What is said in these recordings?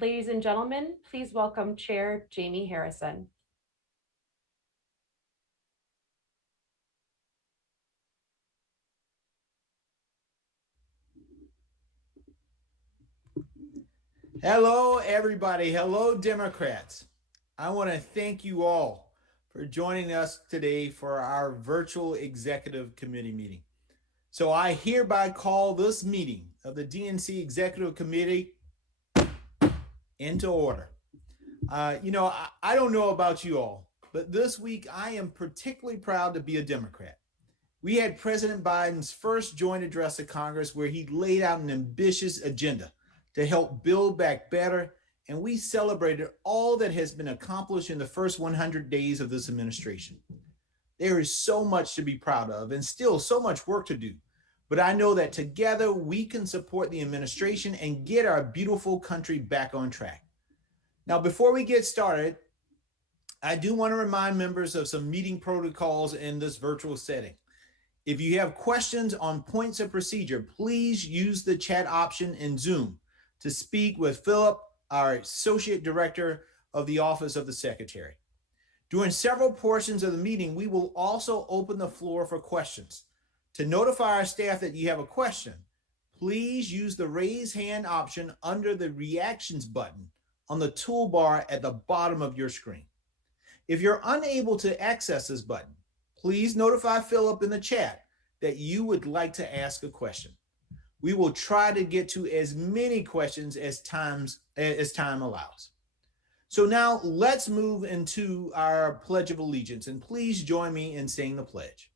Ladies and gentlemen, please welcome Chair Jamie Harrison. Hello, everybody. Hello, Democrats. I want to thank you all for joining us today for our virtual executive committee meeting. So I hereby call this meeting of the DNC Executive Committee into order. I don't know about you all, but this week I am particularly proud to be a Democrat. We had President Biden's first joint address to Congress where he laid out an ambitious agenda to help build back better, and we celebrated all that has been accomplished in the first 100 days of this administration. There is so much to be proud of and still so much work to do, but I know that together we can support the administration and get our beautiful country back on track. Now, before we get started, I do want to remind members of some meeting protocols in this virtual setting. If you have questions on points of procedure, please use the chat option in Zoom to speak with Philip, our Associate Director of the Office of the Secretary. During several portions of the meeting, we will also open the floor for questions. To notify our staff that you have a question, please use the raise hand option under the reactions button on the toolbar at the bottom of your screen. If you're unable to access this button, please notify Philip in the chat that you would like to ask a question. We will try to get to as many questions as time allows. So now let's move into our Pledge of Allegiance, and please join me in saying the pledge.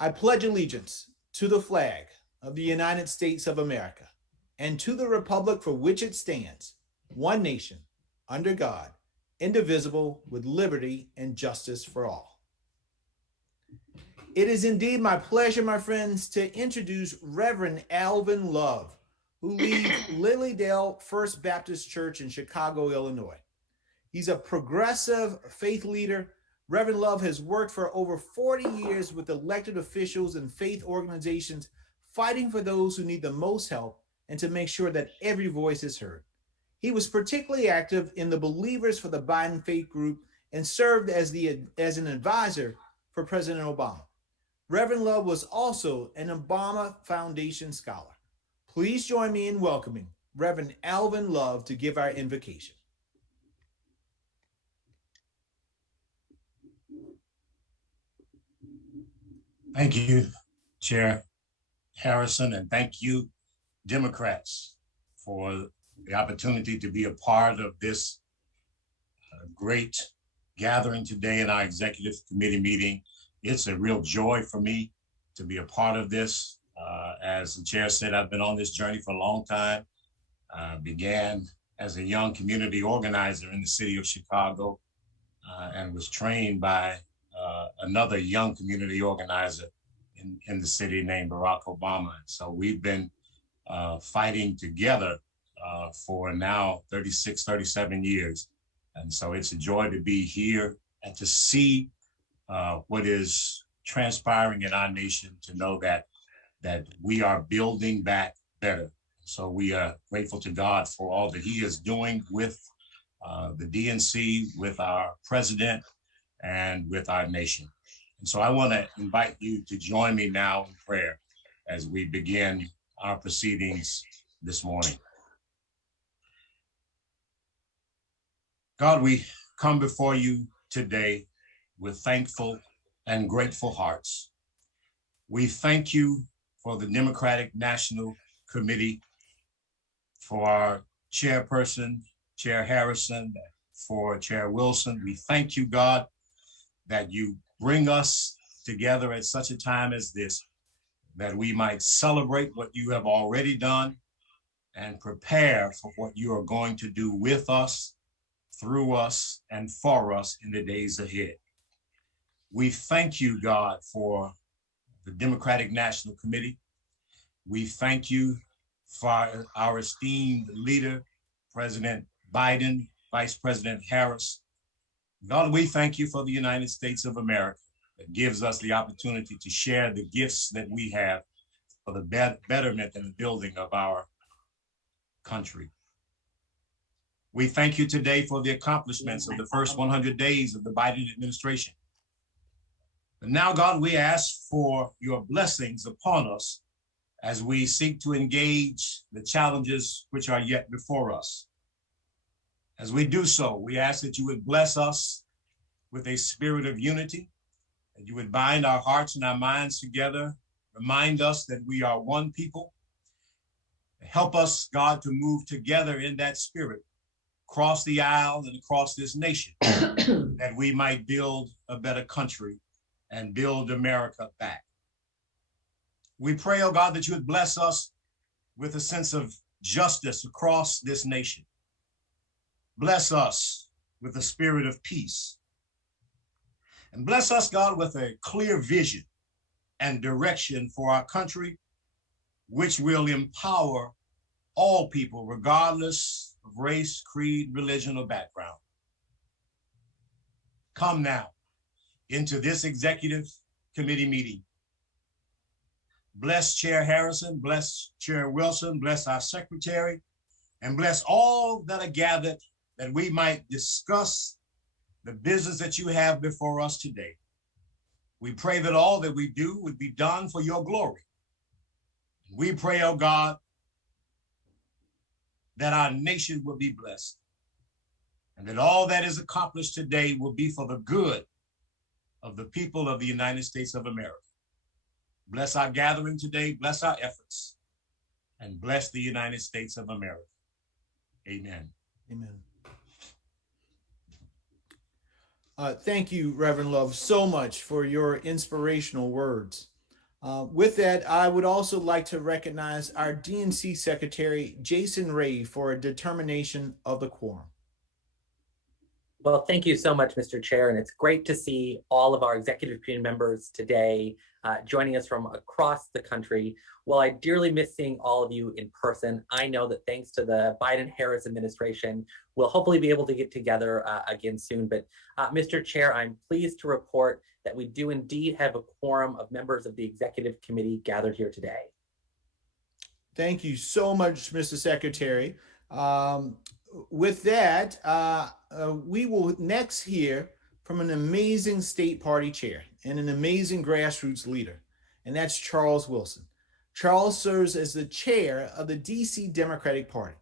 I pledge allegiance to the flag of the United States of America and to the republic for which it stands, one nation, under God, indivisible, with liberty and justice for all. It is indeed my pleasure, my friends, to introduce Reverend Alvin Love, who leads Lilydale First Baptist Church in Chicago, Illinois. He's a progressive faith leader. Reverend Love has worked for over 40 years with elected officials and faith organizations, fighting for those who need the most help and to make sure that every voice is heard. He was particularly active in the Believers for the Biden Faith Group and served as an advisor for President Obama. Reverend Love was also an Obama Foundation scholar. Please join me in welcoming Reverend Alvin Love to give our invocation. Thank you, Chair Harrison, and thank you, Democrats, for the opportunity to be a part of this great gathering today in our executive committee meeting. It's a real joy for me to be a part of this. As the chair said, I've been on this journey for a long time. Began as a young community organizer in the city of Chicago and was trained by another young community organizer in the city named Barack Obama. So we've been fighting together for now 36, 37 years. And so it's a joy to be here and to see what is transpiring in our nation, to know that we are building back better. So we are grateful to God for all that he is doing with the DNC, with our president, and with our nation. And so I want to invite you to join me now in prayer as we begin our proceedings this morning. God, we come before you today with thankful and grateful hearts. We thank you for the Democratic National Committee, for our chairperson, Chair Harrison, for Chair Wilson. We thank you, God, that you bring us together at such a time as this, that we might celebrate what you have already done and prepare for what you are going to do with us, through us, and for us in the days ahead. We thank you, God, for the Democratic National Committee. We thank you for our esteemed leader, President Biden, Vice President Harris. God, we thank you for the United States of America that gives us the opportunity to share the gifts that we have for the betterment and the building of our country. We thank you today for the accomplishments of the first 100 days of the Biden administration. And now, God, we ask for your blessings upon us as we seek to engage the challenges which are yet before us. As we do so, we ask that you would bless us with a spirit of unity, that you would bind our hearts and our minds together, remind us that we are one people. Help us, God, to move together in that spirit, across the aisle and across this nation, that we might build a better country and build America back. We pray, oh God, that you would bless us with a sense of justice across this nation. Bless us with a spirit of peace. And bless us, God, with a clear vision and direction for our country, which will empower all people, regardless of race, creed, religion, or background. Come now into this executive committee meeting. Bless Chair Harrison, bless Chair Wilson, bless our secretary, and bless all that are gathered, that we might discuss the business that you have before us today. We pray that all that we do would be done for your glory. We pray, oh God, that our nation will be blessed, and that all that is accomplished today will be for the good of the people of the United States of America. Bless our gathering today, bless our efforts, and bless the United States of America. Amen. Amen. Thank you, Reverend Love, so much for your inspirational words. With that, I would also like to recognize our DNC Secretary, Jason Ray, for a determination of the quorum. Well, thank you so much, Mr. Chair, and it's great to see all of our executive committee members today joining us from across the country. While I dearly miss seeing all of you in person, I know that thanks to the Biden-Harris administration, we'll hopefully be able to get together again soon. But Mr. Chair, I'm pleased to report that we do indeed have a quorum of members of the executive committee gathered here today. Thank you so much, Mr. Secretary. With that, we will next hear from an amazing state party chair and an amazing grassroots leader, and that's Charles Wilson. Charles serves as the chair of the DC Democratic Party.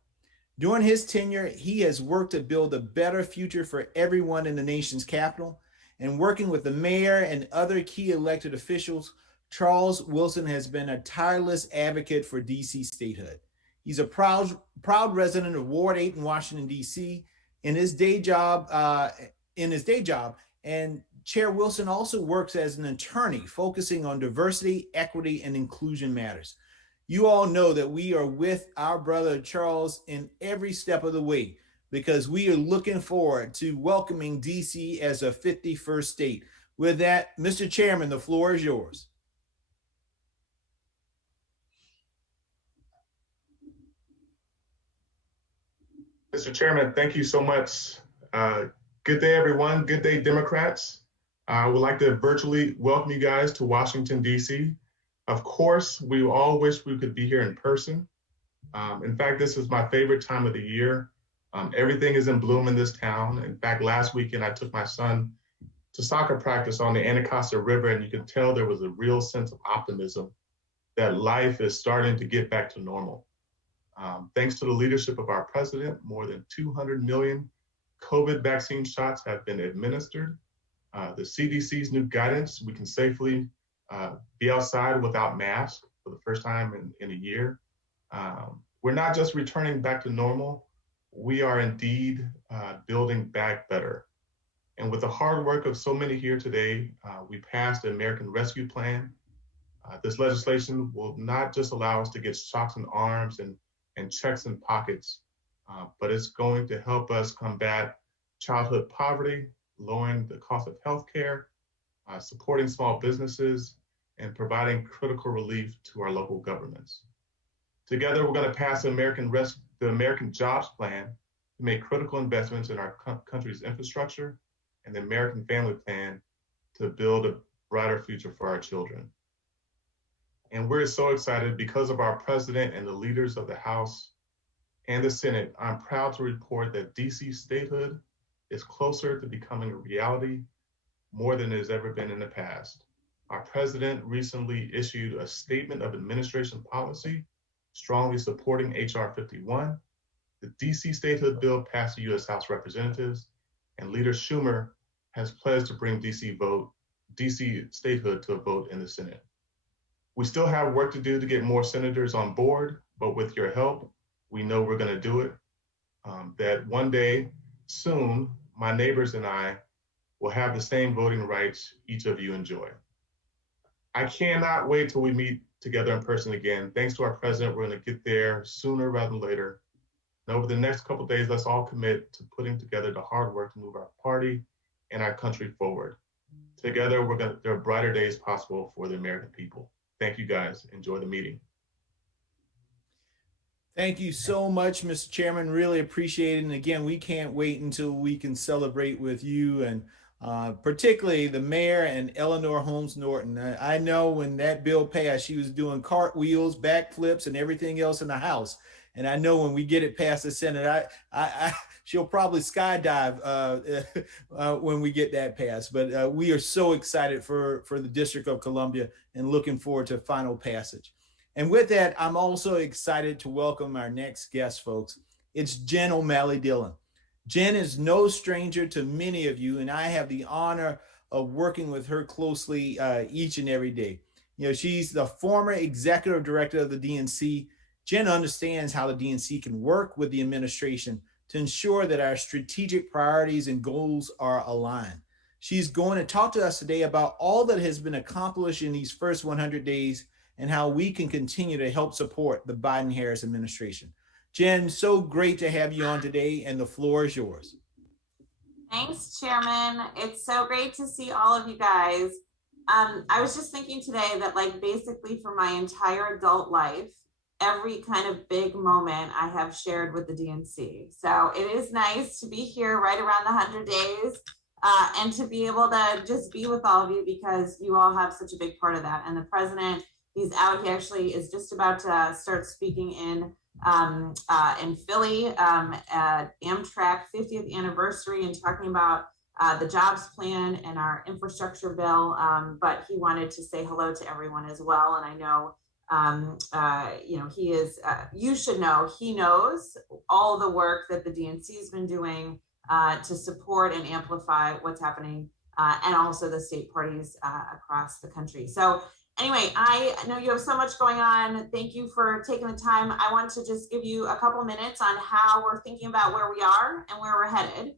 During his tenure, he has worked to build a better future for everyone in the nation's capital, and working with the mayor and other key elected officials, Charles Wilson has been a tireless advocate for DC statehood. He's a proud resident of Ward 8 in Washington, D.C. in his day job, and Chair Wilson also works as an attorney focusing on diversity, equity, and inclusion matters. You all know that we are with our brother Charles in every step of the way, because we are looking forward to welcoming D.C. as a 51st state. With that, Mr. Chairman, the floor is yours. Mr. Chairman, thank you so much. Good day, everyone. Good day, Democrats. I would like to virtually welcome you guys to Washington, D.C. Of course, we all wish we could be here in person. In fact, this is my favorite time of the year. Everything is in bloom in this town. In fact, last weekend, I took my son to soccer practice on the Anacostia River, and you could tell there was a real sense of optimism that life is starting to get back to normal. Thanks to the leadership of our president, more than 200 million COVID vaccine shots have been administered. The CDC's new guidance, we can safely be outside without masks for the first time in a year. We're not just returning back to normal, we are indeed building back better. And with the hard work of so many here today, we passed the American Rescue Plan. This legislation will not just allow us to get shots in arms and checks in pockets, but it's going to help us combat childhood poverty, lowering the cost of healthcare, supporting small businesses, and providing critical relief to our local governments. Together, we're going to pass the American Jobs Plan to make critical investments in our country's infrastructure, and the American Family Plan to build a brighter future for our children. And we're so excited because of our president and the leaders of the House. and the Senate, I'm proud to report that DC statehood is closer to becoming a reality more than it has ever been in the past. Our president recently issued a statement of administration policy strongly supporting H.R. 51. The DC statehood bill passed the U.S. House of Representatives, and Leader Schumer has pledged to bring DC statehood to a vote in the Senate. We still have work to do to get more senators on board, but with your help, we know we're going to do it. That one day soon, my neighbors and I will have the same voting rights each of you enjoy. I cannot wait till we meet together in person again. Thanks to our president, we're going to get there sooner rather than later. And over the next couple of days, let's all commit to putting together the hard work to move our party and our country forward. Together, there are brighter days possible for the American people. Thank you guys. Enjoy the meeting. Thank you so much, Mr. Chairman. Really appreciate it. And again, we can't wait until we can celebrate with you and particularly the mayor and Eleanor Holmes Norton. I know when that bill passed, she was doing cartwheels, backflips, and everything else in the House. And I know when we get it past the Senate, she'll probably skydive when we get that passed. But we are so excited for the District of Columbia and looking forward to final passage. And with that, I'm also excited to welcome our next guest, folks. It's Jen O'Malley Dillon. Jen is no stranger to many of you, and I have the honor of working with her closely each and every day. You know, she's the former executive director of the DNC. Jen understands how the DNC can work with the administration to ensure that our strategic priorities and goals are aligned. She's going to talk to us today about all that has been accomplished in these first 100 days and how we can continue to help support the Biden-Harris administration. Jen, so great to have you on today, and the floor is yours. Thanks, Chairman. It's so great to see all of you guys. I was just thinking today that, like, basically for my entire adult life, every kind of big moment I have shared with the DNC. So it is nice to be here right around the 100 days and to be able to just be with all of you, because you all have such a big part of that. And the president, he's out. He actually is just about to start speaking in Philly at Amtrak 50th anniversary and talking about the jobs plan and our infrastructure bill. But he wanted to say hello to everyone as well. And I know, you know, he is, you should know, he knows all the work that the DNC has been doing to support and amplify what's happening and also the state parties across the country. So anyway, I know you have so much going on. Thank you for taking the time. I want to just give you a couple minutes on how we're thinking about where we are and where we're headed.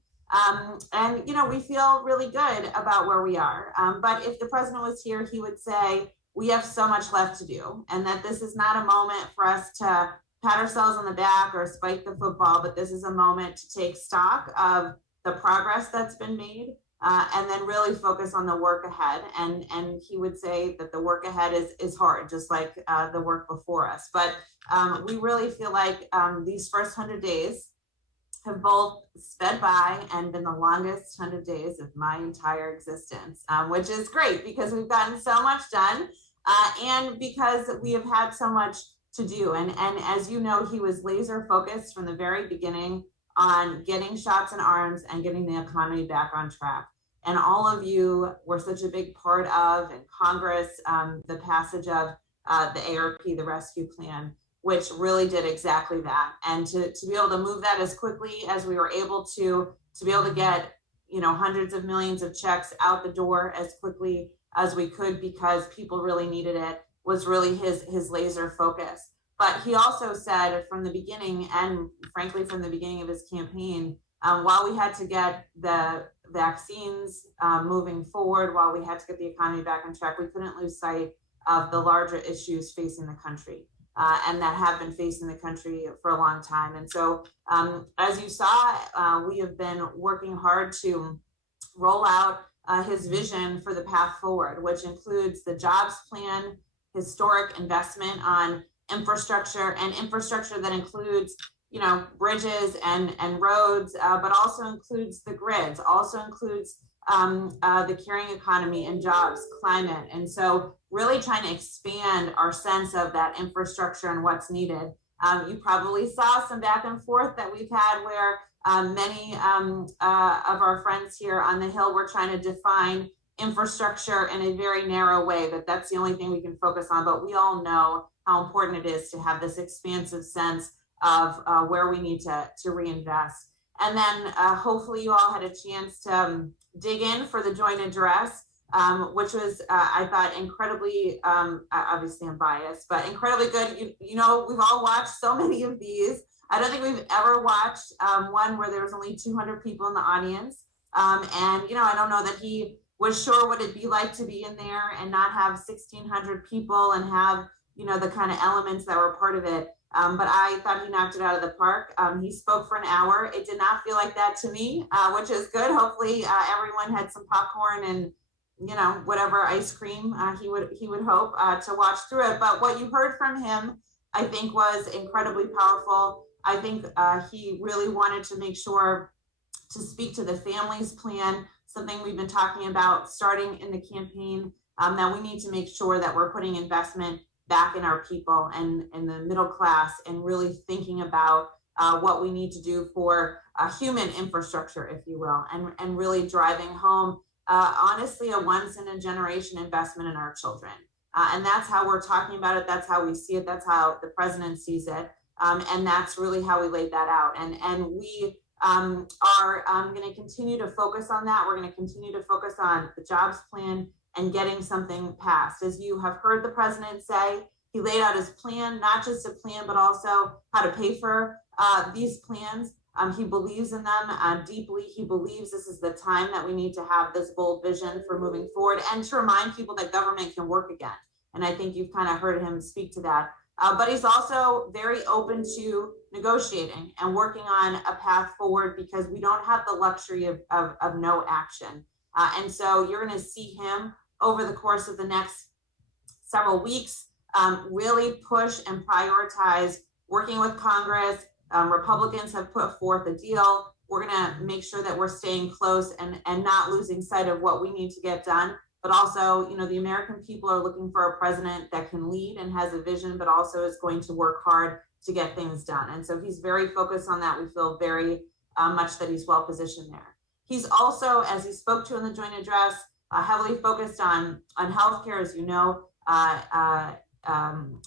And, you know, we feel really good about where we are. But if the president was here, he would say, we have so much left to do, and that this is not a moment for us to pat ourselves on the back or spike the football, but this is a moment to take stock of the progress that's been made. And then really focus on the work ahead. And he would say that the work ahead is hard, just like the work before us. But we really feel like these first 100 days have both sped by and been the longest 100 days of my entire existence, which is great because we've gotten so much done and because we have had so much to do. And as you know, he was laser focused from the very beginning on getting shots in arms and getting the economy back on track. And all of you were such a big part of, in Congress, the passage of the ARP, the rescue plan, which really did exactly that. And to be able to move that as quickly as we were able to be able to get, you know, hundreds of millions of checks out the door as quickly as we could because people really needed it, was really his laser focus. But he also said from the beginning, and frankly from the beginning of his campaign, while we had to get the vaccines moving forward, while we had to get the economy back on track, we couldn't lose sight of the larger issues facing the country and that have been facing the country for a long time. And so as you saw, we have been working hard to roll out his vision for the path forward, which includes the jobs plan, historic investment on infrastructure, and infrastructure that includes, you know, bridges and roads, but also includes the grids, also includes the caring economy and jobs, climate. And so really trying to expand our sense of that infrastructure and what's needed. You probably saw some back and forth that we've had where many of our friends here on the Hill were trying to define infrastructure in a very narrow way, that that's the only thing we can focus on. But we all know how important it is to have this expansive sense of where we need to reinvest. And then hopefully you all had a chance to dig in for the joint address, which was, I thought, incredibly, obviously I'm biased, but incredibly good. You know, we've all watched so many of these. I don't think we've ever watched one where there was only 200 people in the audience. And, you know, I don't know that he was sure what it'd be like to be in there and not have 1,600 people and have, you know, the kind of elements that were part of it. But I thought he knocked it out of the park. He spoke for an hour. It did not feel like that to me, which is good. Hopefully everyone had some popcorn and, you know, whatever ice cream he would hope to watch through it. But what you heard from him, I think, was incredibly powerful. I think he really wanted to make sure to speak to the families plan, something we've been talking about starting in the campaign, that we need to make sure that we're putting investment back in our people and in the middle class, and really thinking about what we need to do for human infrastructure, if you will, and really driving home, honestly, a once in a generation investment in our children. And that's how we're talking about it. That's how we see it. That's how the president sees it. And that's really how we laid that out. And we are going to continue to focus on that. We're going to continue to focus on the jobs plan and getting something passed. As you have heard the president say, he laid out his plan, not just a plan, but also how to pay for these plans. He believes in them deeply. He believes this is the time that we need to have this bold vision for moving forward and to remind people that government can work again. And I think you've kind of heard him speak to that. But he's also very open to negotiating and working on a path forward, because we don't have the luxury of no action. And so you're going to see him over the course of the next several weeks really push and prioritize working with Congress. Republicans have put forth a deal. We're going to make sure that we're staying close and not losing sight of what we need to get done. But also, you know, the American people are looking for a president that can lead and has a vision, but also is going to work hard to get things done. And so he's very focused on that. We feel very much that he's well positioned there. He's also, as he spoke to in the joint address, heavily focused on healthcare. As you know,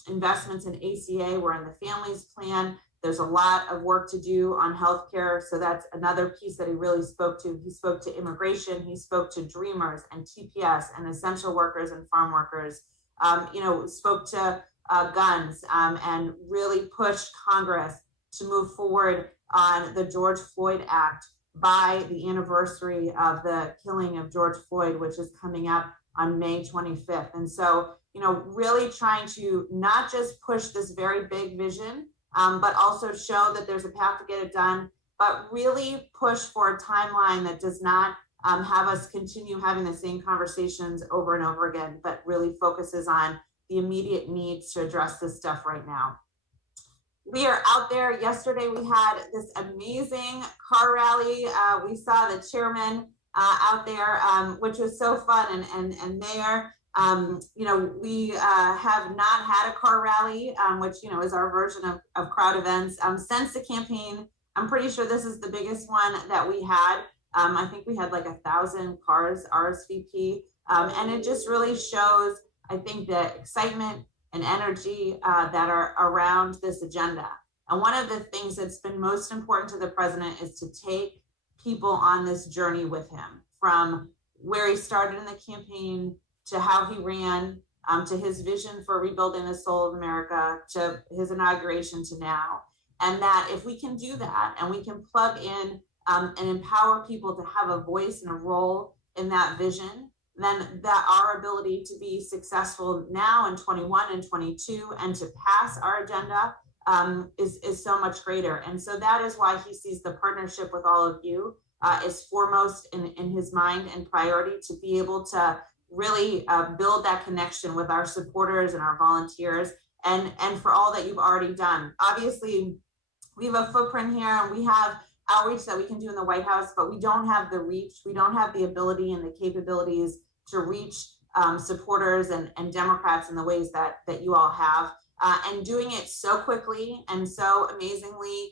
investments in ACA were in the families plan. There's a lot of work to do on healthcare. So that's another piece that he really spoke to. He spoke to immigration. He spoke to dreamers and TPS and essential workers and farm workers. You know, spoke to guns and really pushed Congress to move forward on the George Floyd Act by the anniversary of the killing of George Floyd, which is coming up on May 25th. And so, you know, really trying to not just push this very big vision, but also show that there's a path to get it done, but really push for a timeline that does not have us continue having the same conversations over and over again, but really focuses on the immediate needs to address this stuff right now. We are out there. Yesterday, we had this amazing car rally. We saw the chairman out there, which was so fun. And Mayor, you know, we have not had a car rally, which, you know, is our version of crowd events since the campaign. I'm pretty sure this is the biggest one that we had. I think we had like 1,000 cars RSVP. And it just really shows, I think, the excitement and energy that are around this agenda. And one of the things that's been most important to the president is to take people on this journey with him, from where he started in the campaign to how he ran, to his vision for rebuilding the soul of America, to his inauguration to now. And that if we can do that and we can plug in and empower people to have a voice and a role in that vision, then that our ability to be successful now in 21 and 22 and to pass our agenda is so much greater. And so that is why he sees the partnership with all of you is foremost in his mind and priority, to be able to really build that connection with our supporters and our volunteers, and for all that you've already done. Obviously, we have a footprint here and we have outreach that we can do in the White House, but we don't have the reach. We don't have the ability and the capabilities to reach supporters and Democrats in the ways that you all have. and doing it so quickly and so amazingly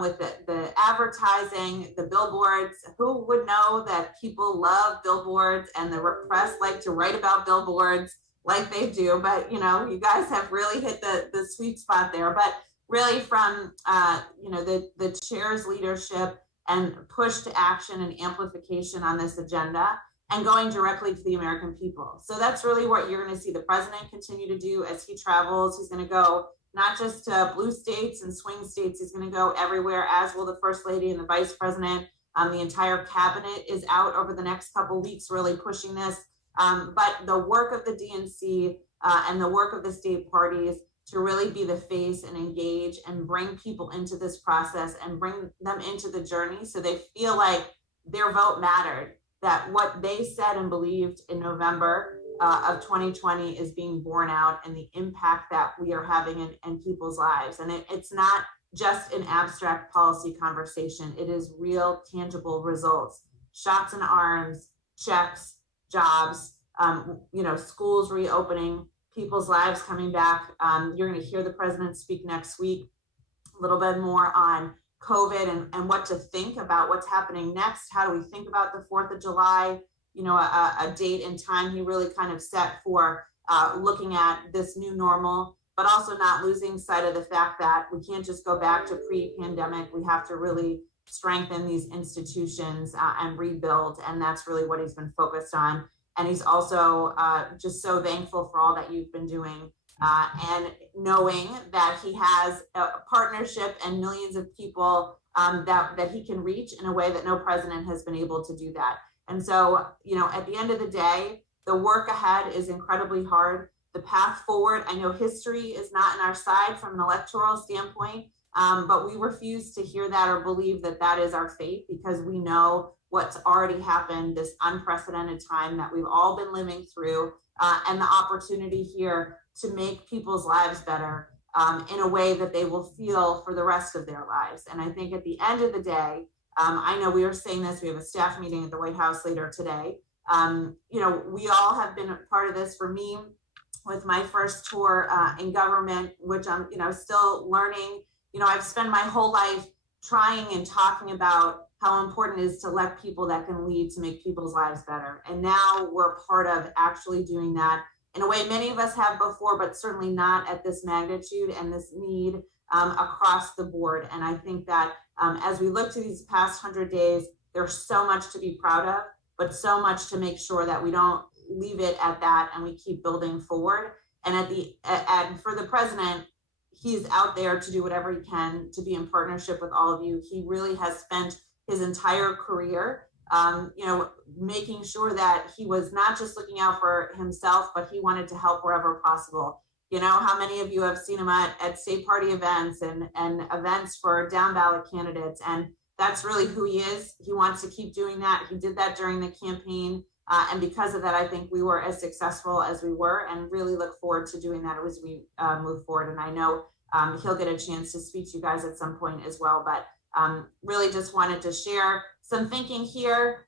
with the advertising, the billboards. Who would know that people love billboards and the press like to write about billboards like they do? But you guys have really hit the sweet spot there. But really, from the chair's leadership and push to action and amplification on this agenda, and going directly to the American people. So that's really what you're going to see the president continue to do as he travels. He's going to go not just to blue states and swing states, he's going to go everywhere, as will the First Lady and the Vice President. The entire cabinet is out over the next couple weeks really pushing this. But the work of the DNC and the work of the state parties to really be the face and engage and bring people into this process and bring them into the journey so they feel like their vote mattered, that what they said and believed in November of 2020 is being borne out, and the impact that we are having in people's lives. And it's not just an abstract policy conversation. It is real, tangible results, shots in arms, checks, jobs, schools reopening, people's lives coming back. You're going to hear the president speak next week a little bit more on COVID and what to think about what's happening next. How do we think about the 4th of July? A date and time he really kind of set for looking at this new normal, but also not losing sight of the fact that we can't just go back to pre-pandemic. We have to really strengthen these institutions and rebuild. And that's really what he's been focused on. And he's also just so thankful for all that you've been doing and knowing that he has a partnership and millions of people that he can reach in a way that no president has been able to do that. And so, at the end of the day, the work ahead is incredibly hard. The path forward, I know history is not on our side from an electoral standpoint, but we refuse to hear that or believe that that is our fate, because we know what's already happened, this unprecedented time that we've all been living through, and the opportunity here to make people's lives better in a way that they will feel for the rest of their lives. And I think at the end of the day, I know we are saying this, we have a staff meeting at the White House later today. We all have been a part of this. For me, with my first tour in government, which I'm, still learning, I've spent my whole life trying and talking about how important it is to elect people that can lead to make people's lives better. And now we're part of actually doing that in a way many of us have before, but certainly not at this magnitude and this need across the board. And I think that as we look to these past 100 days, there's so much to be proud of, but so much to make sure that we don't leave it at that and we keep building forward. And for the president, he's out there to do whatever he can to be in partnership with all of you. He really has spent his entire career making sure that he was not just looking out for himself, but he wanted to help wherever possible. How many of you have seen him at state party events and events for down ballot candidates? And that's really who he is. He wants to keep doing that. He did that during the campaign. And because of that, I think we were as successful as we were, and really look forward to doing that as we move forward. And I know he'll get a chance to speak to you guys at some point as well. But really just wanted to share some thinking here.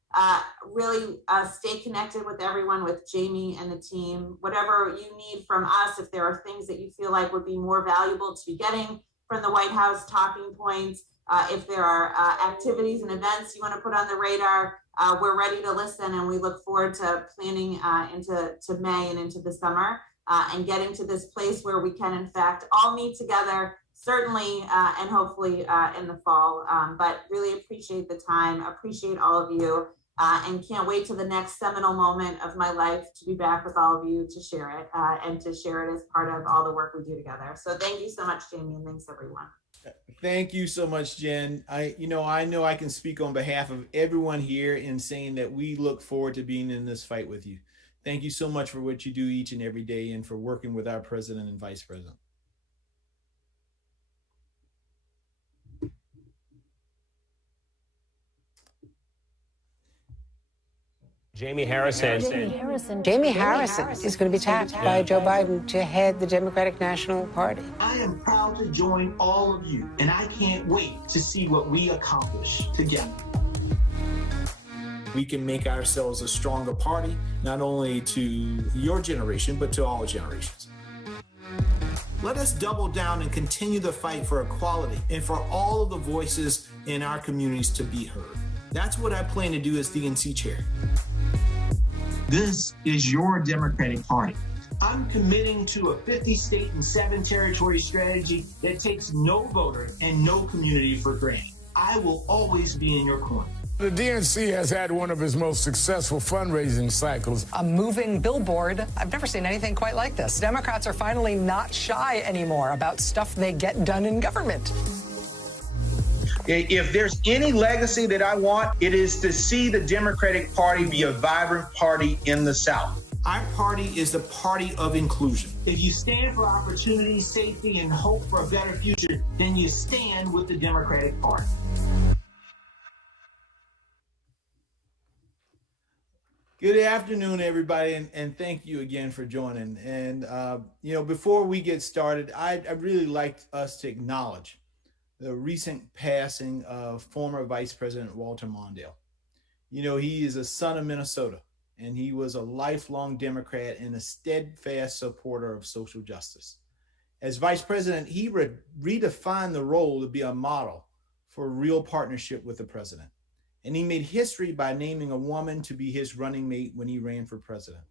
Really stay connected with everyone, with Jamie and the team. Whatever you need from us, if there are things that you feel like would be more valuable to be getting from the White House, talking points, if there are activities and events you want to put on the radar, we're ready to listen, and we look forward to planning into May and into the summer and getting to this place where we can, in fact, all meet together, certainly, and hopefully in the fall. But really appreciate the time, appreciate all of you, and can't wait to the next seminal moment of my life to be back with all of you to share it and to share it as part of all the work we do together. So thank you so much, Jamie, and thanks everyone. Thank you so much, Jen. I know I can speak on behalf of everyone here in saying that we look forward to being in this fight with you. Thank you so much for what you do each and every day, and for working with our president and vice president. Jamie Harrison. Jamie Harrison is going to be tapped by Joe Biden to head the Democratic National Party. I am proud to join all of you, and I can't wait to see what we accomplish together. We can make ourselves a stronger party, not only to your generation, but to all generations. Let us double down and continue the fight for equality and for all of the voices in our communities to be heard. That's what I plan to do as DNC chair. This is your Democratic Party. I'm committing to a 50-state and 7-territory strategy that takes no voter and no community for granted. I will always be in your corner. The DNC has had one of its most successful fundraising cycles. A moving billboard. I've never seen anything quite like this. Democrats are finally not shy anymore about stuff they get done in government. If there's any legacy that I want, it is to see the Democratic Party be a vibrant party in the South. Our party is the party of inclusion. If you stand for opportunity, safety, and hope for a better future, then you stand with the Democratic Party. Good afternoon, everybody, and thank you again for joining. And, before we get started, I'd really like us to acknowledge the recent passing of former Vice President Walter Mondale. He is a son of Minnesota, and he was a lifelong Democrat and a steadfast supporter of social justice. As Vice President, he redefined the role to be a model for real partnership with the president. And he made history by naming a woman to be his running mate when he ran for president.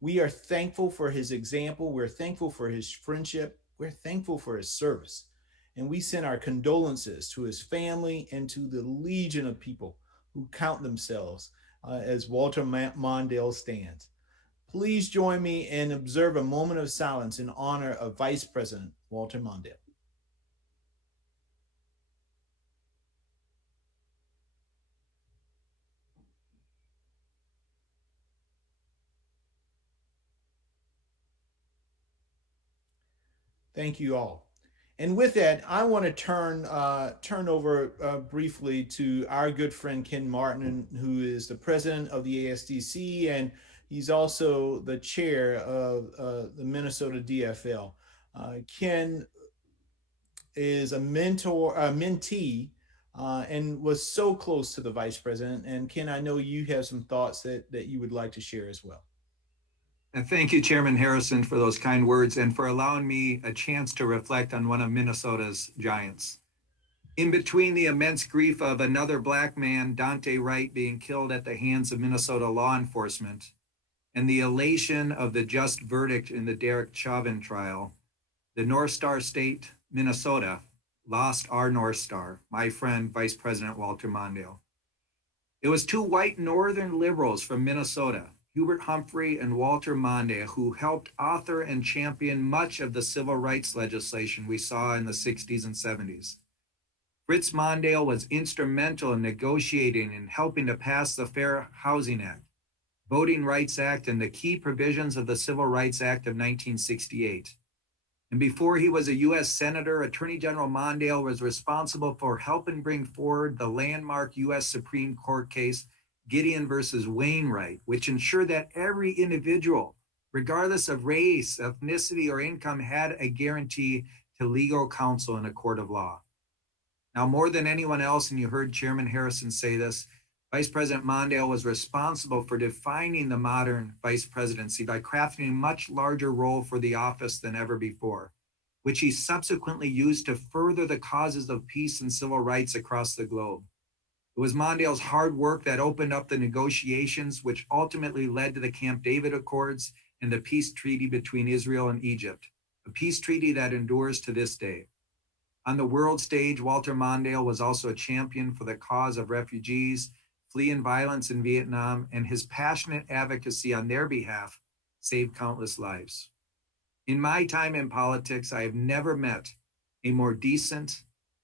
We are thankful for his example. We're thankful for his friendship. We're thankful for his service. And we send our condolences to his family and to the legion of people who count themselves as Walter Mondale stands. Please join me and observe a moment of silence in honor of Vice President Walter Mondale. Thank you all. And with that, I want to turn over briefly to our good friend Ken Martin, who is the president of the ASDC, and he's also the chair of the Minnesota DFL. Ken is a mentee, and was so close to the vice president. And Ken, I know you have some thoughts that you would like to share as well. And thank you, Chairman Harrison, for those kind words and for allowing me a chance to reflect on one of Minnesota's giants. In between the immense grief of another Black man, Dante Wright, being killed at the hands of Minnesota law enforcement, and the elation of the just verdict in the Derek Chauvin trial, the North Star State, Minnesota, lost our North Star, my friend, Vice President Walter Mondale. It was two white Northern liberals from Minnesota, Hubert Humphrey and Walter Mondale, who helped author and champion much of the civil rights legislation we saw in the 60s and 70s. Fritz Mondale was instrumental in negotiating and helping to pass the Fair Housing Act, Voting Rights Act, and the key provisions of the Civil Rights Act of 1968. And before he was a U.S. Senator, Attorney General Mondale was responsible for helping bring forward the landmark U.S. Supreme Court case Gideon versus Wainwright, which ensured that every individual, regardless of race, ethnicity, or income, had a guarantee to legal counsel in a court of law. Now, more than anyone else, and you heard Chairman Harrison say this, Vice President Mondale was responsible for defining the modern vice presidency by crafting a much larger role for the office than ever before, which he subsequently used to further the causes of peace and civil rights across the globe. It was Mondale's hard work that opened up the negotiations, which ultimately led to the Camp David Accords and the peace treaty between Israel and Egypt, a peace treaty that endures to this day. On the world stage, Walter Mondale was also a champion for the cause of refugees fleeing violence in Vietnam, and his passionate advocacy on their behalf saved countless lives. In my time in politics, I have never met a more decent,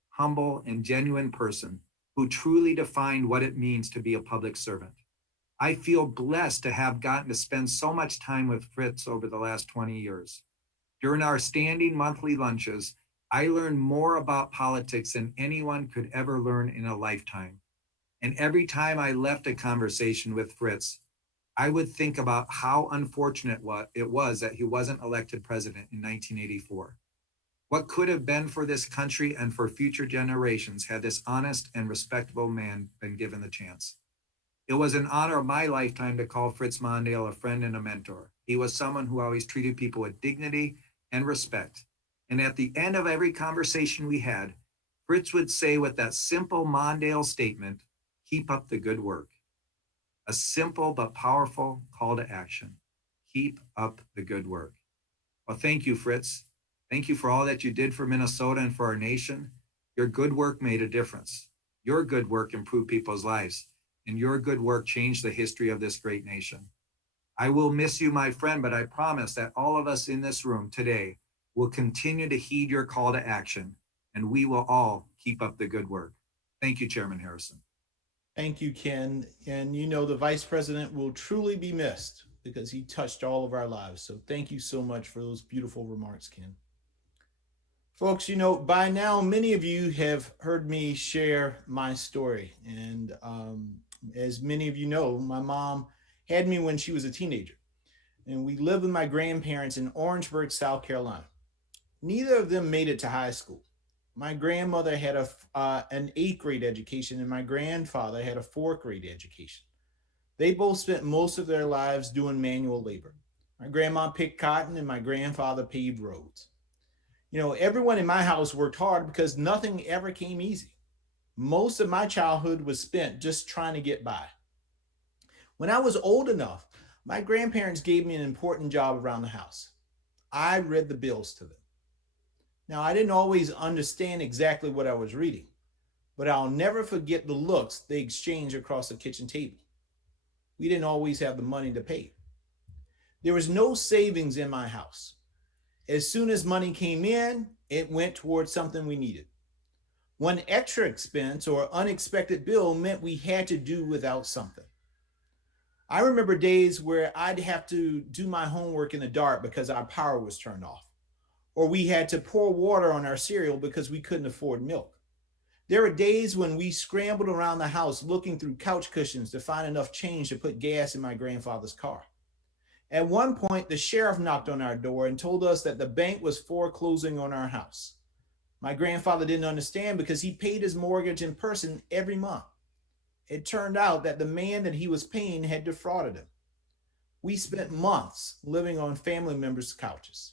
humble, and genuine person who truly defined what it means to be a public servant. I feel blessed to have gotten to spend so much time with Fritz over the last 20 years. During our standing monthly lunches, I learned more about politics than anyone could ever learn in a lifetime. And every time I left a conversation with Fritz, I would think about how unfortunate it was that he wasn't elected president in 1984. What could have been for this country and for future generations had this honest and respectable man been given the chance. It was an honor of my lifetime to call Fritz Mondale a friend and a mentor. He was someone who always treated people with dignity and respect, And at the end of every conversation we had, Fritz would say with that simple Mondale statement, keep up the good work. A simple but powerful call to action. Keep up the good work. Well, thank you, Fritz. Thank you for all that you did for Minnesota and for our nation. Your good work made a difference. Your good work improved people's lives, and your good work changed the history of this great nation. I will miss you, my friend, but I promise that all of us in this room today will continue to heed your call to action, and we will all keep up the good work. Thank you, Chairman Harrison. Thank you, Ken. And you know, the Vice President will truly be missed because he touched all of our lives. So thank you so much for those beautiful remarks, Ken. Folks, you know, by now, many of you have heard me share my story. And as many of you know, my mom had me when she was a teenager. And we lived with my grandparents in Orangeburg, South Carolina. Neither of them made it to high school. My grandmother had an 8th grade education and my grandfather had a 4th grade education. They both spent most of their lives doing manual labor. My grandma picked cotton and my grandfather paved roads. You know, everyone in my house worked hard because nothing ever came easy. Most of my childhood was spent just trying to get by. When I was old enough, my grandparents gave me an important job around the house. I read the bills to them. Now, I didn't always understand exactly what I was reading, but I'll never forget the looks they exchanged across the kitchen table. We didn't always have the money to pay. There was no savings in my house. As soon as money came in, it went towards something we needed. One extra expense or unexpected bill meant we had to do without something. I remember days where I'd have to do my homework in the dark because our power was turned off, or we had to pour water on our cereal because we couldn't afford milk. There were days when we scrambled around the house looking through couch cushions to find enough change to put gas in my grandfather's car. At one point, the sheriff knocked on our door and told us that the bank was foreclosing on our house. My grandfather didn't understand because he paid his mortgage in person every month. It turned out that the man that he was paying had defrauded him. We spent months living on family members' couches.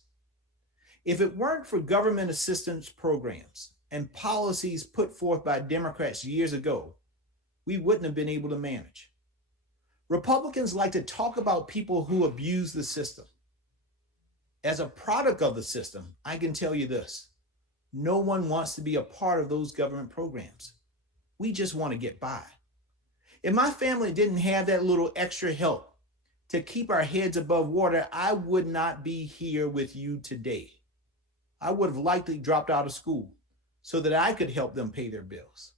If it weren't for government assistance programs and policies put forth by Democrats years ago, we wouldn't have been able to manage. Republicans like to talk about people who abuse the system. As a product of the system, I can tell you this: no one wants to be a part of those government programs. We just want to get by. If my family didn't have that little extra help to keep our heads above water, I would not be here with you today. I would have likely dropped out of school so that I could help them pay their bills.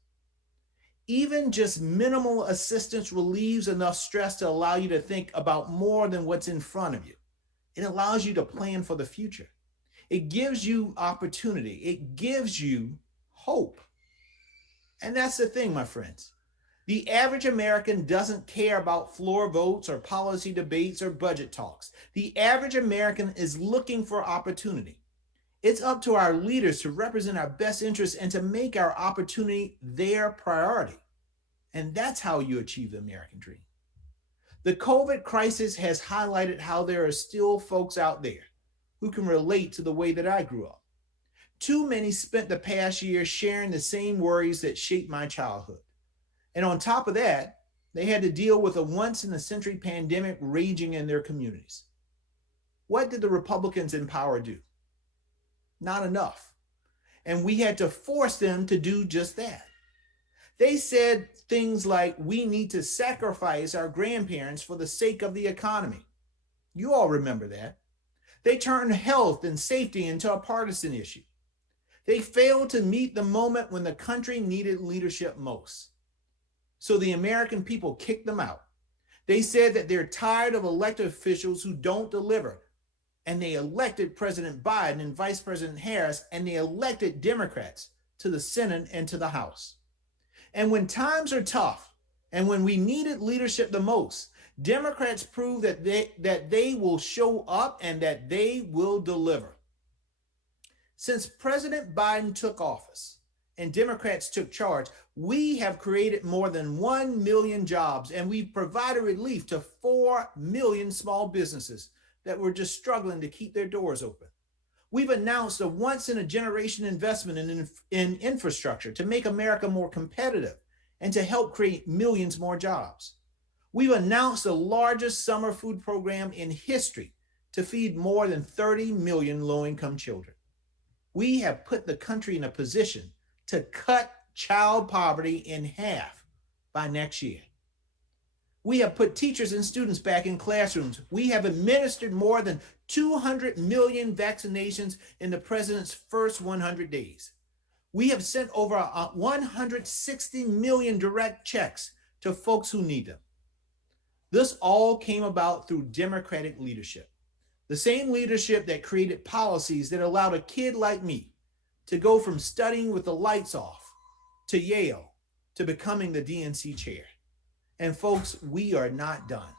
Even just minimal assistance relieves enough stress to allow you to think about more than what's in front of you. It allows you to plan for the future. It gives you opportunity. It gives you hope. And that's the thing, my friends. The average American doesn't care about floor votes or policy debates or budget talks. The average American is looking for opportunity. It's up to our leaders to represent our best interests and to make our opportunity their priority. And that's how you achieve the American dream. The COVID crisis has highlighted how there are still folks out there who can relate to the way that I grew up. Too many spent the past year sharing the same worries that shaped my childhood. And on top of that, they had to deal with a once-in-a-century pandemic raging in their communities. What did the Republicans in power do? Not enough. And we had to force them to do just that. They said things like, we need to sacrifice our grandparents for the sake of the economy. You all remember that. They turned health and safety into a partisan issue. They failed to meet the moment when the country needed leadership most. So the American people kicked them out. They said that they're tired of elected officials who don't deliver. And they elected President Biden and Vice President Harris, and they elected Democrats to the Senate and to the House. And when times are tough, and when we needed leadership the most, Democrats proved that they will show up and that they will deliver. Since President Biden took office and Democrats took charge, we have created more than 1 million jobs, and we've provided relief to 4 million small businesses that were just struggling to keep their doors open. We've announced a once-in-a-generation investment in infrastructure to make America more competitive and to help create millions more jobs. We've announced the largest summer food program in history to feed more than 30 million low-income children. We have put the country in a position to cut child poverty in half by next year. We have put teachers and students back in classrooms. We have administered more than 200 million vaccinations in the president's first 100 days. We have sent over 160 million direct checks to folks who need them. This all came about through Democratic leadership, the same leadership that created policies that allowed a kid like me to go from studying with the lights off to Yale to becoming the DNC chair. And folks, we are not done.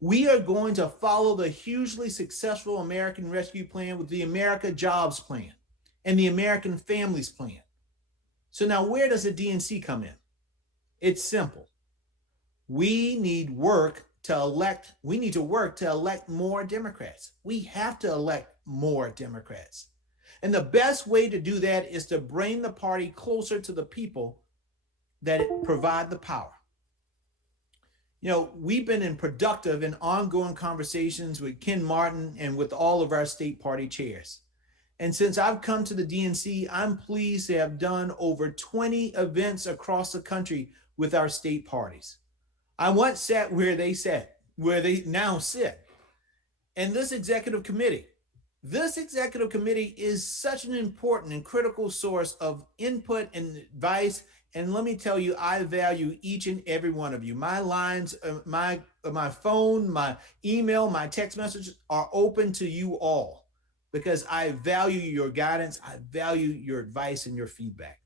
We are going to follow the hugely successful American Rescue Plan with the America Jobs Plan and the American Families Plan. So now where does the DNC come in? It's simple. We need to work to elect more Democrats. We have to elect more Democrats. And the best way to do that is to bring the party closer to the people that provide the power. You know, we've been in productive and ongoing conversations with Ken Martin and with all of our state party chairs. And since I've come to the DNC, I'm pleased to have done over 20 events across the country with our state parties. I once sat where they now sit. And this executive committee is such an important and critical source of input and advice. And let me tell you, I value each and every one of you. My lines, my phone, my email, my text messages are open to you all because I value your guidance. I value your advice and your feedback.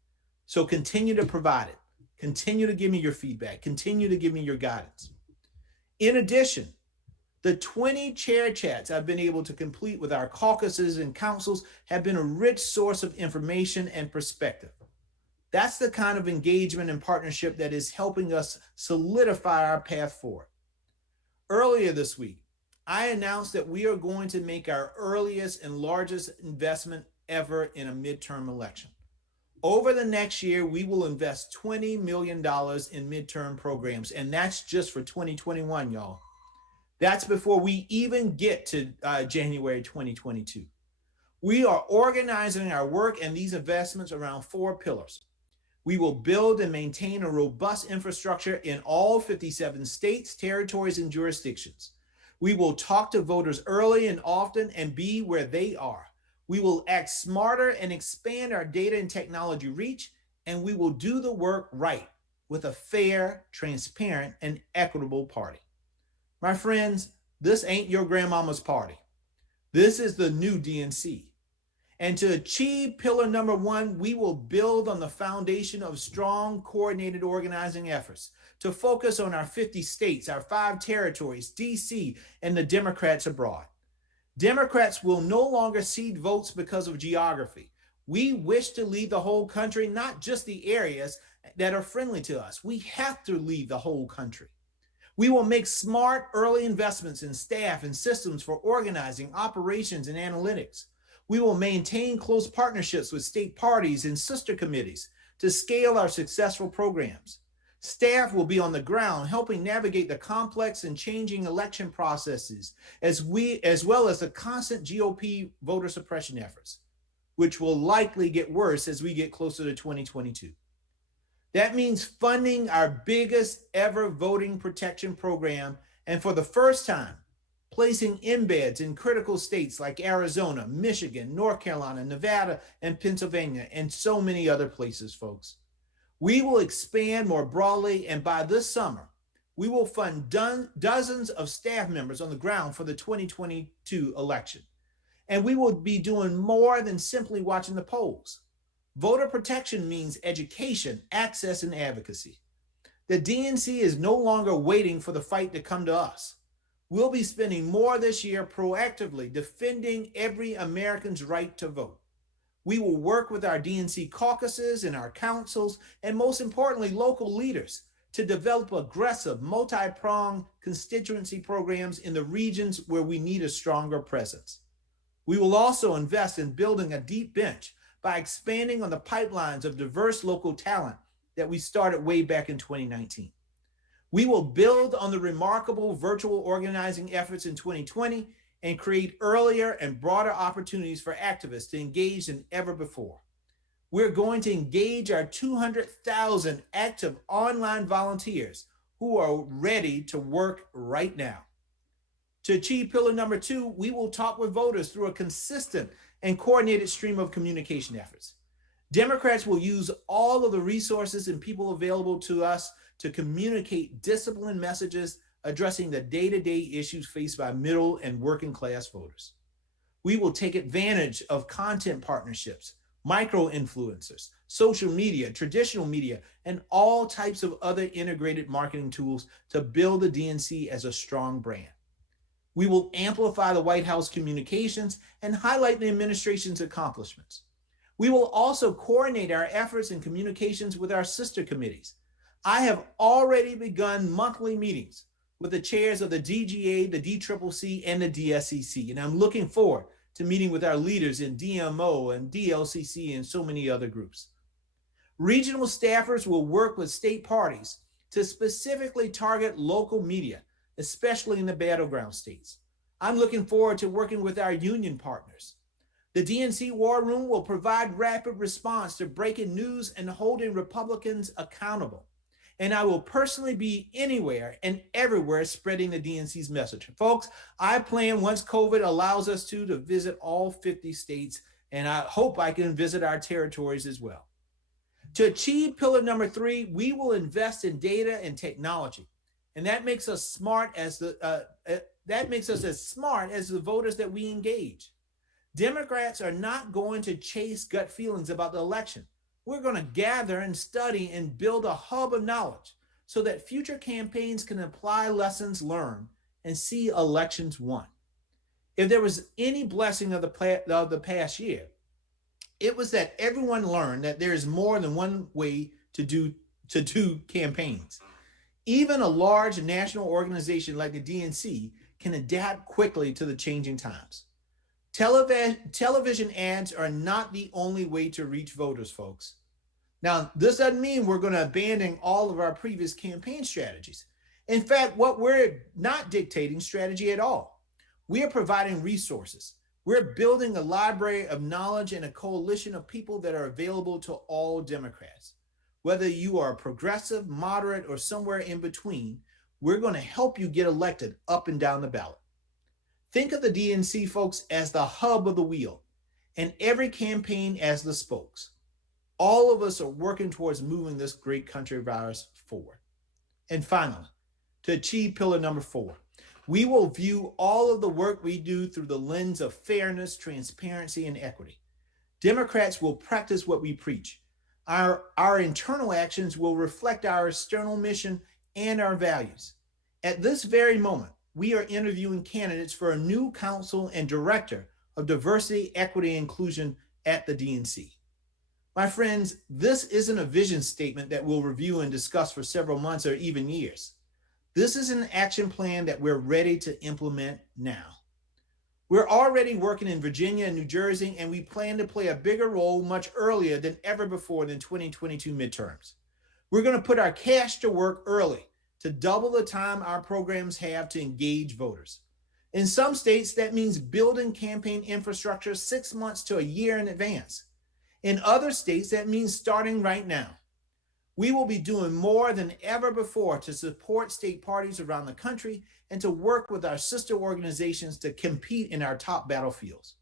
So continue to provide it. Continue to give me your feedback. Continue to give me your guidance. In addition, the 20 chair chats I've been able to complete with our caucuses and councils have been a rich source of information and perspective. That's the kind of engagement and partnership that is helping us solidify our path forward. Earlier this week, I announced that we are going to make our earliest and largest investment ever in a midterm election. Over the next year, we will invest $20 million in midterm programs, and that's just for 2021, y'all. That's before we even get to January 2022. We are organizing our work and these investments around 4 pillars. We will build and maintain a robust infrastructure in all 57 states, territories, and jurisdictions. We will talk to voters early and often and be where they are. We will act smarter and expand our data and technology reach, and we will do the work right with a fair, transparent, and equitable party. My friends, this ain't your grandmama's party. This is the new DNC. And to achieve pillar number 1, we will build on the foundation of strong, coordinated organizing efforts to focus on our 50 states, our 5 territories, DC, and the Democrats abroad. Democrats will no longer cede votes because of geography. We wish to lead the whole country, not just the areas that are friendly to us. We have to lead the whole country. We will make smart early investments in staff and systems for organizing, operations, and analytics. We will maintain close partnerships with state parties and sister committees to scale our successful programs. Staff will be on the ground helping navigate the complex and changing election processes as well as the constant GOP voter suppression efforts, which will likely get worse as we get closer to 2022. That means funding our biggest ever voting protection program, and for the first time, placing embeds in critical states like Arizona, Michigan, North Carolina, Nevada, and Pennsylvania, and so many other places, folks. We will expand more broadly, and by this summer, we will fund dozens of staff members on the ground for the 2022 election. And we will be doing more than simply watching the polls. Voter protection means education, access, and advocacy. The DNC is no longer waiting for the fight to come to us. We'll be spending more this year proactively defending every American's right to vote. We will work with our DNC caucuses and our councils, and most importantly, local leaders to develop aggressive, multi-pronged constituency programs in the regions where we need a stronger presence. We will also invest in building a deep bench by expanding on the pipelines of diverse local talent that we started way back in 2019. We will build on the remarkable virtual organizing efforts in 2020 and create earlier and broader opportunities for activists to engage than ever before. We're going to engage our 200,000 active online volunteers who are ready to work right now. To achieve pillar number 2, we will talk with voters through a consistent and coordinated stream of communication efforts. Democrats will use all of the resources and people available to us to communicate disciplined messages addressing the day-to-day issues faced by middle and working class voters. We will take advantage of content partnerships, micro-influencers, social media, traditional media, and all types of other integrated marketing tools to build the DNC as a strong brand. We will amplify the White House communications and highlight the administration's accomplishments. We will also coordinate our efforts and communications with our sister committees. I have already begun monthly meetings with the chairs of the DGA, the DCCC, and the DSCC, and I'm looking forward to meeting with our leaders in DMO and DLCC and so many other groups. Regional staffers will work with state parties to specifically target local media, especially in the battleground states. I'm looking forward to working with our union partners. The DNC War Room will provide rapid response to breaking news and holding Republicans accountable. And I will personally be anywhere and everywhere spreading the DNC's message. Folks, I plan, once COVID allows us to visit all 50 states, and I hope I can visit our territories as well. To achieve pillar number 3, we will invest in data and technology. And that makes us smart as as smart as the voters that we engage. Democrats are not going to chase gut feelings about the election. We're going to gather and study and build a hub of knowledge so that future campaigns can apply lessons learned and see elections won. If there was any blessing of the past year, it was that everyone learned that there is more than one way to do campaigns. Even a large national organization like the DNC can adapt quickly to the changing times. Television ads are not the only way to reach voters, folks. Now, this doesn't mean we're going to abandon all of our previous campaign strategies. In fact, we're not dictating strategy at all. We are providing resources. We're building a library of knowledge and a coalition of people that are available to all Democrats. Whether you are progressive, moderate, or somewhere in between, we're going to help you get elected up and down the ballot. Think of the DNC folks as the hub of the wheel and every campaign as the spokes. All of us are working towards moving this great country of ours forward. And finally, to achieve pillar number 4, we will view all of the work we do through the lens of fairness, transparency, and equity. Democrats will practice what we preach. Our internal actions will reflect our external mission and our values. At this very moment, we are interviewing candidates for a new council and director of diversity, equity, and inclusion at the DNC. My friends, this isn't a vision statement that we'll review and discuss for several months or even years. This is an action plan that we're ready to implement now. We're already working in Virginia and New Jersey, and we plan to play a bigger role much earlier than ever before in 2022 midterms. We're going to put our cash to work early to double the time our programs have to engage voters. In some states, that means building campaign infrastructure 6 months to a year in advance. In other states, that means starting right now. We will be doing more than ever before to support state parties around the country and to work with our sister organizations to compete in our top battlefields.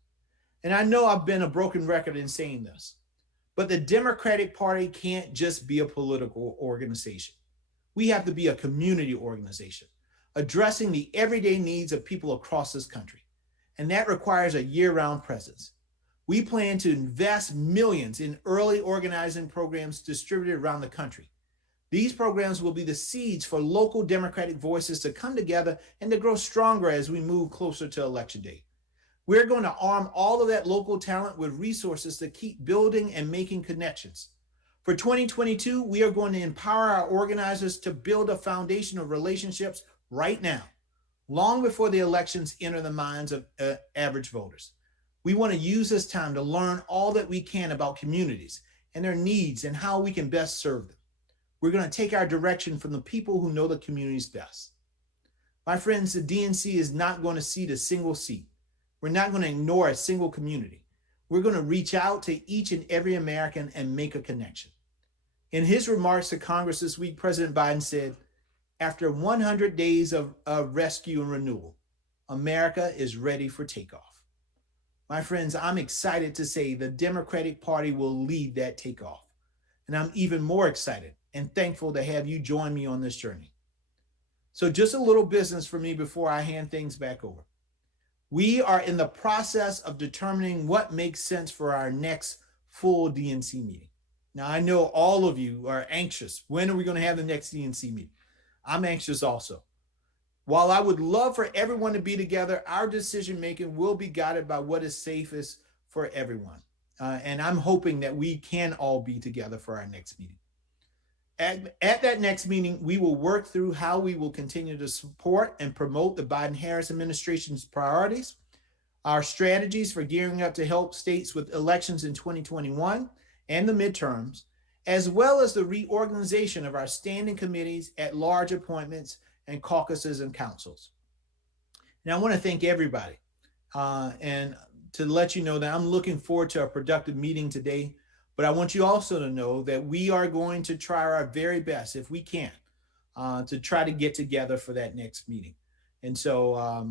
And I know I've been a broken record in saying this, but the Democratic Party can't just be a political organization. We have to be a community organization, addressing the everyday needs of people across this country. And that requires a year-round presence. We plan to invest millions in early organizing programs distributed around the country. These programs will be the seeds for local Democratic voices to come together and to grow stronger as we move closer to Election Day. We're going to arm all of that local talent with resources to keep building and making connections. For 2022, we are going to empower our organizers to build a foundation of relationships right now, long before the elections enter the minds of average voters. We want to use this time to learn all that we can about communities and their needs and how we can best serve them. We're going to take our direction from the people who know the communities best. My friends, the DNC is not going to cede a single seat. We're not going to ignore a single community. We're going to reach out to each and every American and make a connection. In his remarks to Congress this week, President Biden said, after 100 days of rescue and renewal, America is ready for takeoff. My friends, I'm excited to say the Democratic Party will lead that takeoff. And I'm even more excited and thankful to have you join me on this journey. So just a little business for me before I hand things back over. We are in the process of determining what makes sense for our next full DNC meeting. Now, I know all of you are anxious. When are we going to have the next DNC meeting? I'm anxious also. While I would love for everyone to be together, our decision-making will be guided by what is safest for everyone. And I'm hoping that we can all be together for our next meeting. At that next meeting, we will work through how we will continue to support and promote the Biden-Harris administration's priorities, our strategies for gearing up to help states with elections in 2021 and the midterms, as well as the reorganization of our standing committees, at-large appointments, and caucuses and councils. And I want to thank everybody and to let you know that I'm looking forward to a productive meeting today. But I want you also to know that we are going to try our very best, if we can, to try to get together for that next meeting. And so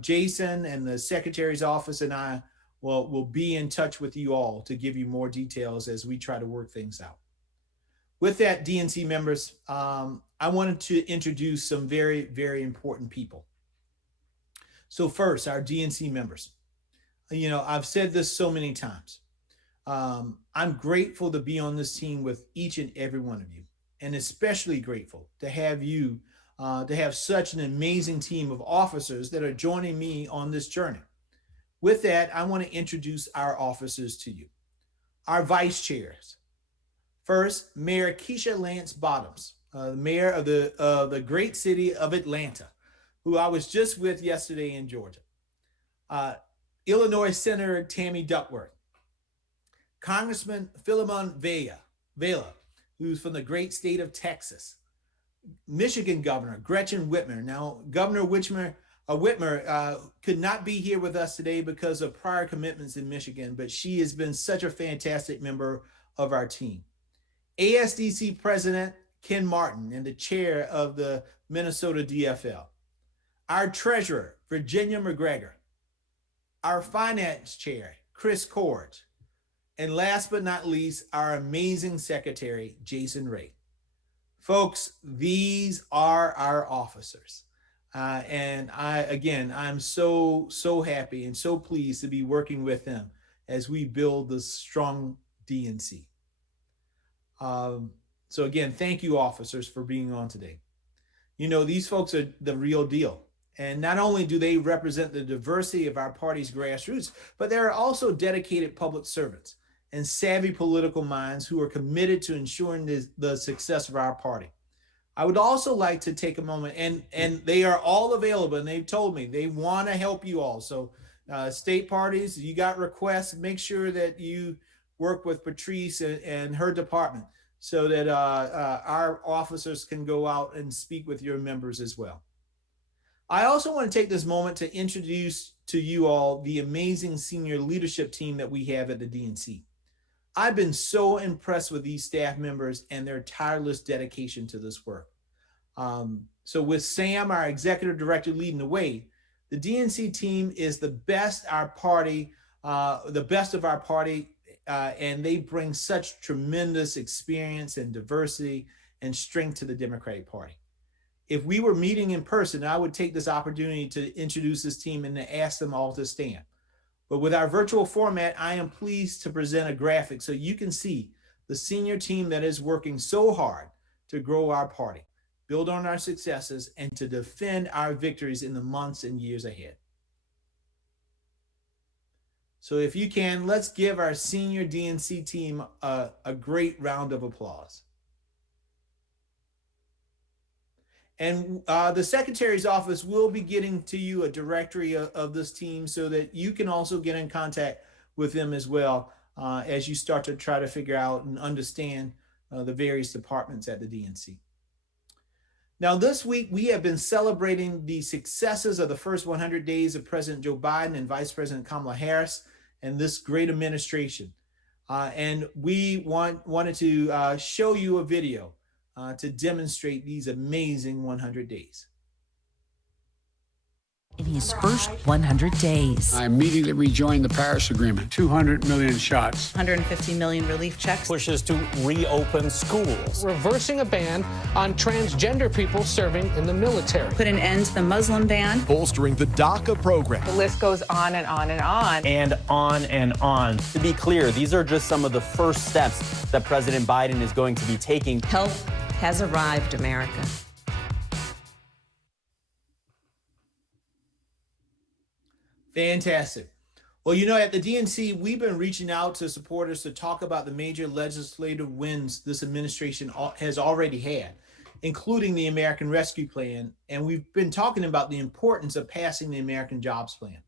Jason and the Secretary's office and I will be in touch with you all to give you more details as we try to work things out. With that, DNC members, I wanted to introduce some very, very important people. So first, our DNC members. You know, I've said this so many times. I'm grateful to be on this team with each and every one of you, and especially grateful to have you, to have such an amazing team of officers that are joining me on this journey. With that, I want to introduce our officers to you. Our vice chairs. First, Mayor Keisha Lance Bottoms, mayor of the great city of Atlanta, who I was just with yesterday in Georgia. Illinois Senator Tammy Duckworth. Congressman Philemon Vela, who's from the great state of Texas. Michigan Governor Gretchen Whitmer. Now, Governor Whitmer could not be here with us today because of prior commitments in Michigan, but she has been such a fantastic member of our team. ASDC President Ken Martin and the chair of the Minnesota DFL. Our treasurer, Virginia McGregor. Our finance chair, Chris Corge. And last but not least, our amazing secretary, Jason Ray. Folks, these are our officers. And I'm so happy and so pleased to be working with them as we build this strong DNC. So again, thank you, officers, for being on today. You know, these folks are the real deal. And not only do they represent the diversity of our party's grassroots, but they're also dedicated public servants and savvy political minds who are committed to ensuring the success of our party. I would also like to take a moment, and they are all available, and they've told me they want to help you all. So state parties, you got requests, make sure that you work with Patrice and her department so that our officers can go out and speak with your members as well. I also want to take this moment to introduce to you all the amazing senior leadership team that we have at the DNC. I've been so impressed with these staff members and their tireless dedication to this work. So with Sam, our executive director, leading the way, the DNC team is the best of our party, and they bring such tremendous experience and diversity and strength to the Democratic Party. If we were meeting in person, I would take this opportunity to introduce this team and to ask them all to stand. But with our virtual format, I am pleased to present a graphic so you can see the senior team that is working so hard to grow our party, build on our successes, and to defend our victories in the months and years ahead. So if you can, let's give our senior DNC team a great round of applause. And the Secretary's office will be getting to you a directory of this team so that you can also get in contact with them as well as you start to try to figure out and understand the various departments at the DNC. Now, this week, we have been celebrating the successes of the first 100 days of President Joe Biden and Vice President Kamala Harris and this great administration. And we wanted to show you a video to demonstrate these amazing 100 days. In his first 100 days. I immediately rejoined the Paris Agreement. 200 million shots. 150 million relief checks. Pushes to reopen schools. Reversing a ban on transgender people serving in the military. Put an end to the Muslim ban. Bolstering the DACA program. The list goes on and on and on. And on and on. To be clear, these are just some of the first steps that President Biden is going to be taking. Help has arrived, America. Fantastic. Well, you know, at the DNC, we've been reaching out to supporters to talk about the major legislative wins this administration has already had, including the American Rescue Plan. And we've been talking about the importance of passing the American Jobs Plan.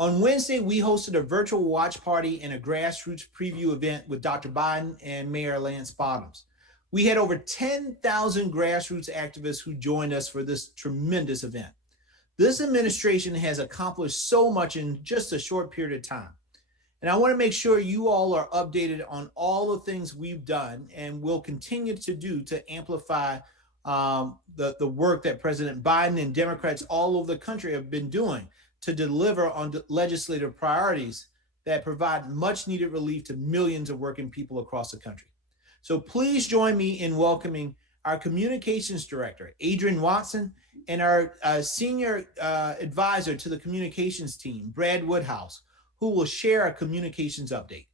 On Wednesday, we hosted a virtual watch party and a grassroots preview event with Dr. Biden and Mayor Lance Bottoms. We had over 10,000 grassroots activists who joined us for this tremendous event. This administration has accomplished so much in just a short period of time. And I want to make sure you all are updated on all the things we've done and will continue to do to amplify the work that President Biden and Democrats all over the country have been doing to deliver on legislative priorities that provide much needed relief to millions of working people across the country. So please join me in welcoming our communications director, Adrian Watson, and our senior advisor to the communications team, Brad Woodhouse, who will share a communications update.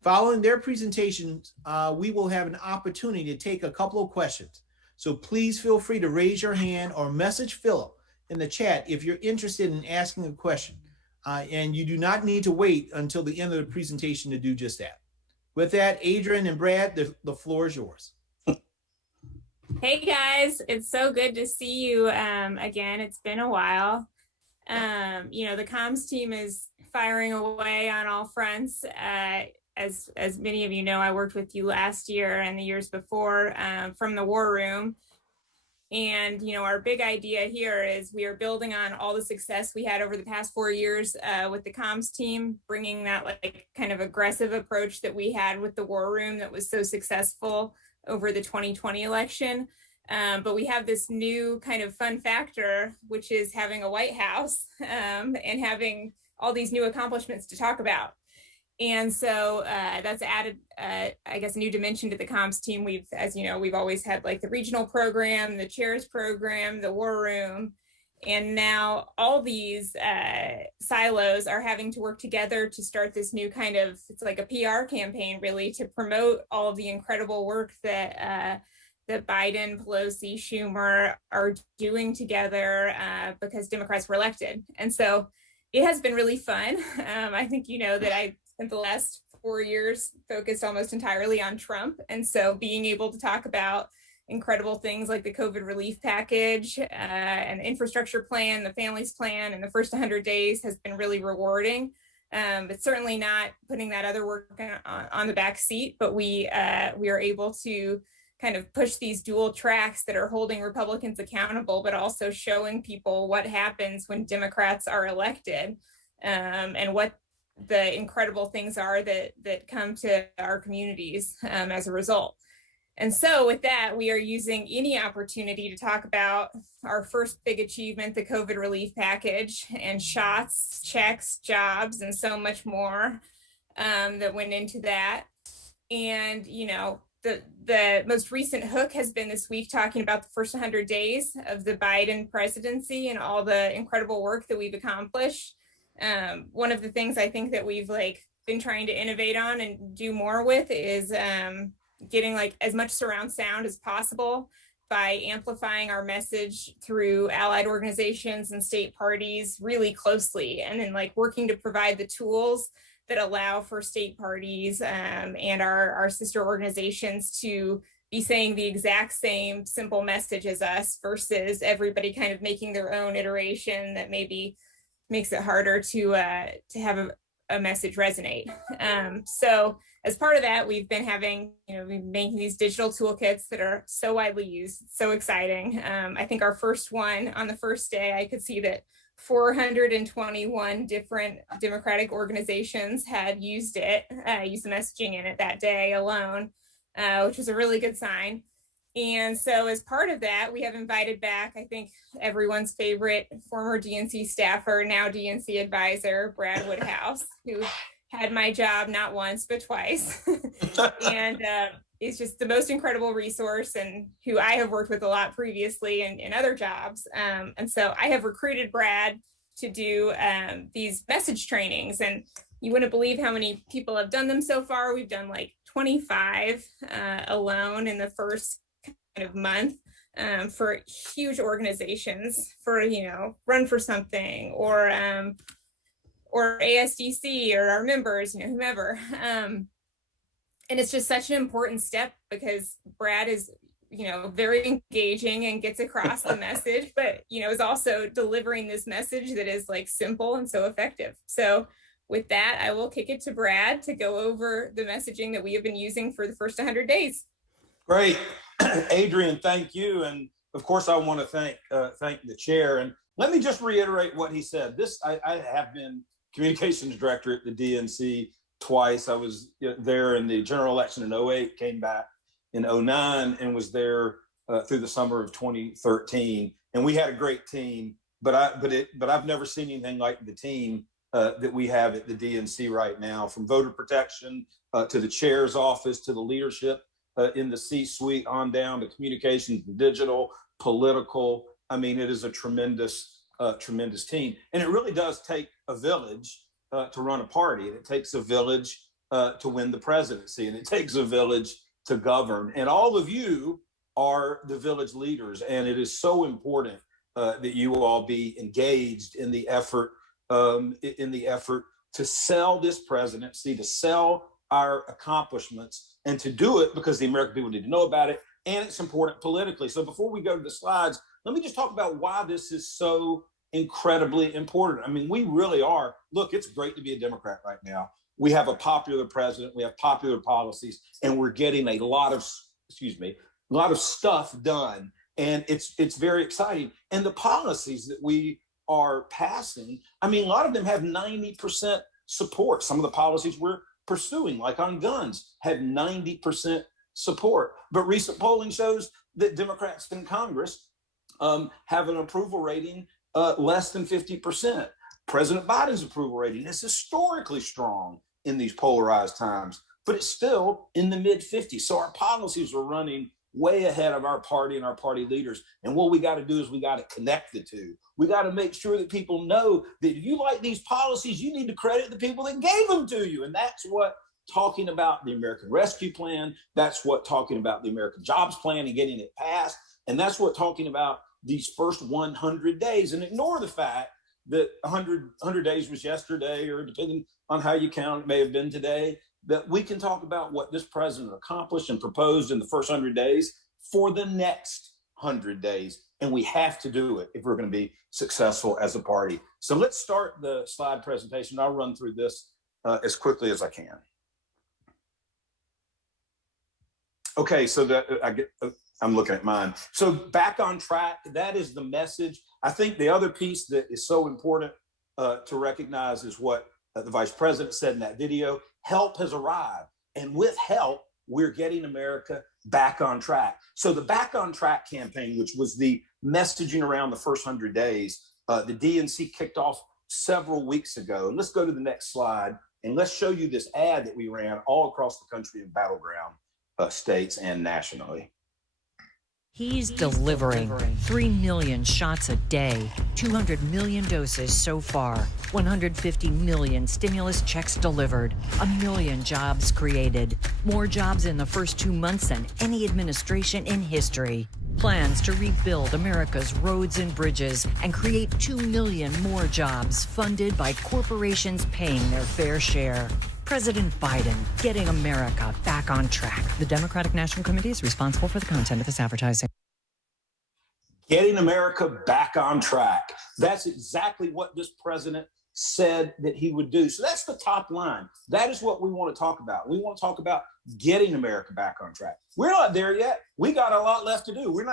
Following their presentations, we will have an opportunity to take a couple of questions. So please feel free to raise your hand or message Philip in the chat if you're interested in asking a question. And you do not need to wait until the end of the presentation to do just that. With that, Adrian and Brad, the floor is yours. Hey guys, it's so good to see you again. It's been a while. You know, the comms team is firing away on all fronts. As many of you know, I worked with you last year and the years before from the War Room. And, you know, our big idea here is we are building on all the success we had over the past 4 years with the comms team, bringing that like kind of aggressive approach that we had with the War Room that was so successful over the 2020 election. But we have this new kind of fun factor, which is having a White House and having all these new accomplishments to talk about. And so that's added, I guess, a new dimension to the comms team. We've, as you know, we've always had like the regional program, the chairs program, the War Room, and now all these silos are having to work together to start this new kind of, it's like a PR campaign really to promote all of the incredible work that that Biden, Pelosi, Schumer are doing together because Democrats were elected. And so it has been really fun. I think you know that I spent the last 4 years focused almost entirely on Trump. And so being able to talk about incredible things like the COVID relief package and the infrastructure plan, the families plan, and the first 100 days has been really rewarding. But certainly not putting that other work on the back seat, but we are able to kind of push these dual tracks that are holding Republicans accountable, but also showing people what happens when Democrats are elected and what the incredible things are that come to our communities as a result. And so with that, we are using any opportunity to talk about our first big achievement, the COVID relief package, and shots, checks, jobs, and so much more that went into that. And, you know, the most recent hook has been this week talking about the first 100 days of the Biden presidency and all the incredible work that we've accomplished. One of the things I think that we've been trying to innovate on and do more with is getting as much surround sound as possible by amplifying our message through allied organizations and state parties really closely, and then working to provide the tools that allow for state parties and our sister organizations to be saying the exact same simple message as us versus everybody kind of making their own iteration that maybe makes it harder to have a message resonate. So as part of that, we've been making these digital toolkits that are so widely used, so exciting. I think our first one on the first day, I could see that 421 different Democratic organizations had used the messaging in it that day alone, which was a really good sign. And so as part of that, we have invited back, I think, everyone's favorite former DNC staffer, now DNC advisor, Brad Woodhouse, who had my job not once, but twice. And is just the most incredible resource, and who I have worked with a lot previously in other jobs. And so I have recruited Brad to do these message trainings, and you wouldn't believe how many people have done them so far. We've done like 25 alone in the first kind of month for huge organizations, for Run for Something or ASDC or our members, whomever. And it's just such an important step because Brad is very engaging and gets across the message, but is also delivering this message that is like simple and so effective. So with that, I will kick it to Brad to go over the messaging that we have been using for the first 100 days. Great. Adrian, thank you. And of course, I want to thank the chair. And let me just reiterate what he said. I have been communications director at the DNC twice. I was there in the general election in 2008, came back in 2009, and was there through the summer of 2013. And we had a great team, but I've never seen anything like the team that we have at the DNC right now, from voter protection to the chair's office, to the leadership in the C-suite on down to communications, digital, political. I mean, it is a tremendous team. And it really does take a village to run a party. And it takes a village to win the presidency. And it takes a village to govern. And all of you are the village leaders. And it is so important that you all be engaged in the effort to sell this presidency, to sell our accomplishments, and to do it because the American people need to know about it, and it's important politically. So before we go to the slides, let me just talk about why this is so incredibly important. I mean, we really are. Look, it's great to be a Democrat right now. We have a popular president, we have popular policies, and we're getting a lot of stuff done, and it's very exciting. And the policies that we are passing, I mean, a lot of them have 90% support. Some of the policies we're pursuing, like on guns, had 90% support. But recent polling shows that Democrats in Congress have an approval rating less than 50%. President Biden's approval rating is historically strong in these polarized times, but it's still in the mid-50s. So our policies are running way ahead of our party and our party leaders. And what we got to do is we got to connect the two. We got to make sure that people know that if you like these policies, you need to credit the people that gave them to you. And that's what talking about the American Rescue Plan, that's what talking about the American Jobs Plan and getting it passed. And that's what talking about these first 100 days. And ignore the fact that 100 days was yesterday, or depending on how you count, it may have been today. That we can talk about what this president accomplished and proposed in the first 100 days for the next 100 days. And we have to do it if we're going to be successful as a party. So let's start the slide presentation. I'll run through this as quickly as I can. Okay, so I'm looking at mine. So back on track, that is the message. I think the other piece that is so important to recognize is what the vice president said in that video. Help has arrived. And with help, we're getting America back on track. So the Back on Track campaign, which was the messaging around the first 100 days, the DNC kicked off several weeks ago. And let's go to the next slide, and let's show you this ad that we ran all across the country in battleground states and nationally. He's delivering 3 million shots a day, 200 million doses so far, 150 million stimulus checks delivered, 1 million jobs created, more jobs in the first 2 months than any administration in history. Plans to rebuild America's roads and bridges and create 2 million more jobs funded by corporations paying their fair share. President Biden getting America back on track. The Democratic National Committee is responsible for the content of this advertising. Getting America back on track. That's exactly what this president said that he would do. So that's the top line. That is what we want to talk about. We want to talk about getting America back on track. We're not there yet. We got a lot left to do.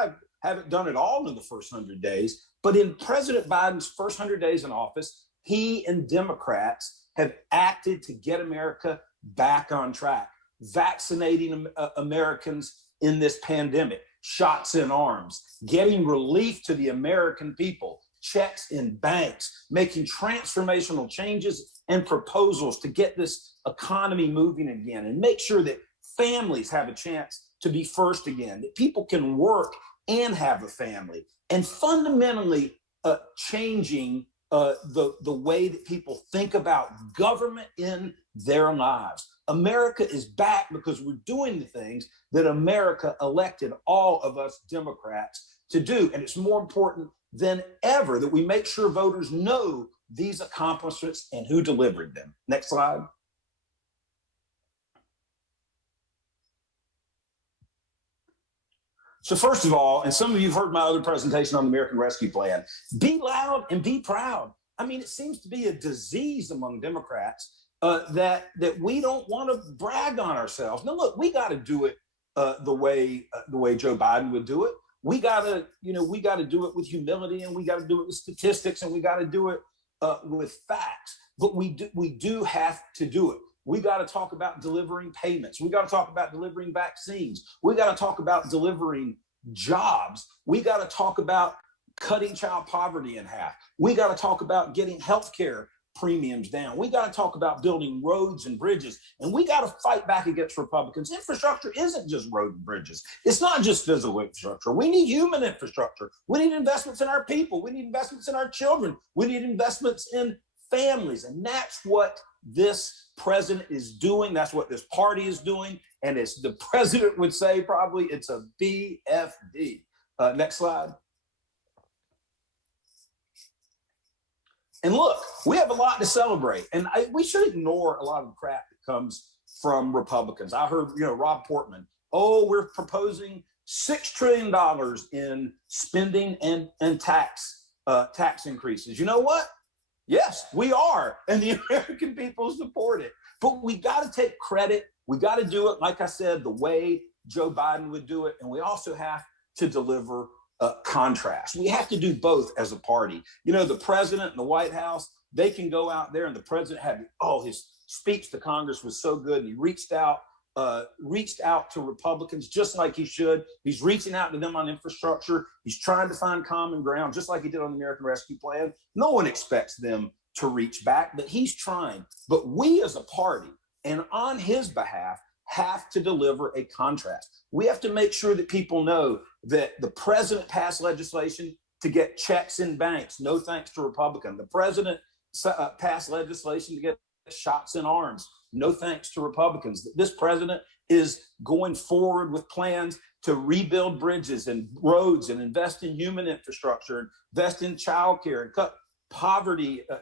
Haven't done it all in the first 100 days, but in President Biden's first 100 days in office, he and Democrats have acted to get America back on track, vaccinating Americans in this pandemic, shots in arms, getting relief to the American people, checks in banks, making transformational changes and proposals to get this economy moving again and make sure that families have a chance to be first again, that people can work and have a family, and fundamentally changing the way that people think about government in their lives. America is back because we're doing the things that America elected all of us Democrats to do. And it's more important than ever that we make sure voters know these accomplishments and who delivered them. Next slide. So first of all, and some of you have heard my other presentation on the American Rescue Plan, be loud and be proud. I mean, it seems to be a disease among Democrats that we don't want to brag on ourselves. Now, look, we got to do it the way Joe Biden would do it. We got to do it with humility, and we got to do it with statistics, and we got to do it with facts. But we do have to do it. We got to talk about delivering payments. We got to talk about delivering vaccines. We got to talk about delivering jobs. We got to talk about cutting child poverty in half. We got to talk about getting healthcare premiums down. We got to talk about building roads and bridges. And we got to fight back against Republicans. Infrastructure isn't just road and bridges. It's not just physical infrastructure. We need human infrastructure. We need investments in our people. We need investments in our children. We need investments in families. And that's what this president is doing. That's what this party is doing. And as the president would say, probably it's a BFD. Next slide. And look, we have a lot to celebrate. And we should ignore a lot of the crap that comes from Republicans. I heard, Rob Portman, we're proposing $6 trillion in spending and tax increases. You know what? Yes, we are. And the American people support it. But we got to take credit. We got to do it, like I said, the way Joe Biden would do it. And we also have to deliver contrast. We have to do both as a party. The president and the White House, they can go out there, and the president had, his speech to Congress was so good. And he reached out to Republicans just like he should. He's reaching out to them on infrastructure. He's trying to find common ground, just like he did on the American Rescue Plan. No one expects them to reach back, but he's trying. But we as a party, and on his behalf, have to deliver a contrast. We have to make sure that people know that the president passed legislation to get checks in banks. No thanks to Republican. The president passed legislation to get shots in arms. No thanks to Republicans. This president is going forward with plans to rebuild bridges and roads and invest in human infrastructure, and invest in childcare and cut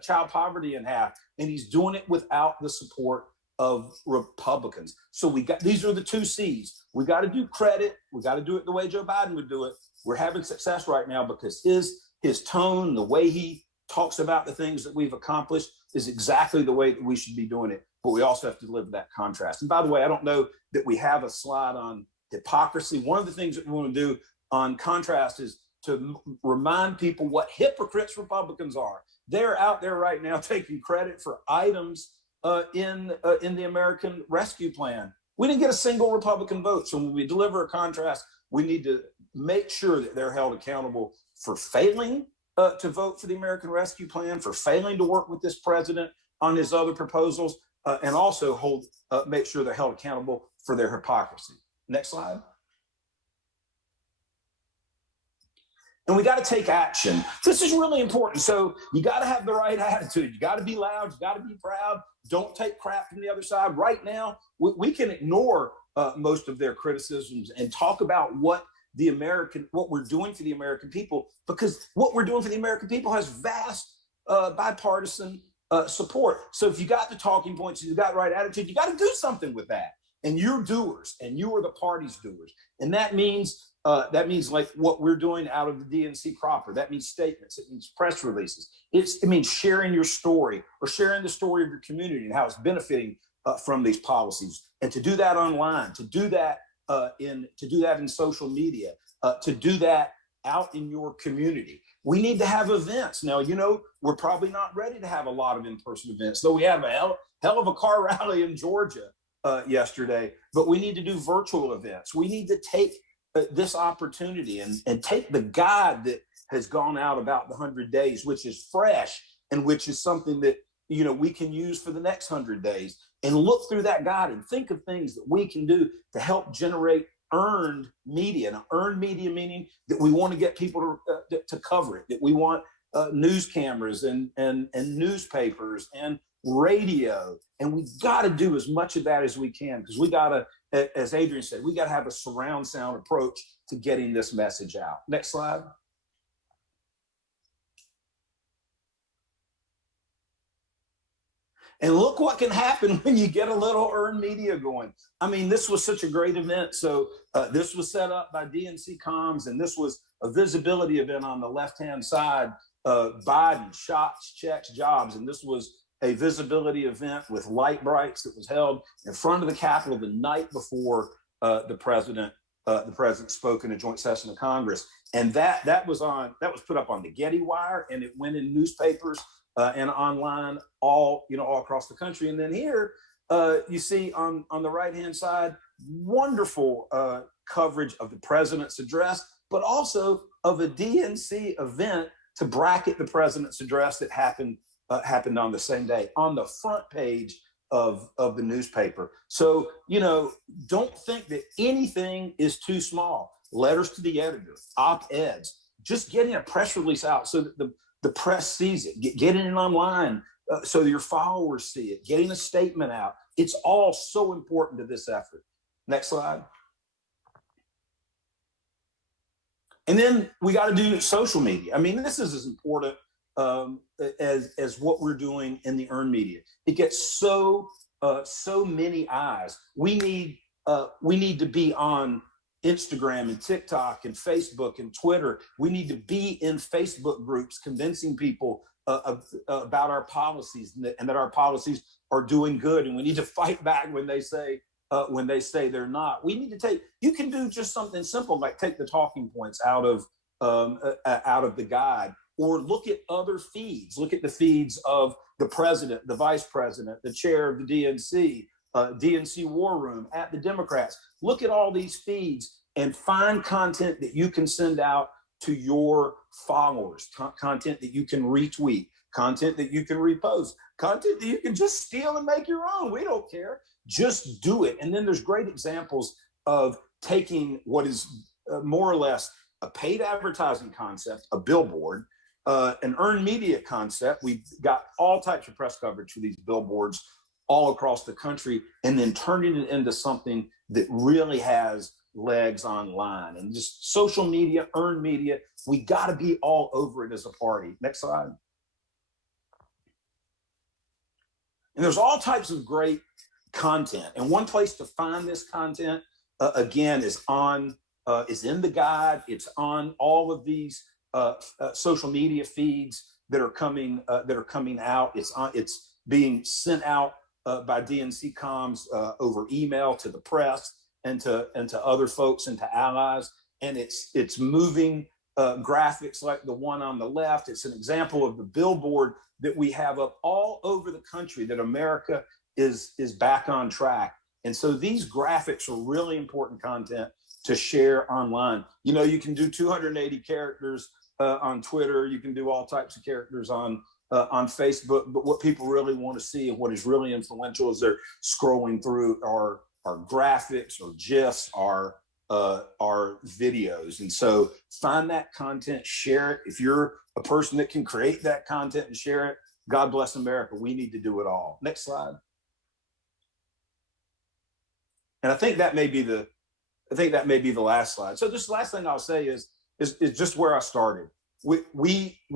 child poverty in half. And he's doing it without the support of Republicans. So these are the two C's. We got to do credit. We got to do it the way Joe Biden would do it. We're having success right now because his tone, the way he talks about the things that we've accomplished is exactly the way that we should be doing it. But we also have to deliver that contrast. And by the way, I don't know that we have a slide on hypocrisy. One of the things that we want to do on contrast is to remind people what hypocrites Republicans are. They're out there right now taking credit for items in the American Rescue Plan. We didn't get a single Republican vote. So when we deliver a contrast, we need to make sure that they're held accountable for failing to vote for the American Rescue Plan, for failing to work with this president on his other proposals, and also make sure they're held accountable for their hypocrisy. Next slide. And we got to take action. This is really important. So you got to have the right attitude. You got to be loud. You got to be proud. Don't take crap from the other side. Right now, we can ignore most of their criticisms and talk about what we're doing for the American people, because what we're doing for the American people has vast bipartisan support. So if you got the talking points, you got the right attitude, you got to do something with that. And you're doers, and you are the party's doers. And that means like what we're doing out of the DNC proper. That means statements. It means press releases. It means sharing your story or sharing the story of your community and how it's benefiting from these policies. And to do that online, to do that in social media, to do that out in your community. We need to have events. Now, we're probably not ready to have a lot of in-person events, though we have a hell of a car rally in Georgia yesterday, but we need to do virtual events. We need to take this opportunity and take the guide that has gone out about the 100 days, which is fresh and which is something that, we can use for the next 100 days, and look through that guide and think of things that we can do to help generate earned media. And earned media meaning that we want to get people to cover it, that we want news cameras and newspapers and radio, and we got to do as much of that as we can, because we got to, as Adrian said, we got to have a surround sound approach to getting this message out. Next slide. And look what can happen when you get a little earned media going. I mean, this was such a great event. So this was set up by DNC Comms, and this was a visibility event on the left-hand side. Biden, shots, checks, jobs, and this was a visibility event with light brights that was held in front of the Capitol the night before the president spoke in a joint session of Congress, and that was put up on the Getty Wire, and it went in newspapers and online all across the country. And then here you see on the right hand side, wonderful coverage of the president's address, but also of a DNC event to bracket the president's address that happened on the same day on the front page of the newspaper. So, don't think that anything is too small. Letters to the editor, op-eds, just getting a press release out so that the press sees it, getting it online so your followers see it, getting a statement out. It's all so important to this effort. Next slide. And then we got to do social media. I mean, this is as important as what we're doing in the earned media. It gets so many eyes. We need to be on Instagram and TikTok and Facebook and Twitter. We need to be in Facebook groups convincing people about our policies and that our policies are doing good. And we need to fight back when they say they're not. We need to you can do just something simple like take the talking points out of the guide, or look at other feeds. Look at the feeds of the president, the vice president, the chair of the DNC, DNC War Room, at the Democrats. Look at all these feeds and find content that you can send out to your followers, content that you can retweet, content that you can repost, content that you can just steal and make your own. We don't care. Just do it. And then there's great examples of taking what is more or less a paid advertising concept, a billboard, an earned media concept. We've got all types of press coverage for these billboards all across the country, and then turning it into something that really has legs online. And just social media, earned media, we got to be all over it as a party. Next slide. And there's all types of great content. And one place to find this content, again, is in the guide. It's on all of these social media feeds that are coming out. It's being sent out by DNC Comms over email to the press and to other folks and to allies. And it's moving graphics like the one on the left. It's an example of the billboard that we have up all over the country that America is back on track. And so these graphics are really important content to share online. You can do 280 characters on Twitter. You can do all types of characters on Facebook. But what people really want to see and what is really influential as they're scrolling through are graphics or GIFs, are videos. And so find that content, share it. If you're a person that can create that content and share it, God bless America. We need to do it all. Next slide. And I think that may be the last slide. So this last thing I'll say is just where I started. it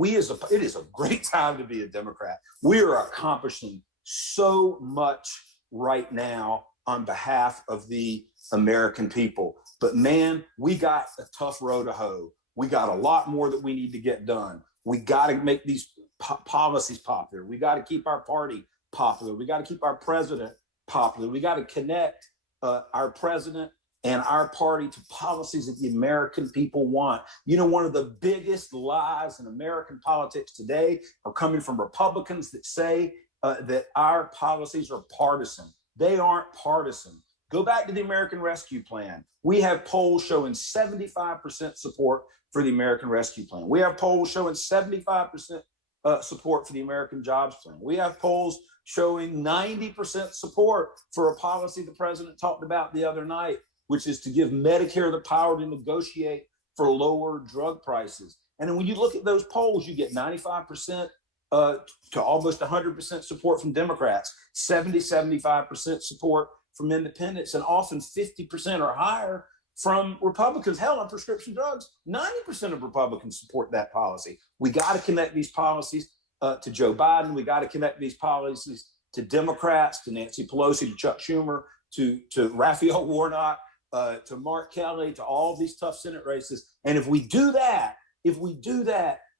is a great time to be a Democrat. We are accomplishing so much right now on behalf of the American people. But man, we got a tough row to hoe. We got a lot more that we need to get done. We got to make these policies popular. We got to keep our party popular. We got to keep our president popular. We got to connect our president and our party to policies that the American people want. You know, one of the biggest lies in American politics today are coming from Republicans that say that our policies are partisan. They aren't partisan. Go back to the American Rescue Plan. We have polls showing 75% support for the American Rescue Plan. We have polls showing 75% support for the American Jobs Plan. We have polls showing 90% support for a policy the president talked about the other night, which is to give Medicare the power to negotiate for lower drug prices. And then when you look at those polls, you get 95% to almost 100% support from Democrats, 75% support from independents, and often 50% or higher from Republicans. Hell, on prescription drugs, 90% of Republicans support that policy. We got to connect these policies to Joe Biden. We got to connect these policies to Democrats, to Nancy Pelosi, to Chuck Schumer, to Raphael Warnock, to Mark Kelly, to all these tough Senate races. And if we do that,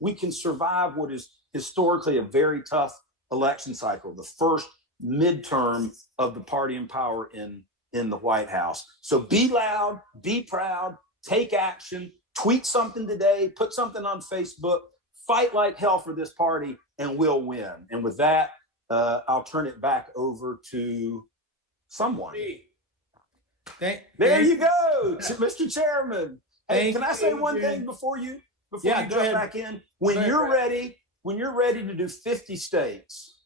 we can survive what is historically a very tough election cycle, the first midterm of the party in power in the White House. So be loud, be proud, take action, tweet something today, put something on Facebook, fight like hell for this party, and we'll win. And with that, I'll turn it back over to someone. There you go, Mr. Chairman. Hey, can I say one thing before you jump back in? When you're ready to do 50 states,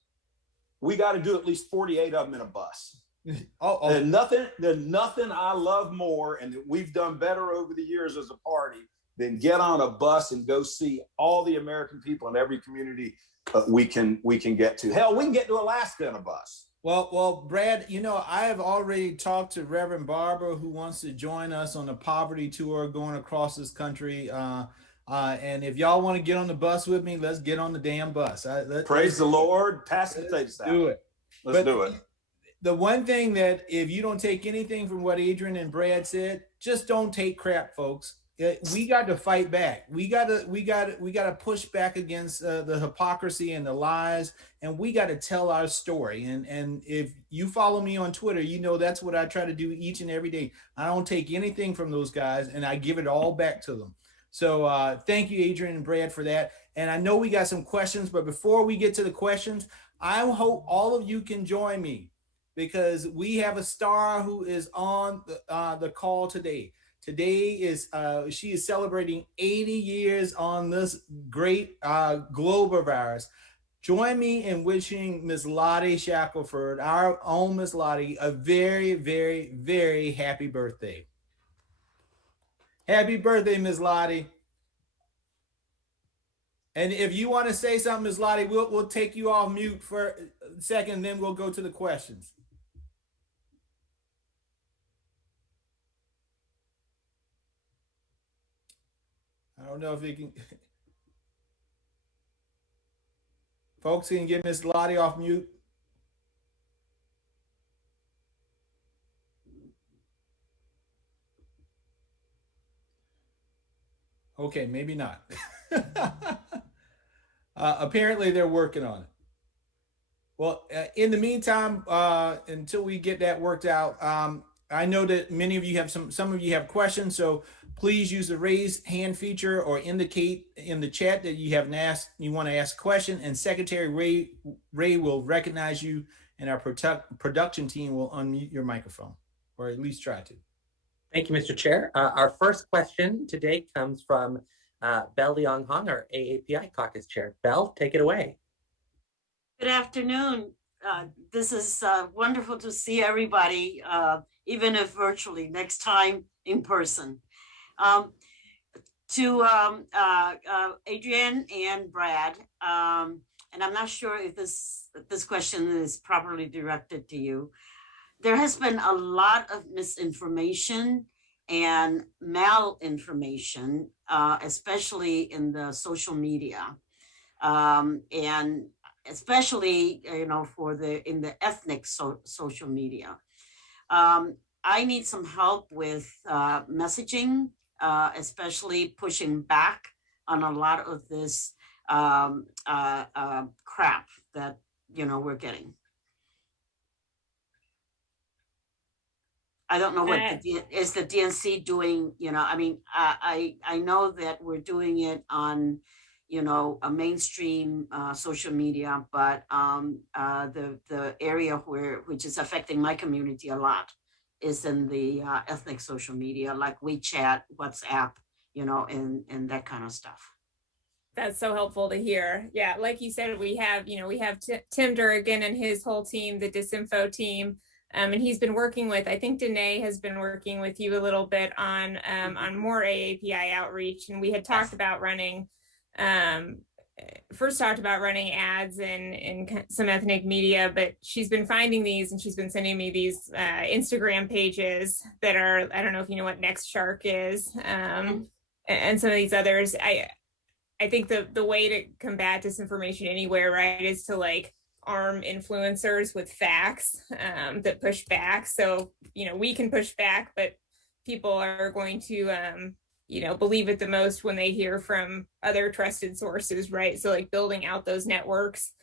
we got to do at least 48 of them in a bus. There's nothing I love more, and that we've done better over the years as a party, than get on a bus and go see all the American people in every community we can get to. Hell, we can get to Alaska in a bus. Well, Brad, you know, I have already talked to Reverend Barber, who wants to join us on a poverty tour going across this country. And if y'all want to get on the bus with me, let's get on the damn bus. Praise the Lord. Pass the tapes out. Do it. Let's do it. The one thing that, if you don't take anything from what Adrian and Brad said, just don't take crap, folks. We got to fight back. We got to push back against the hypocrisy and the lies, and we got to tell our story. And if you follow me on Twitter, you know that's what I try to do each and every day. I don't take anything from those guys, and I give it all back to them. So thank you, Adrian and Brad, for that. And I know we got some questions, but before we get to the questions, I hope all of you can join me, because we have a star who is on the call today. Today is she is celebrating 80 years on this great globe of ours. Join me in wishing Miss Lottie Shackelford, our own Miss Lottie, a very, very, very happy birthday. Happy birthday, Miss Lottie. And if you want to say something, Miss Lottie, we'll take you off mute for a second, and then we'll go to the questions. I don't know if you can. Folks, can get Miss Lottie off mute? Okay, maybe not. Apparently they're working on it. Well, in the meantime, until we get that worked out, I know that many of you have some of you have questions, so please use the raise hand feature or indicate in the chat that you want to ask a question, and Secretary Ray will recognize you, and our production team will unmute your microphone, or at least try to. Thank you, Mr. Chair. Our first question today comes from Belle Leong Hong, our AAPI caucus chair. Belle, take it away. Good afternoon. This is wonderful to see everybody, even if virtually, next time in person. To Adrian and Brad, and I'm not sure if this question is properly directed to you. There has been a lot of misinformation and malinformation, especially in the social media, and especially for in the ethnic social media. I need some help with messaging, especially pushing back on a lot of this crap that we're getting. I don't know what is the DNC doing. I mean, I know that we're doing it on a mainstream social media, but the area which is affecting my community a lot is in the ethnic social media, like WeChat, WhatsApp, and that kind of stuff. That's so helpful to hear. Yeah, like you said, we have Tim Durgan and his whole team, the disinfo team. And he's been working with, I think Danae has been working with you a little bit on more AAPI outreach. And we had talked about running, first talked about running ads in some ethnic media, but she's been finding these and she's been sending me these Instagram pages that are, I don't know if you know what Next Shark is, and some of these others. I think the way to combat disinformation anywhere, right, is to arm influencers with facts that push back. So, we can push back, but people are going to, believe it the most when they hear from other trusted sources, right? So building out those networks.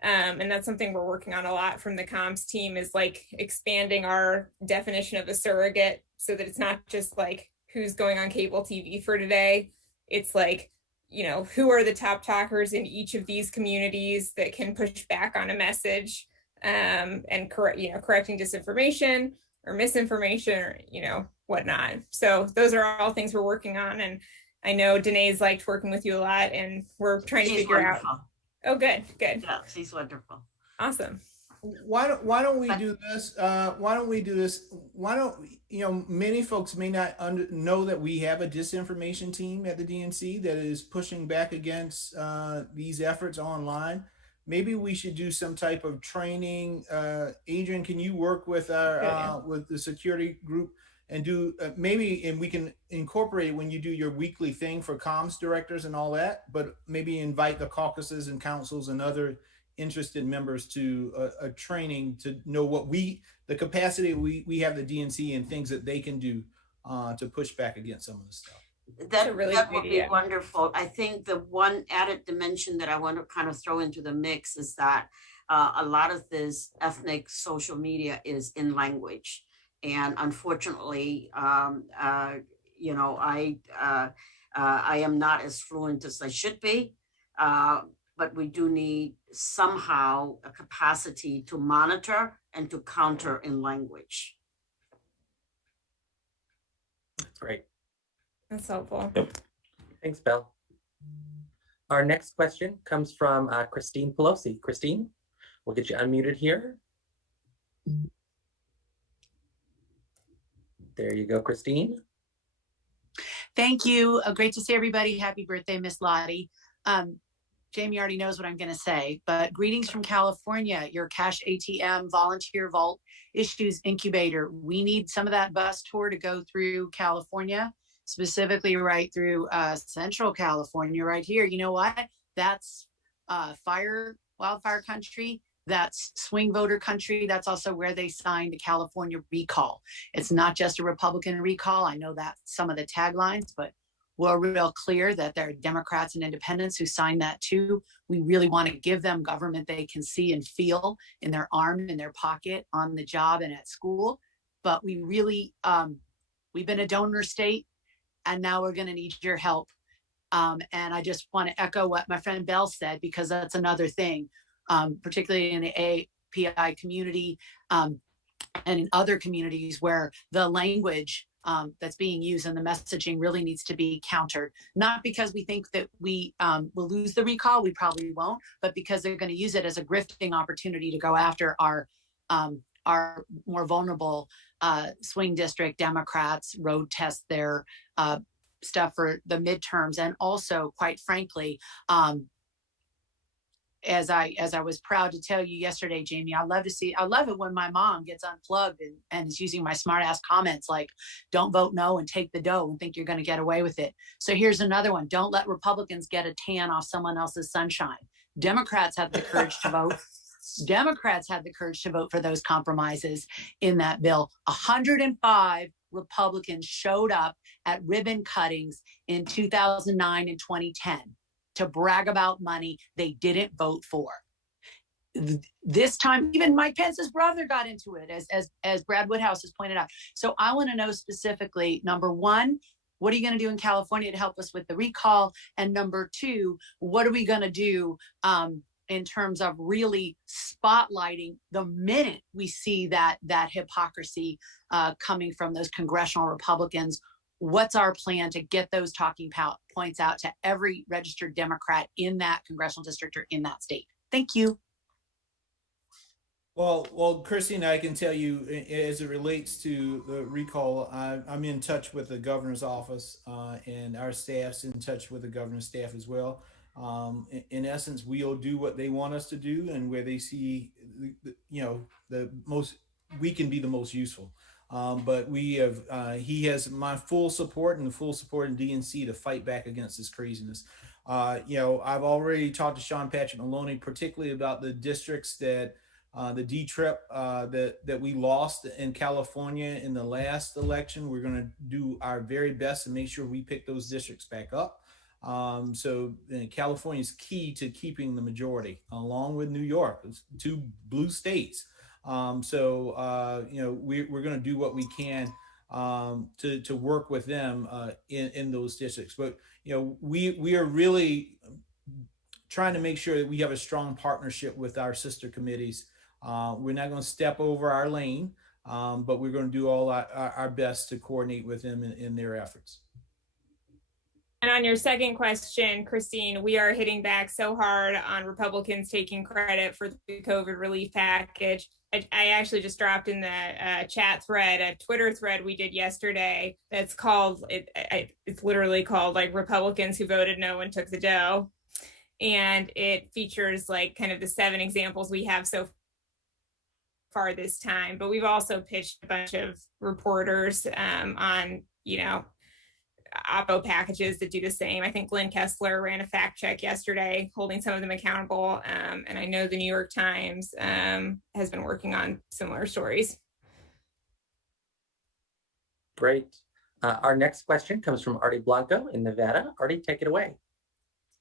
And that's something we're working on a lot from the comms team, is expanding our definition of a surrogate so that it's not just who's going on cable TV for today. It's who are the top talkers in each of these communities that can push back on a message, and correcting disinformation or misinformation or, whatnot. So those are all things we're working on. And I know Danae's liked working with you a lot, and we're trying to figure out. Oh, good. Yeah, she's wonderful. Awesome. Why don't we do this? Many folks may not know that we have a disinformation team at the DNC that is pushing back against these efforts online. Maybe we should do some type of training. Adrian, can you work with with the security group and do and we can incorporate it when you do your weekly thing for comms directors and all that, but maybe invite the caucuses and councils and other interested members to a training to know what the capacity we have the DNC and things that they can do to push back against some of the stuff. That would be wonderful. I think the one added dimension that I want to kind of throw into the mix is that a lot of this ethnic social media is in language. And unfortunately, I am not as fluent as I should be. But we do need somehow a capacity to monitor and to counter in language. That's great. That's helpful. Yep. Thanks, Belle. Our next question comes from Christine Pelosi. Christine, we'll get you unmuted here. There you go, Christine. Thank you. Great to see everybody. Happy birthday, Miss Lottie. Jamie already knows what I'm going to say, but greetings from California, your cash ATM volunteer vault issues incubator. We need some of that bus tour to go through California, specifically right through Central California right here. You know what? That's wildfire country. That's swing voter country. That's also where they signed the California recall. It's not just a Republican recall. I know that's some of the taglines, but we're real clear that there are Democrats and independents who signed that too. We really want to give them government they can see and feel in their arm, in their pocket, on the job and at school. But we really, we've been a donor state, and now we're going to need your help. And I just want to echo what my friend Belle said, because that's another thing, particularly in the API community and in other communities where the language that's being used and the messaging really needs to be countered. Not because we think that we will lose the recall, we probably won't, but because they're going to use it as a grifting opportunity to go after our more vulnerable swing district Democrats, road test their stuff for the midterms, and also, quite frankly, as I was proud to tell you yesterday, Jamie, I love it when my mom gets unplugged and is using my smart ass comments like, don't vote no and take the dough and think you're going to get away with it. So here's another one. Don't let Republicans get a tan off someone else's sunshine. Democrats have the courage to vote. Democrats had the courage to vote for those compromises in that bill. 105 Republicans showed up at ribbon cuttings in 2009 and 2010 to brag about money they didn't vote for. This time, even Mike Pence's brother got into it, as Brad Woodhouse has pointed out. So I want to know specifically, number one, what are you going to do in California to help us with the recall? And number two, what are we going to do in terms of really spotlighting the minute we see that hypocrisy coming from those congressional Republicans? What's our plan to get those talking points out to every registered Democrat in that congressional district or in that state? Thank you. Well, Christine, I can tell you as it relates to the recall, I'm in touch with the governor's office, and our staff's in touch with the governor's staff as well. In essence, we'll do what they want us to do, and where they see, the most, we can be the most useful. But we have, he has my full support and the full support in DNC to fight back against this craziness. I've already talked to Sean Patrick Maloney, particularly about the districts that the D-Trip that we lost in California in the last election. We're going to do our very best to make sure we pick those districts back up. So California is key to keeping the majority, along with New York. It's two blue states. We're going to do what we can to work with them in those districts. But we are really trying to make sure that we have a strong partnership with our sister committees. We're not going to step over our lane, but we're going to do all our best to coordinate with them in their efforts. And on your second question, Christine, we are hitting back so hard on Republicans taking credit for the COVID relief package. I actually just dropped in the chat thread, a Twitter thread we did yesterday that's called, it's literally called like Republicans who voted no and took the dough. And it features like kind of the 7 examples we have so far this time. But we've also pitched a bunch of reporters on, oppo packages that do the same. I think Glenn Kessler ran a fact check yesterday, holding some of them accountable. And I know the New York Times has been working on similar stories. Great. Our next question comes from Artie Blanco in Nevada. Artie, take it away.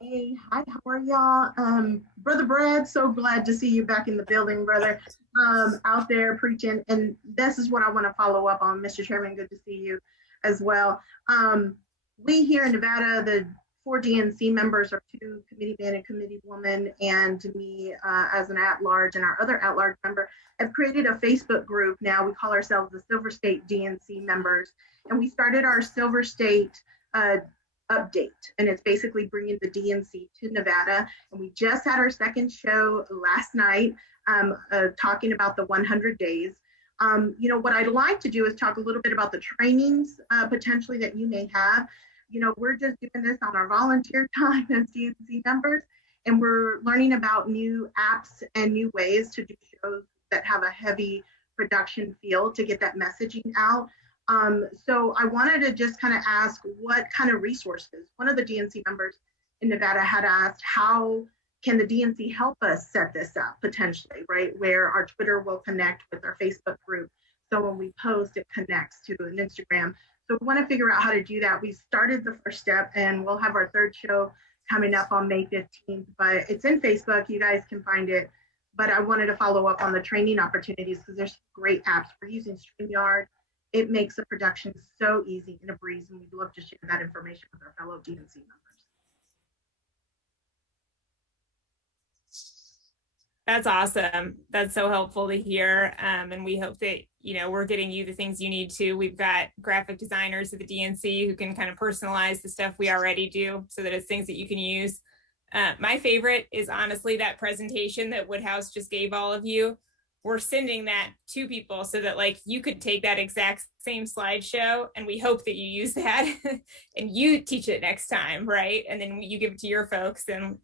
Hey, hi, how are y'all? Brother Brad, so glad to see you back in the building, brother, out there preaching. And this is what I want to follow up on, Mr. Chairman. Good to see you as well. We here in Nevada, the 4 DNC members are 2 committeemen and committeewoman, and me as an at-large and our other at-large member have created a Facebook group now. We call ourselves the Silver State DNC members, and we started our Silver State update, and it's basically bringing the DNC to Nevada. And we just had our second show last night talking about the 100 days. What I'd like to do is talk a little bit about the trainings potentially that you may have. We're just doing this on our volunteer time as DNC members, and we're learning about new apps and new ways to do shows that have a heavy production feel to get that messaging out. So I wanted to just kind of ask what kind of resources. One of the DNC members in Nevada had asked, how can the DNC help us set this up potentially, right? Where our Twitter will connect with our Facebook group. So when we post, it connects to an Instagram. So we want to figure out how to do that. We started the first step, and we'll have our 3rd show coming up on May 15th, but it's in Facebook. You guys can find it. But I wanted to follow up on the training opportunities because there's great apps. We're using StreamYard. It makes the production so easy and a breeze, and we'd love to share that information with our fellow DNC members. That's awesome. That's so helpful to hear. And we hope that, we're getting you the things you need to. We've got graphic designers at the DNC who can kind of personalize the stuff we already do so that it's things that you can use. My favorite is honestly that presentation that Woodhouse just gave all of you. we're sending that to people so that like you could take that exact same slideshow, and we hope that you use that and you teach it next time, right? And then you give it to your folks, and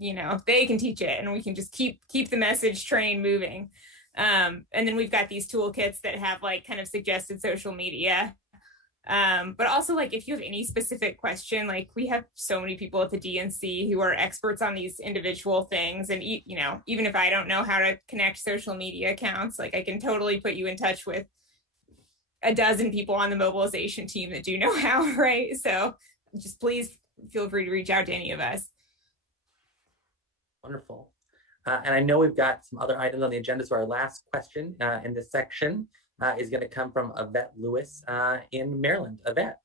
they can teach it, and we can just keep the message train moving. And then we've got these toolkits that have like kind of suggested social media. But also, like, if you have any specific question, like we have so many people at the DNC who are experts on these individual things. And, even if I don't know how to connect social media accounts, like I can totally put you in touch with a dozen people on the mobilization team that do know how, right? So just please feel free to reach out to any of us. Wonderful. And I know we've got some other items on the agenda. So our last question in this section is going to come from Yvette Lewis in Maryland. Yvette.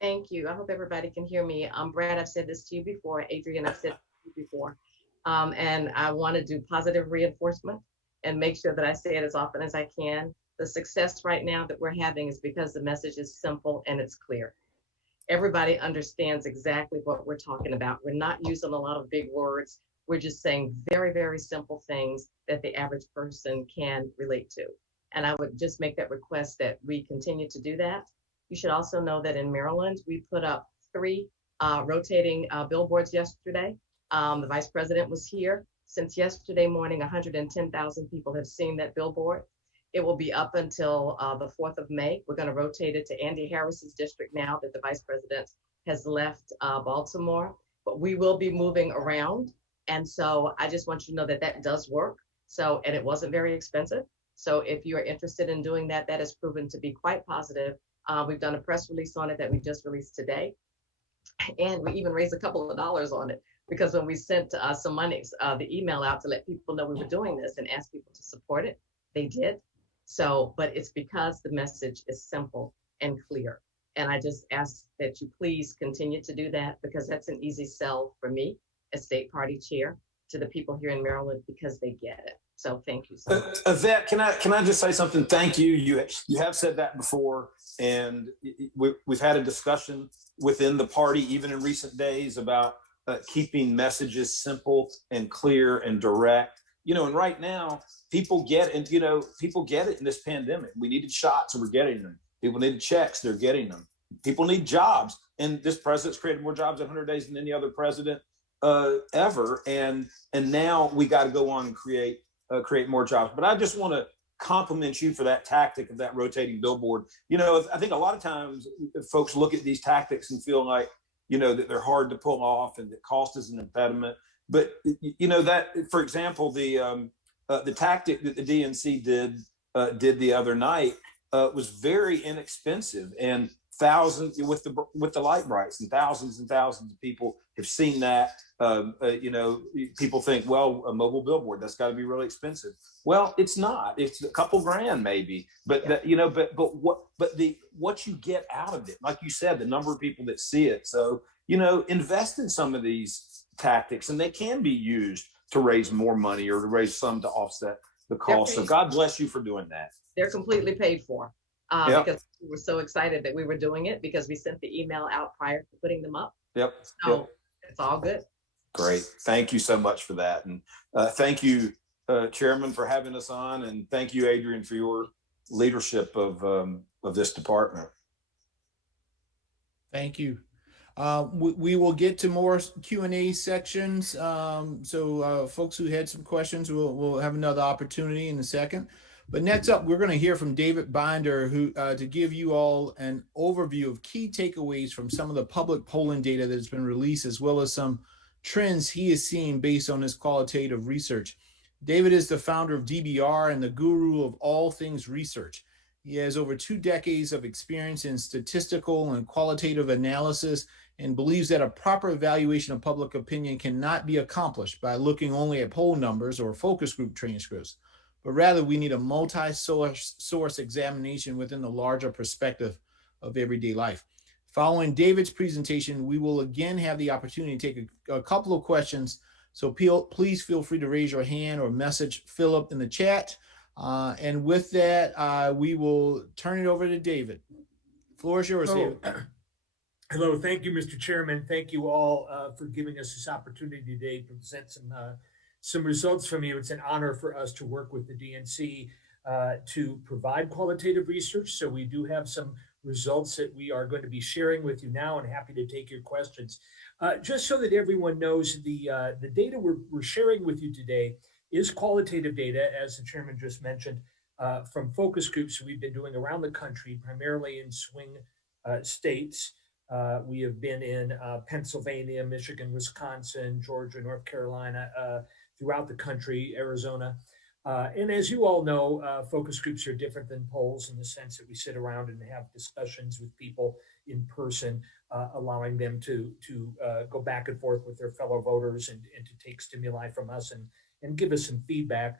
Thank you. I hope everybody can hear me. Brad, I've said this to you before. Adrian, I've said this to you before. And I want to do positive reinforcement and make sure that I say it as often as I can. The success right now that we're having is because the message is simple and it's clear. Everybody understands exactly what we're talking about. We're not using a lot of big words. We're just saying very, very simple things that the average person can relate to. And I would just make that request that we continue to do that. You should also know that in Maryland, we put up 3 rotating billboards yesterday. The vice president was here. Since yesterday morning, 110,000 people have seen that billboard. It will be up until the 4th of May. We're going to rotate it to Andy Harris's district now that the vice president has left Baltimore, but we will be moving around. And so I just want you to know that that does work. So, and it wasn't very expensive. So if you are interested in doing that, that has proven to be quite positive. We've done a press release on it that we just released today. And we even raised a couple of dollars on it, because when we sent some monies, the email out to let people know we were doing this and ask people to support it, they did. So, but it's because the message is simple and clear. And I just ask that you please continue to do that, because that's an easy sell for me as state party chair to the people here in Maryland, because they get it. So thank you so much. Yvette, can I just say something? Thank you. You have said that before, and we've had a discussion within the party, even in recent days, about keeping messages simple and clear and direct. And right now, people get it in this pandemic. We needed shots, and we're getting them. People needed checks, they're getting them. People need jobs, and this president's created more jobs in 100 days than any other president ever. And now we got to go on and create more jobs. But I just want to compliment you for that tactic of that rotating billboard. I think a lot of times folks look at these tactics and feel like, that they're hard to pull off and that cost is an impediment. But that, for example, the tactic that the DNC did the other night was very inexpensive, and thousands with the light brights, and thousands of people have seen that. People think, well, a mobile billboard, that's got to be really expensive. Well, it's not. It's a couple grand maybe, but what you get out of it, like you said, the number of people that see it. So invest in some of these tactics, and they can be used to raise more money or to raise some to offset the cost. So God bless you for doing that. They're completely paid for. Yep. Because we were so excited that we were doing it, because we sent the email out prior to putting them up. Yep. So it's all good. Great. Thank you so much for that. And thank you, Chairman, for having us on. And thank you, Adrian, for your leadership of this department. Thank you. We will get to more Q&A sections. So folks who had some questions, we'll have another opportunity in a second. But next up, we're going to hear from David Binder, who to give you all an overview of key takeaways from some of the public polling data that has been released, as well as some trends he is seeing based on his qualitative research. David is the founder of DBR and the guru of all things research. He has over 2 decades of experience in statistical and qualitative analysis, and believes that a proper evaluation of public opinion cannot be accomplished by looking only at poll numbers or focus group transcripts, but rather we need a multi-source examination within the larger perspective of everyday life. Following David's presentation, we will again have the opportunity to take a couple of questions. So please feel free to raise your hand or message Philip in the chat. And with that, we will turn it over to David. The floor is yours, David. Hello, thank you, Mr. Chairman. Thank you all for giving us this opportunity today to present some results from you. It's an honor for us to work with the DNC to provide qualitative research. So we do have some results that we are going to be sharing with you now, and happy to take your questions. Just so that everyone knows, the data we're sharing with you today is qualitative data, as the chairman just mentioned, from focus groups we've been doing around the country, primarily in swing states. We have been in Pennsylvania, Michigan, Wisconsin, Georgia, North Carolina, throughout the country, Arizona. And as you all know, focus groups are different than polls in the sense that we sit around and have discussions with people in person, allowing them to go back and forth with their fellow voters and to take stimuli from us and give us some feedback.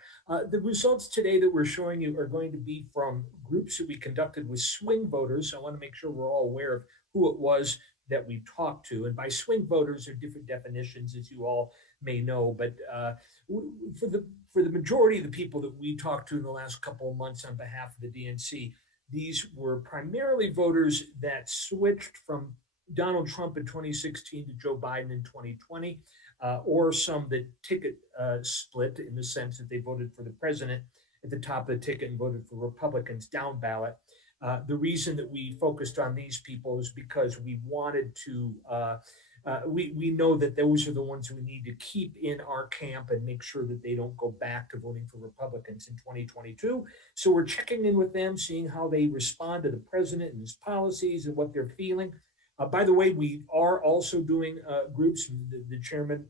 The results today that we're showing you are going to be from groups that we conducted with swing voters. So I want to make sure we're all aware of who it was that we talked to. And by swing voters, there are different definitions, as you all may know. But for the majority of the people that we talked to in the last couple of months on behalf of the DNC, these were primarily voters that switched from Donald Trump in 2016 to Joe Biden in 2020, or some that ticket split in the sense that they voted for the president at the top of the ticket and voted for Republicans down ballot. The reason that we focused on these people is because we wanted to, we know that those are the ones we need to keep in our camp and make sure that they don't go back to voting for Republicans in 2022. So we're checking in with them, seeing how they respond to the president and his policies and what they're feeling. By the way, we are also doing groups, the chairman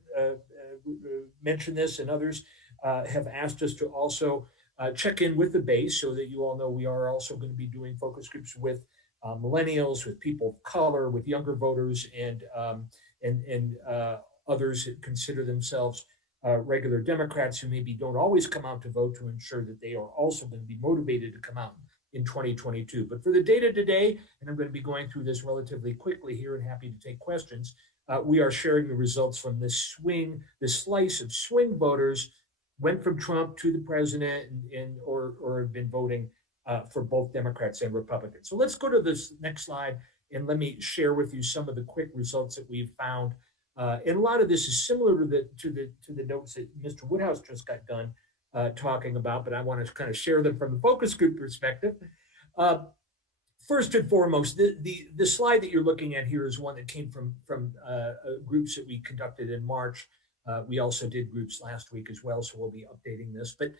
mentioned this, and others have asked us to also check in with the base so that you all know we are also going to be doing focus groups with millennials, with people of color, with younger voters, and others that consider themselves regular Democrats who maybe don't always come out to vote, to ensure that they are also going to be motivated to come out in 2022. But for the data today, and I'm going to be going through this relatively quickly here and happy to take questions, we are sharing the results from this slice of swing voters went from Trump to the president or have been voting for both Democrats and Republicans. So let's go to this next slide and let me share with you some of the quick results that we've found. And a lot of this is similar to the notes that Mr. Woodhouse just got done talking about, but I want to kind of share them from the focus group perspective. First and foremost, the slide that you're looking at here is one that came from groups that we conducted in March. We also did groups last week as well, so we'll be updating this. But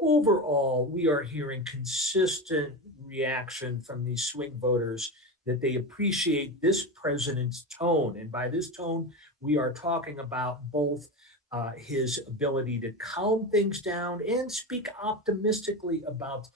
overall, we are hearing consistent reaction from these swing voters that they appreciate this president's tone. And by this tone, we are talking about both his ability to calm things down and speak optimistically about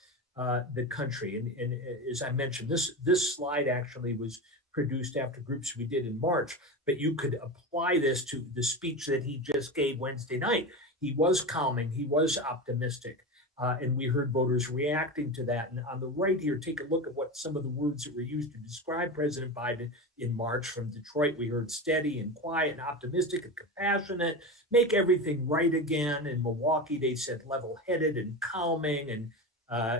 the country. And as I mentioned, this slide actually was produced after groups we did in March, but you could apply this to the speech that he just gave Wednesday night. He was calming, he was optimistic, and we heard voters reacting to that. And on the right here, take a look at what some of the words that were used to describe President Biden in March. From Detroit, we heard steady and quiet and optimistic and compassionate, make everything right again. In Milwaukee, they said level-headed and calming and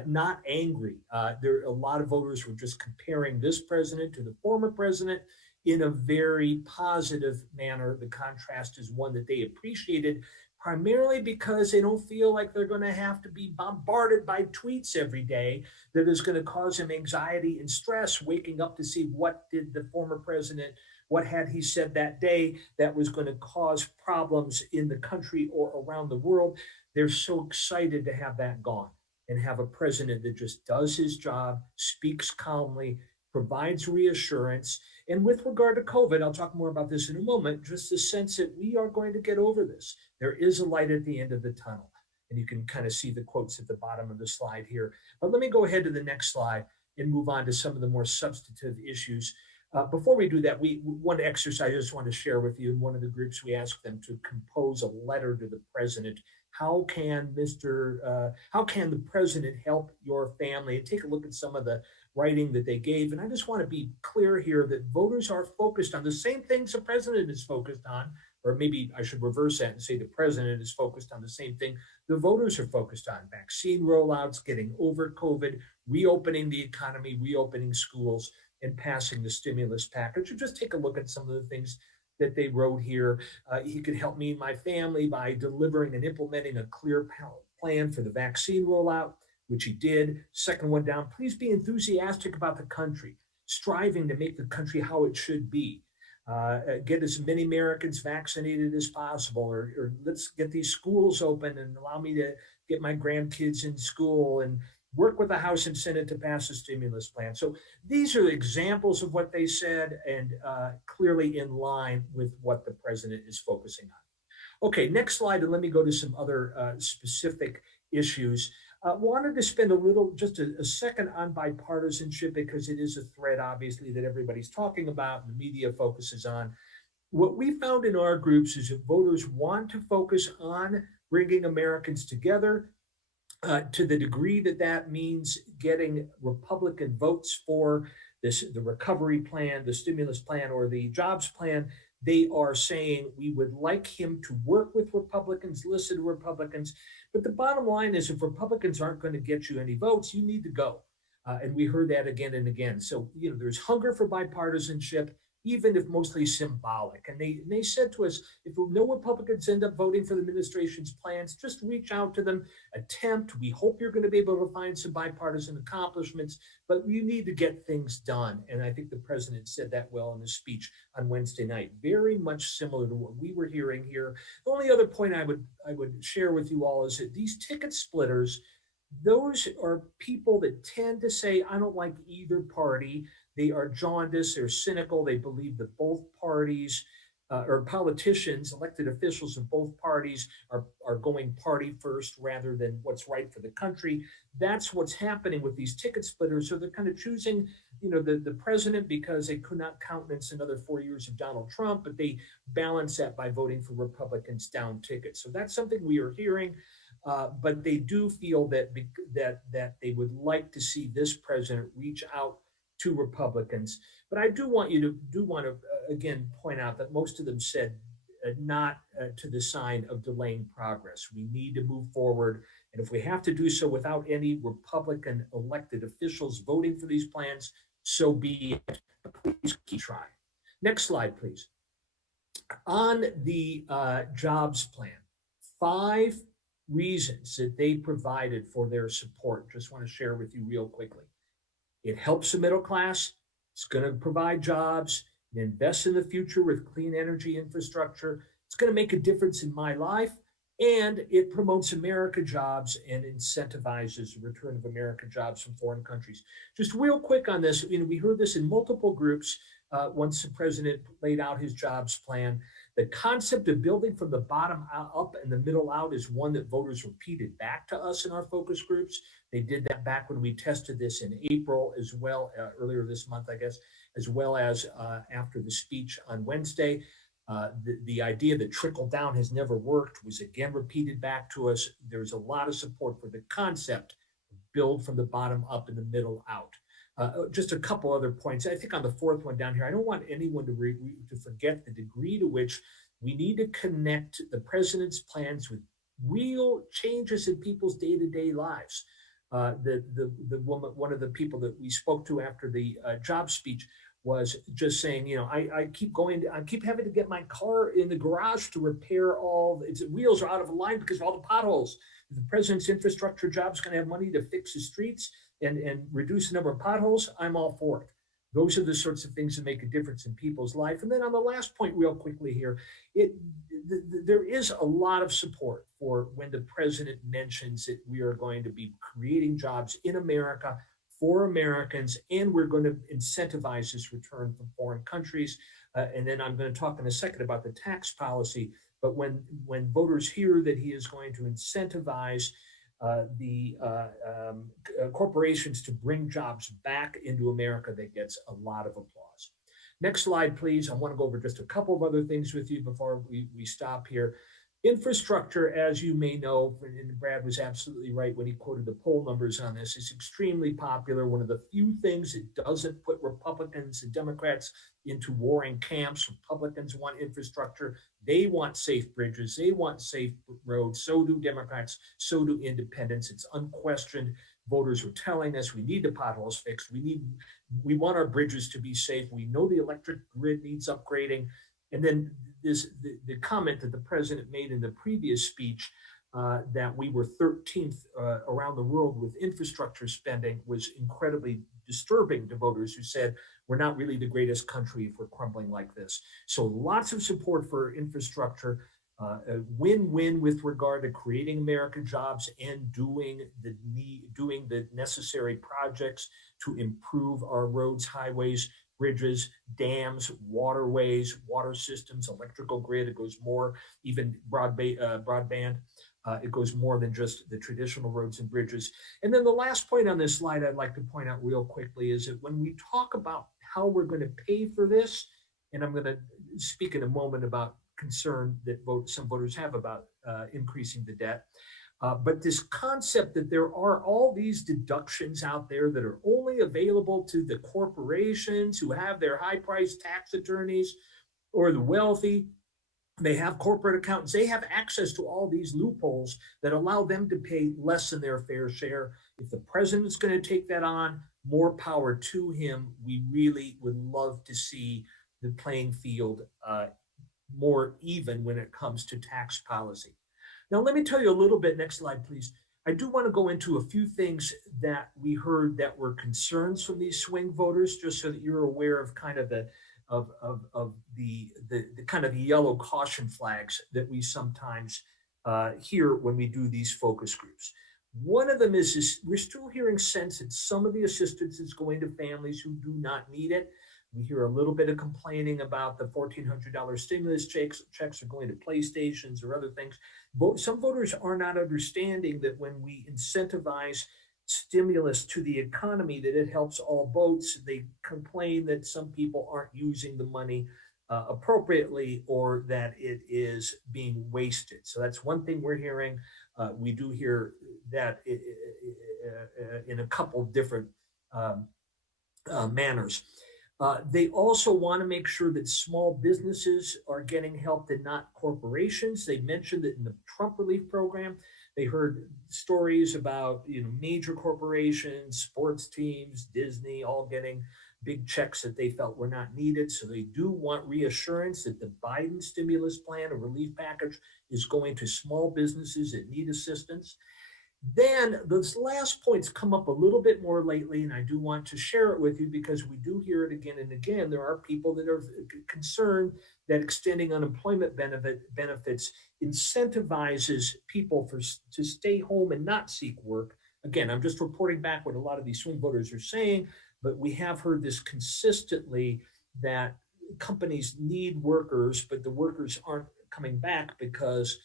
not angry. There a lot of voters were just comparing this president to the former president in a very positive manner. The contrast is one that they appreciated, primarily because they don't feel like they're going to have to be bombarded by tweets every day that is going to cause them anxiety and stress, waking up to see what did the former president, what had he said that day that was going to cause problems in the country or around the world. They're so excited to have that gone and have a president that just does his job, speaks calmly, provides reassurance. And with regard to COVID, I'll talk more about this in a moment, just the sense that we are going to get over this. There is a light at the end of the tunnel. And you can kind of see the quotes at the bottom of the slide here. But let me go ahead to the next slide and move on to some of the more substantive issues. Before we do that, one exercise I just want to share with you. In one of the groups, we asked them to compose a letter to the president. How can the president help your family? And take a look at some of the writing that they gave. And I just want to be clear here that voters are focused on the same things the president is focused on, or maybe I should reverse that and say the president is focused on the same thing the voters are focused on: vaccine rollouts, getting over COVID, reopening the economy, reopening schools, and passing the stimulus package. Or just take a look at some of the things that they wrote here. He could help me and my family by delivering and implementing a clear plan for the vaccine rollout, which he did. Second one down, please be enthusiastic about the country, striving to make the country how it should be. Get as many Americans vaccinated as possible, or let's get these schools open and allow me to get my grandkids in school, and work with the House and Senate to pass a stimulus plan. So these are examples of what they said, and clearly in line with what the president is focusing on. Okay, next slide, and let me go to some other specific issues. Wanted to spend just a second on bipartisanship, because it is a thread, obviously, that everybody's talking about and the media focuses on. What we found in our groups is that voters want to focus on bringing Americans together, to the degree that that means getting Republican votes for the recovery plan, the stimulus plan, or the jobs plan. They are saying we would like him to work with Republicans, listen to Republicans. But the bottom line is, if Republicans aren't going to get you any votes, you need to go. And we heard that again and again. So, there's hunger for bipartisanship, even if mostly symbolic. And they said to us, if no Republicans end up voting for the administration's plans, just reach out to them, attempt. We hope you're going to be able to find some bipartisan accomplishments, but you need to get things done. And I think the president said that well in his speech on Wednesday night, very much similar to what we were hearing here. The only other point I would share with you all is that these ticket splitters, those are people that tend to say, I don't like either party. They are jaundiced, they're cynical, they believe that both parties or politicians, elected officials of both parties are going party first rather than what's right for the country. That's what's happening with these ticket splitters. So they're kind of choosing, the president because they could not countenance another 4 years of Donald Trump, but they balance that by voting for Republicans down tickets. So that's something we are hearing. But they do feel that they would like to see this president reach out to Republicans. But I do want to again point out that most of them said not to the sign of delaying progress. We need to move forward, and if we have to do so without any Republican elected officials voting for these plans, so be it. Please keep trying. Next slide, please. On the jobs plan, 5 reasons that they provided for their support. Just want to share with you real quickly. It helps the middle class. It's going to provide jobs. It invests in the future with clean energy infrastructure. It's going to make a difference in my life. And it promotes America jobs and incentivizes the return of American jobs from foreign countries. Just real quick on this, we heard this in multiple groups once the president laid out his jobs plan. The concept of building from the bottom up and the middle out is one that voters repeated back to us in our focus groups. They did that back when we tested this in April as well, earlier this month, I guess, as well as after the speech on Wednesday. The idea that trickle down has never worked was again repeated back to us. There's a lot of support for the concept of build from the bottom up and the middle out. Just a couple other points. I think on the 4th one down here, I don't want anyone to forget the degree to which we need to connect the president's plans with real changes in people's day-to-day lives. The woman, one of the people that we spoke to after the job speech, was just saying, I keep having to get my car in the garage to repair its wheels are out of line because of all the potholes. If the president's infrastructure job is going to have money to fix the streets and reduce the number of potholes, I'm all for it. Those are the sorts of things that make a difference in people's life. And then on the last point, real quickly here, there is a lot of support for when the president mentions that we are going to be creating jobs in America for Americans, and we're going to incentivize this return from foreign countries. And then I'm going to talk in a second about the tax policy. But when voters hear that he is going to incentivize the corporations to bring jobs back into America, that gets a lot of applause. Next slide, please. I want to go over just a couple of other things with you before we stop here. Infrastructure, as you may know, and Brad was absolutely right when he quoted the poll numbers on this, is extremely popular. One of the few things that doesn't put Republicans and Democrats into warring camps. Republicans want infrastructure. They want safe bridges. They want safe roads. So do Democrats. So do independents. It's unquestioned. Voters are telling us we need the potholes fixed. We want our bridges to be safe. We know the electric grid needs upgrading. And then the comment that the president made in the previous speech that we were 13th around the world with infrastructure spending was incredibly disturbing to voters who said, we're not really the greatest country if we're crumbling like this. So lots of support for infrastructure, a win-win with regard to creating American jobs and doing the necessary projects to improve our roads, highways, bridges, dams, waterways, water systems, electrical grid. It goes more, even broadband. It goes more than just the traditional roads and bridges. And then the last point on this slide I'd like to point out real quickly is that when we talk about how we're going to pay for this, and I'm going to speak in a moment about concern that some voters have about increasing the debt. But this concept that there are all these deductions out there that are only available to the corporations who have their high-priced tax attorneys or the wealthy, they have corporate accountants, they have access to all these loopholes that allow them to pay less than their fair share. If the president's going to take that on, more power to him. We really would love to see the playing field more even when it comes to tax policy. Now, let me tell you a little bit, next slide, please. I do want to go into a few things that we heard that were concerns from these swing voters, just so that you're aware of kind of the kind of the yellow caution flags that we sometimes hear when we do these focus groups. One of them is we're still hearing sense that some of the assistance is going to families who do not need it. We hear a little bit of complaining about the $1,400 stimulus checks are going to PlayStations or other things. Some voters are not understanding that when we incentivize stimulus to the economy, that it helps all boats. They complain that some people aren't using the money appropriately, or that it is being wasted. So that's one thing we're hearing. We do hear that in a couple different manners. They also want to make sure that small businesses are getting help and not corporations. They mentioned that in the Trump relief program, they heard stories about major corporations, sports teams, Disney, all getting big checks that they felt were not needed. So they do want reassurance that the Biden stimulus plan, a relief package, is going to small businesses that need assistance. Then those last points come up a little bit more lately, and I do want to share it with you because we do hear it again and again. There are people that are concerned that extending unemployment benefits incentivizes people to stay home and not seek work. Again, I'm just reporting back what a lot of these swing voters are saying, but we have heard this consistently, that companies need workers, but the workers aren't coming back because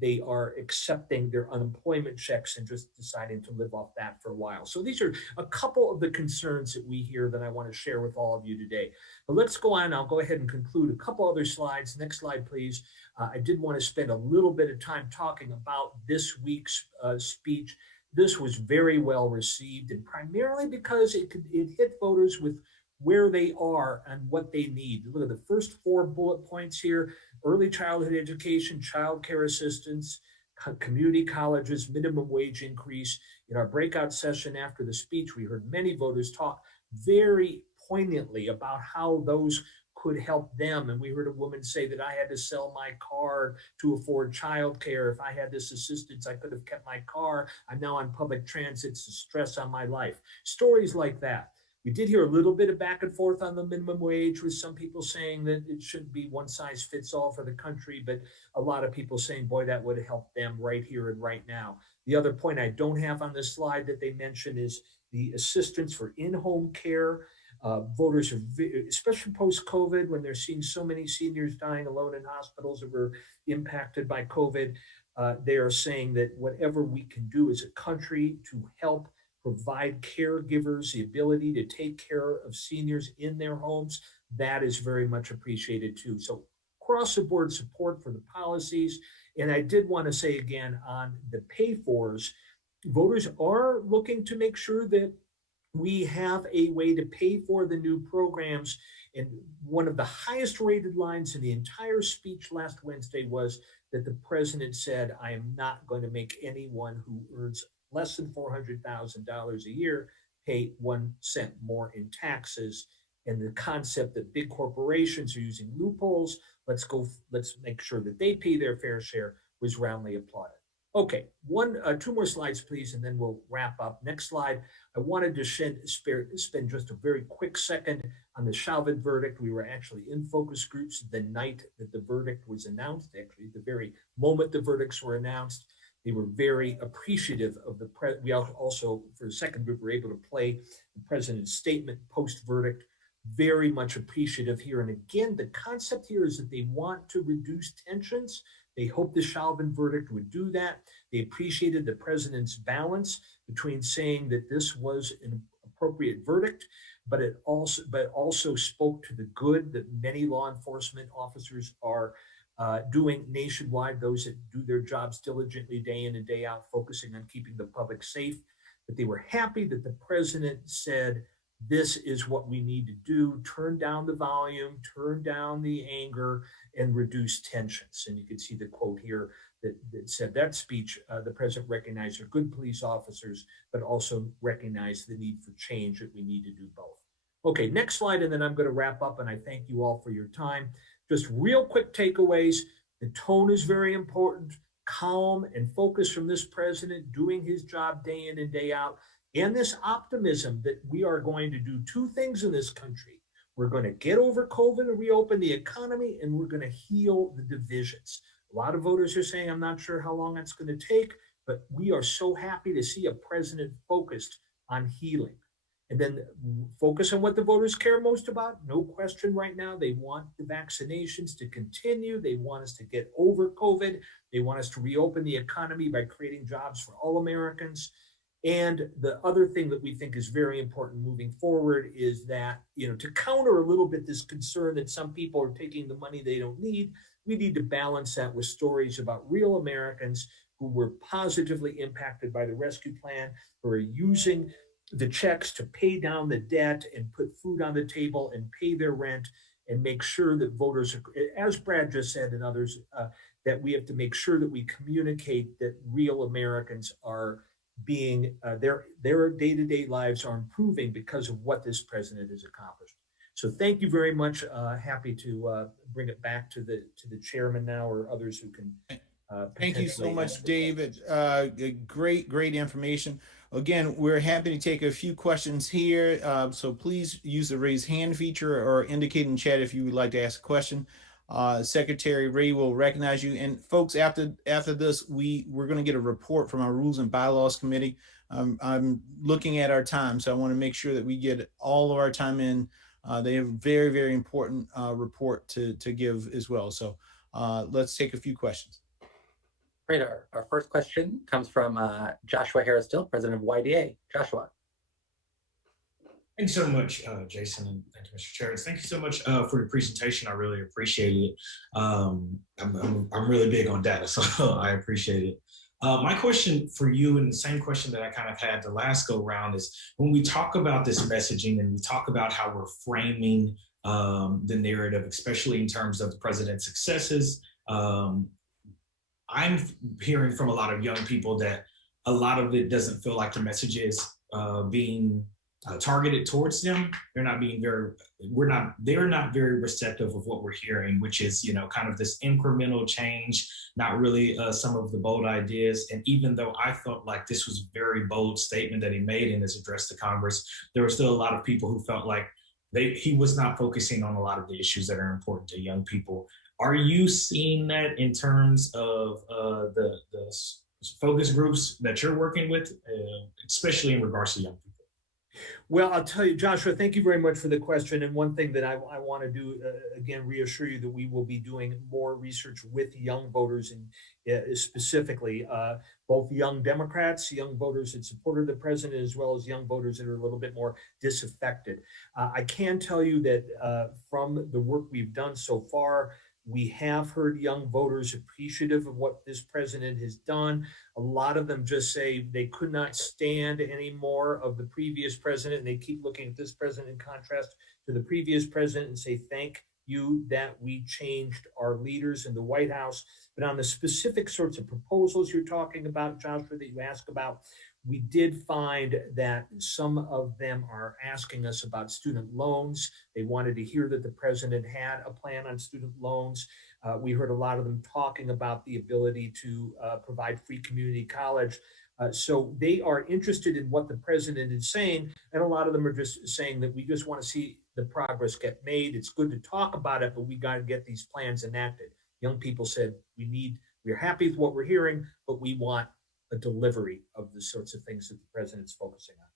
they are accepting their unemployment checks and just deciding to live off that for a while. So these are a couple of the concerns that we hear that I want to share with all of you today. But let's go on. I'll go ahead and conclude a couple other slides. Next slide, please. I did want to spend a little bit of time talking about this week's speech. This was very well received, and primarily because it hit voters with where they are and what they need. Look at the first 4 bullet points here: early childhood education, child care assistance, community colleges, minimum wage increase. In our breakout session after the speech, we heard many voters talk very poignantly about how those could help them. And we heard a woman say that I had to sell my car to afford childcare. If I had this assistance, I could have kept my car. I'm now on public transit. It's a stress on my life. Stories like that. We did hear a little bit of back and forth on the minimum wage, with some people saying that it shouldn't be one size fits all for the country, but a lot of people saying, boy, that would have helped them right here and right now. The other point I don't have on this slide that they mentioned is the assistance for in-home care. Voters, are especially post-COVID, when they're seeing so many seniors dying alone in hospitals that were impacted by COVID, they are saying that whatever we can do as a country to help provide caregivers the ability to take care of seniors in their homes, that is very much appreciated too. So across the board support for the policies. And I did want to say again on the pay-fors, voters are looking to make sure that we have a way to pay for the new programs. And one of the highest rated lines in the entire speech last Wednesday was that the president said, I am not going to make anyone who earns less than $400,000 a year pay 1 cent more in taxes. and the concept that big corporations are using loopholes, let's make sure that they pay their fair share, was roundly applauded. Okay, two more slides, please, and then we'll wrap up. Next slide. I wanted to spend just a very quick second on the Chauvin verdict. We were actually in focus groups the night that the verdict was announced, actually the very moment the verdicts were announced. They were very appreciative of we also, for the second group, were able to play the president's statement post-verdict. Very much appreciative here. And again, the concept here is that they want to reduce tensions. They hope the Chauvin verdict would do that. They appreciated the president's balance between saying that this was an appropriate verdict, but it also spoke to the good that many law enforcement officers are doing nationwide, those that do their jobs diligently day in and day out, focusing on keeping the public safe. But they were happy that the president said, this is what we need to do, turn down the volume, turn down the anger, and reduce tensions. And you can see the quote here that said that speech, the president recognized they're good police officers, but also recognized the need for change, that we need to do both. Okay, next slide, and then I'm going to wrap up, and I thank you all for your time. Just real quick takeaways. The tone is very important, calm and focused from this president doing his job day in and day out. And this optimism that we are going to do two things in this country. We're going to get over COVID and reopen the economy, and we're going to heal the divisions. A lot of voters are saying, I'm not sure how long that's going to take, but we are so happy to see a president focused on healing. And then focus on what the voters care most about. No question right now, they want the vaccinations to continue. They want us to get over COVID. They want us to reopen the economy by creating jobs for all Americans. And the other thing that we think is very important moving forward is that, to counter a little bit this concern that some people are taking the money they don't need, we need to balance that with stories about real Americans who were positively impacted by the rescue plan, who are using the checks to pay down the debt and put food on the table and pay their rent, and make sure that voters, as Brad just said and others, that we have to make sure that we communicate that real Americans are being, their day-to-day lives are improving because of what this president has accomplished. So thank you very much. Happy to bring it back to the chairman now, or others who can. Thank you so much, David. Great information. Again, we're happy to take a few questions here. So please use the raise hand feature or indicate in chat if you would like to ask a question. Secretary Ray will recognize you. And folks, after this, we're going to get a report from our Rules and Bylaws Committee. I'm looking at our time, so I want to make sure that we get all of our time in. They have a very, very important report to give as well. So let's take a few questions. Great. Our first question comes from Joshua Harris-Dill, president of YDA. Joshua. Thanks so much, Jason, and thank you, Mr. Chair. Thank you so much for your presentation. I really appreciate it. I'm really big on data, so I appreciate it. My question for you, and the same question that I kind of had the last go round, is when we talk about this messaging and we talk about how we're framing the narrative, especially in terms of the president's successes, I'm hearing from a lot of young people that a lot of it doesn't feel like the message is being targeted towards them. They're not very receptive of what we're hearing, which is, kind of this incremental change, not really some of the bold ideas. And even though I felt like this was a very bold statement that he made in his address to Congress, there were still a lot of people who felt like he was not focusing on a lot of the issues that are important to young people. Are you seeing that in terms of the focus groups that you're working with, especially in regards to young people? Well, I'll tell you, Joshua, thank you very much for the question. And one thing that I want to do, again, reassure you that we will be doing more research with young voters, and specifically both young Democrats, young voters that supported the president, as well as young voters that are a little bit more disaffected. I can tell you that from the work we've done so far, we have heard young voters appreciative of what this president has done. A lot of them just say they could not stand any more of the previous president, and they keep looking at this president in contrast to the previous president and say, thank you that we changed our leaders in the White House. But on the specific sorts of proposals you're talking about, Joshua, that you ask about, We did find that some of them are asking us about student loans. They wanted to hear that the president had a plan on student loans. We heard a lot of them talking about the ability to provide free community college. So they are interested in what the president is saying, and a lot of them are just saying that we just want to see the progress get made. It's good to talk about it, but we got to get these plans enacted. Young people said, we're happy with what we're hearing, but we want a delivery of the sorts of things that the president's focusing on.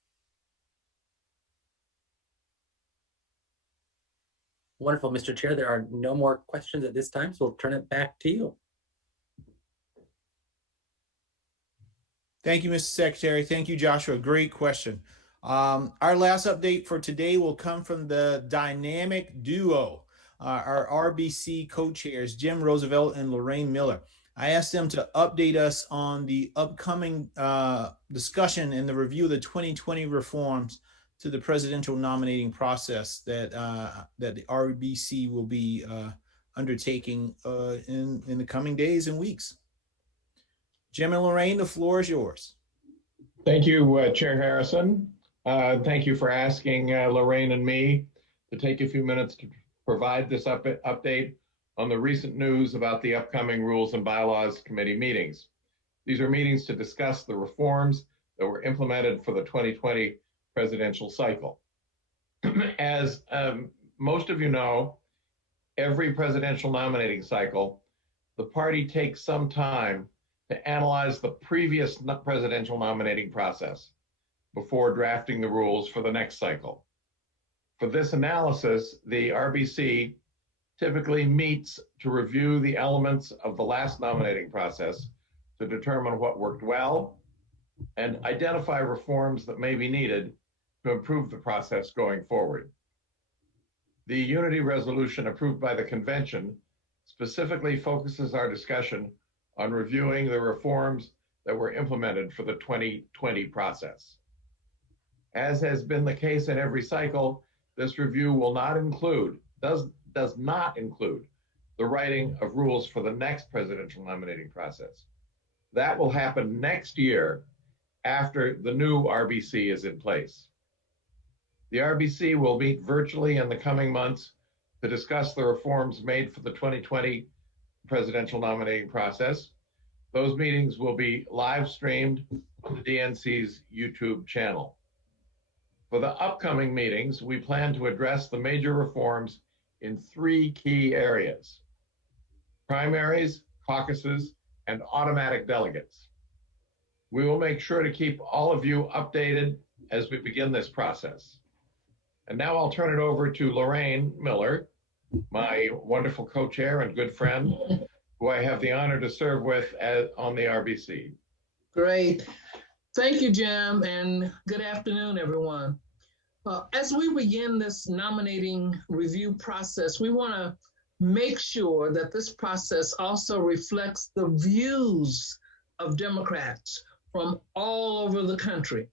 Wonderful, Mr. Chair. There are no more questions at this time, so we'll turn it back to you. Thank you, Mr. Secretary. Thank you, Joshua. Great question. Our last update for today will come from the dynamic duo, our RBC co-chairs, Jim Roosevelt and Lorraine Miller. I asked them to update us on the upcoming discussion and the review of the 2020 reforms to the presidential nominating process that the RBC will be undertaking in the coming days and weeks. Jim and Lorraine, the floor is yours. Thank you, Chair Harrison. Thank you for asking Lorraine and me to take a few minutes to provide this update on the recent news about the upcoming Rules and Bylaws Committee meetings. These are meetings to discuss the reforms that were implemented for the 2020 presidential cycle. As most of you know, every presidential nominating cycle, the party takes some time to analyze the previous presidential nominating process before drafting the rules for the next cycle. For this analysis, the RBC typically meets to review the elements of the last nominating process to determine what worked well and identify reforms that may be needed to improve the process going forward. The unity resolution approved by the convention specifically focuses our discussion on reviewing the reforms that were implemented for the 2020 process. As has been the case in every cycle, this review will not include, does not include the writing of rules for the next presidential nominating process. That will happen next year after the new RBC is in place. The RBC will meet virtually in the coming months to discuss the reforms made for the 2020 presidential nominating process. Those meetings will be live streamed on the DNC's YouTube channel. For the upcoming meetings, we plan to address the major reforms in 3 key areas: primaries, caucuses, and automatic delegates. We will make sure to keep all of you updated as we begin this process. And now I'll turn it over to Lorraine Miller, my wonderful co-chair and good friend, who I have the honor to serve with on the RBC. Great. Thank you, Jim, and good afternoon, everyone. As we begin this nominating review process, we want to make sure that this process also reflects the views of Democrats from all over the country.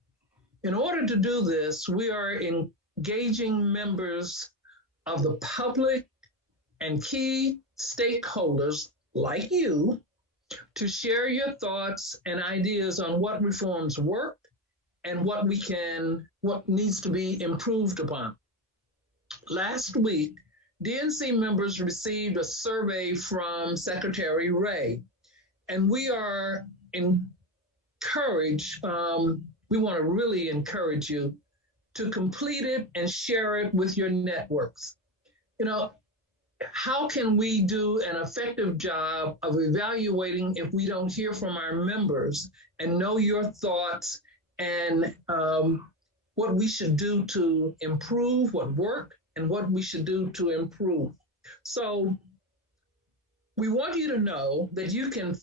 In order to do this, we are engaging members of the public and key stakeholders like you to share your thoughts and ideas on what reforms work and what needs to be improved upon. Last week, DNC members received a survey from Secretary Wray, and we are encouraged, we want to really encourage you to complete it and share it with your networks. You know, how can we do an effective job of evaluating if we don't hear from our members and know your thoughts and what we should do to improve what worked and what we should do to improve? So we want you to know that you can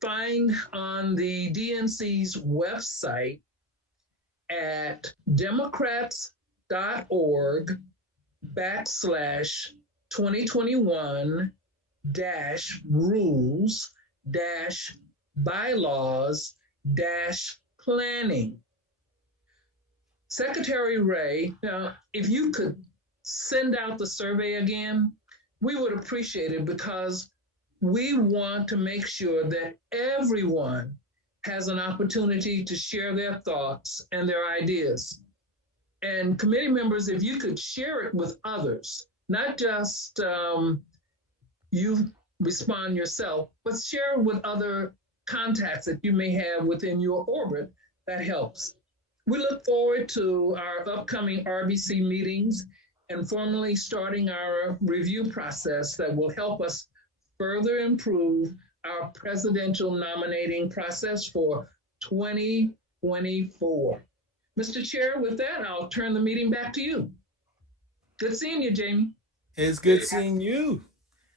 find on the DNC's website at democrats.org/2021-rules-bylaws-planning. Secretary Wray, now, if you could send out the survey again, we would appreciate it, because we want to make sure that everyone has an opportunity to share their thoughts and their ideas. And committee members, if you could share it with others, not just you respond yourself, but share it with other contacts that you may have within your orbit, that helps. We look forward to our upcoming RBC meetings and formally starting our review process that will help us further improve our presidential nominating process for 2024. Mr. Chair, with that, I'll turn the meeting back to you. Good seeing you, Jamie. It's good seeing you.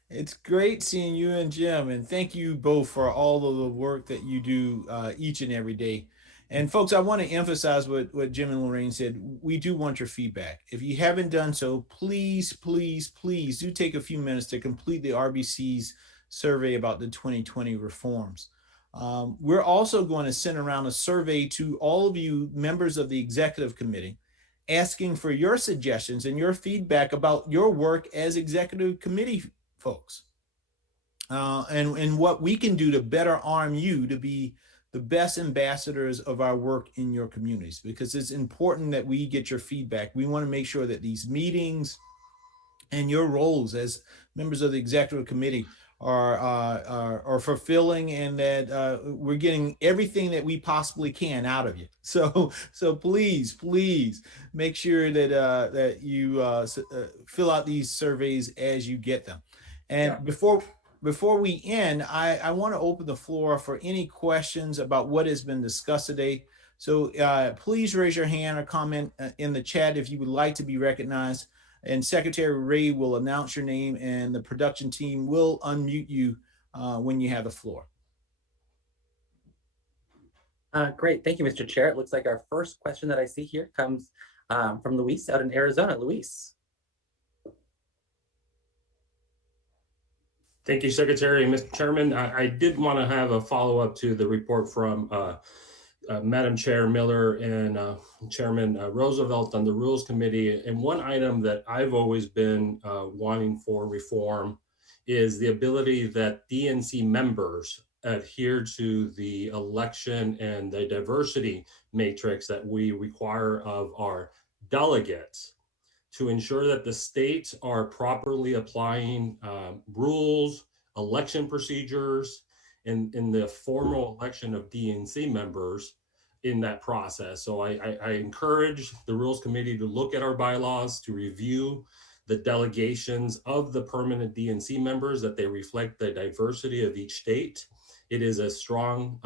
It's great seeing you and Jim, and thank you both for all of the work that you do each and every day. And folks, I want to emphasize what Jim and Lorraine said. We do want your feedback. If you haven't done so, please, please, please do take a few minutes to complete the RBC's survey about the 2020 reforms. We're also going to send around a survey to all of you members of the executive committee, asking for your suggestions and your feedback about your work as executive committee folks, and what we can do to better arm you to be the best ambassadors of our work in your communities, because it's important that we get your feedback. We want to make sure that these meetings and your roles as members of the executive committee are fulfilling, and that we're getting everything that we possibly can out of you. So please make sure that that you fill out these surveys as you get them. And before we end, I want to open the floor for any questions about what has been discussed today. So please raise your hand or comment in the chat if you would like to be recognized. And Secretary Ray will announce your name, and the production team will unmute you when you have the floor. Great, thank you, Mr. Chair. It looks like our first question that I see here comes from Luis out in Arizona. Luis. Thank you, Secretary and Mr. Chairman. I did want to have a follow-up to the report from Madam Chair Miller and Chairman Roosevelt on the Rules Committee. And one item that I've always been wanting for reform is the ability that DNC members adhere to the election and the diversity matrix that we require of our delegates, to ensure that the states are properly applying rules, election procedures, in the formal election of DNC members in that process. So I encourage the Rules Committee to look at our bylaws, to review the delegations of the permanent DNC members, that they reflect the diversity of each state. It is a strong,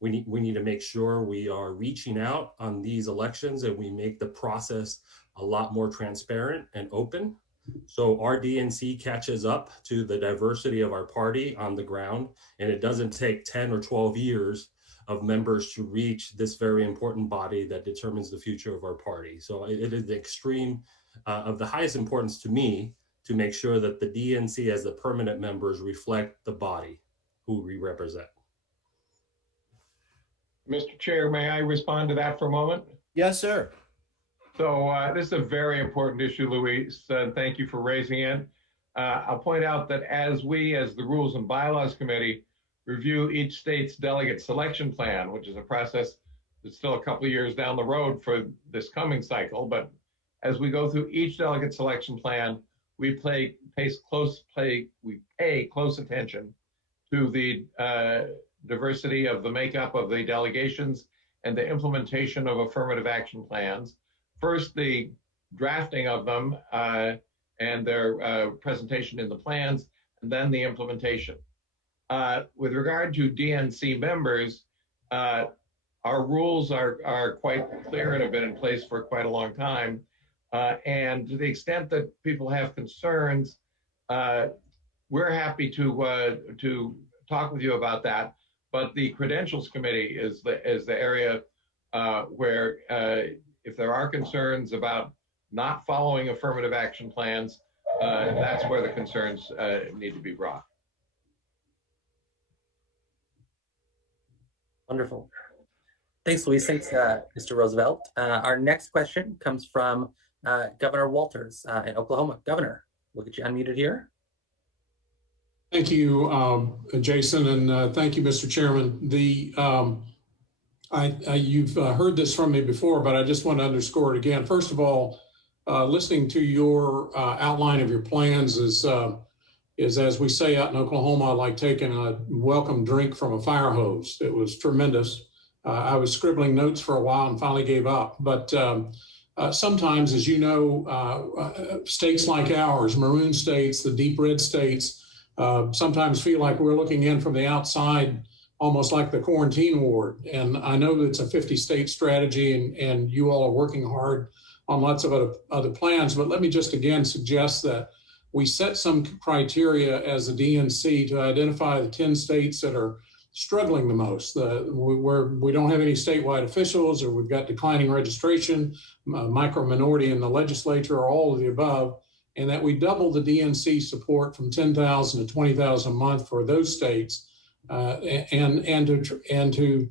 we need to make sure we are reaching out on these elections and we make the process a lot more transparent and open, so our DNC catches up to the diversity of our party on the ground, and it doesn't take 10 or 12 years of members to reach this very important body that determines the future of our party. So it is the extreme of the highest importance to me to make sure that the DNC as the permanent members reflect the body who we represent. Mr. Chair, may I respond to that for a moment? Yes, sir. So this is a very important issue, Luis. Thank you for raising it. I'll point out that as we, as the Rules and Bylaws Committee, review each state's delegate selection plan, which is a process that's still a couple of years down the road for this coming cycle, but as we go through each delegate selection plan, we pay close attention to the diversity of the makeup of the delegations and the implementation of affirmative action plans. First, the drafting of them and their presentation in the plans, and then the implementation. With regard to DNC members, our rules are quite clear and have been in place for quite a long time. And to the extent that people have concerns, we're happy to talk with you about that. But the Credentials Committee is the area where if there are concerns about not following affirmative action plans, that's where the concerns need to be brought. Wonderful. Thanks, Luis. Thanks, Mr. Roosevelt. Our next question comes from Governor Walters in Oklahoma. Governor, we'll get you unmuted here. Thank you, Jason, and thank you, Mr. Chairman. You've heard this from me before, but I just want to underscore it again. First of all, listening to your outline of your plans is as we say out in Oklahoma, like taking a welcome drink from a fire hose. It was tremendous. I was scribbling notes for a while and finally gave up. But sometimes, as you know, states like ours, maroon states, the deep red states, sometimes feel like we're looking in from the outside, almost like the quarantine ward. And I know that it's a 50-state strategy, and you all are working hard on lots of other plans. But let me just again suggest that we set some criteria as the DNC to identify the 10 states that are struggling the most, where we don't have any statewide officials, or we've got declining registration, micro minority in the legislature, or all of the above, and that we double the DNC support from 10,000 to 20,000 a month for those states, and to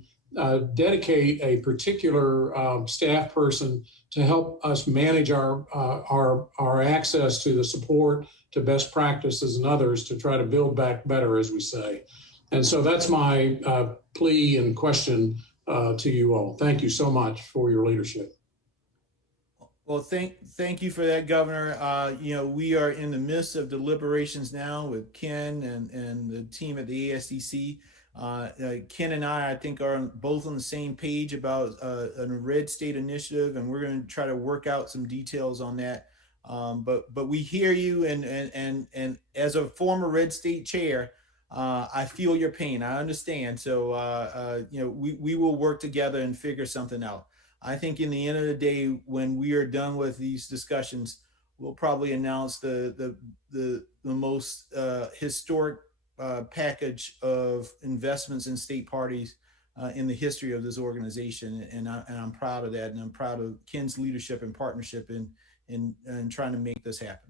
dedicate a particular staff person to help us manage our access to the support, to best practices and others, to try to build back better, as we say. And so that's my plea and question to you all. Thank you so much for your leadership. Well, thank you for that, Governor. You know, we are in the midst of deliberations now with Ken and the team at the ASDC. Ken and I think, are both on the same page about a red state initiative, and we're going to try to work out some details on that. But we hear you, and as a former red state chair, I feel your pain. I understand. So you know, we will work together and figure something out. I think in the end of the day, when we are done with these discussions, we'll probably announce the most historic package of investments in state parties in the history of this organization, and I'm proud of that, and I'm proud of Ken's leadership and partnership in trying to make this happen.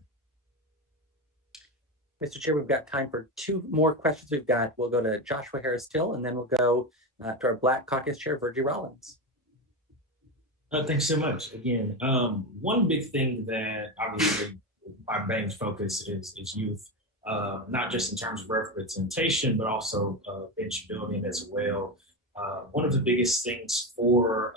Mr. Chair, we've got time for 2 more questions. We'll go to Joshua Harris-Till, and then we'll go to our Black Caucus Chair, Virgie Rollins. Thanks so much. Again, one big thing that obviously my bank's focus is youth, not just in terms of representation, but also bench building as well. One of the biggest things for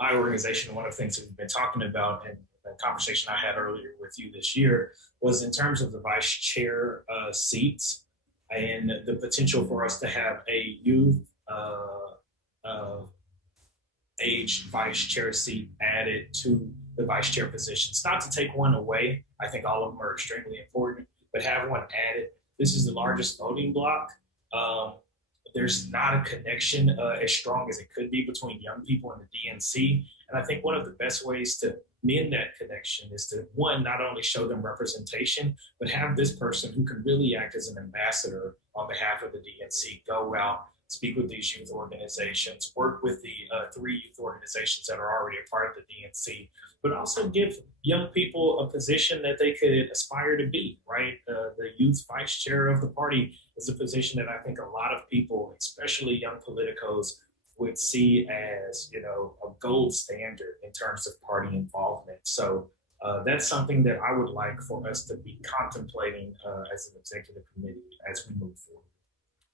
my organization, one of the things that we've been talking about, and the conversation I had earlier with you this year, was in terms of the vice chair seats and the potential for us to have a youth age vice chair seat added to the vice chair positions. Not to take one away, I think all of them are extremely important, but have one added. This is the largest voting block. There's not a connection as strong as it could be between young people and the DNC. And I think one of the best ways to mend that connection is to, one, not only show them representation, but have this person who can really act as an ambassador on behalf of the DNC go out, speak with these youth organizations, work with the 3 youth organizations that are already a part of the DNC, but also give young people a position that they could aspire to be, right? The youth vice chair of the party is a position that I think a lot of people, especially young politicos, would see as, you know, a gold standard in terms of party involvement. So that's something that I would like for us to be contemplating as an executive committee as we move forward.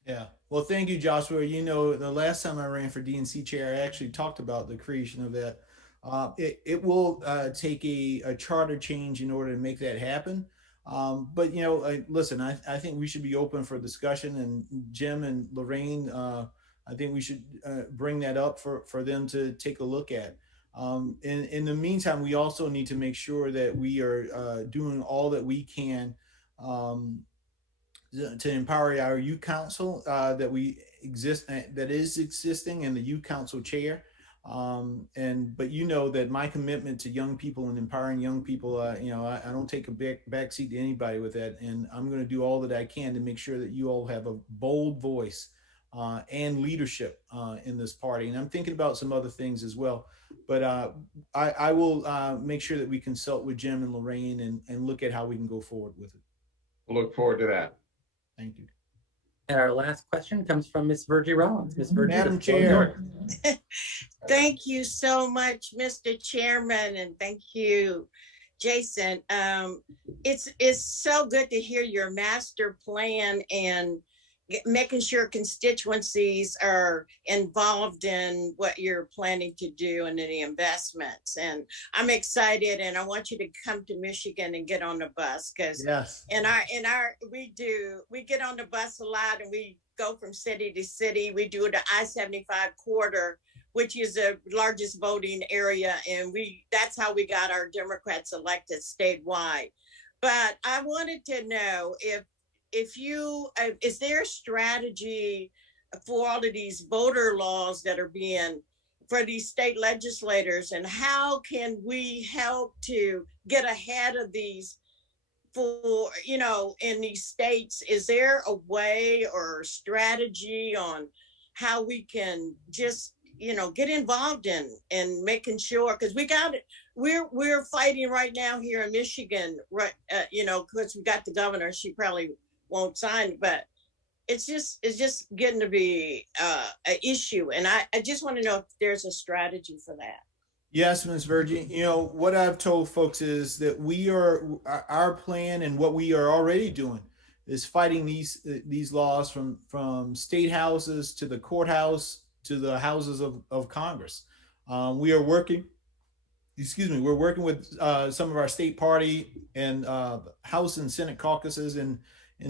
Yeah. Well, thank you, Joshua. You know, the last time I ran for DNC chair, I actually talked about the creation of that. It will take a charter change in order to make that happen. But, you know, listen, I think we should be open for discussion, and Jim and Lorraine, I think we should bring that up for them to take a look at. In the meantime, we also need to make sure that we are doing all that we can to empower our youth council that is existing, and the youth council chair. But you know that my commitment to young people and empowering young people, you know, I don't take a backseat to anybody with that, and I'm going to do all that I can to make sure that you all have a bold voice and leadership in this party. And I'm thinking about some other things as well, but I will make sure that we consult with Jim and Lorraine and look at how we can go forward with it. We'll look forward to that. Thank you. And our last question comes from Ms. Virgie Rollins. Ms. Virgie, Madam Chair. Thank you so much, Mr. Chairman, and thank you, Jason. It's so good to hear your master plan and making sure constituencies are involved in what you're planning to do and any investments. And I'm excited, and I want you to come to Michigan and get on the bus, because Yes. we get on the bus a lot, and we go from city to city. We do the I-75 corridor, which is the largest voting area, and that's how we got our Democrats elected statewide. But I wanted to know is there a strategy for all of these voter laws that are being for these state legislators, and how can we help to get ahead of these in these states? Is there a way or strategy on how we can just get involved in making sure, because we're fighting right now here in Michigan, right? Because we got the governor, she probably won't sign, but it's just getting to be an issue, and I just want to know if there's a strategy for that. Yes, Ms. Virgie. What I've told folks is that our plan and what we are already doing is fighting these laws from state houses to the courthouse to the houses of Congress. We're working with some of our state party and House and Senate caucuses in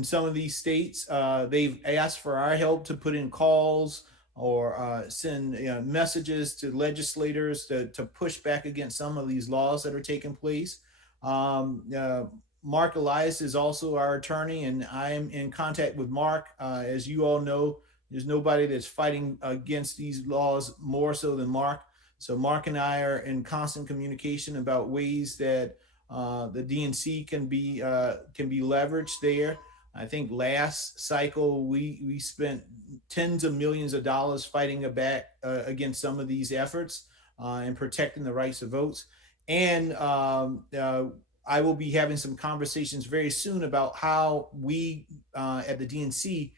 some of these states. They've asked for our help to put in calls or send messages to legislators to push back against some of these laws that are taking place. Mark Elias is also our attorney, and I'm in contact with Mark. As you all know, there's nobody that's fighting against these laws more so than Mark. So Mark and I are in constant communication about ways that the DNC can be leveraged there. I think last cycle we spent tens of millions of dollars fighting back against some of these efforts and protecting the rights of votes. And I will be having some conversations very soon about how we at the DNC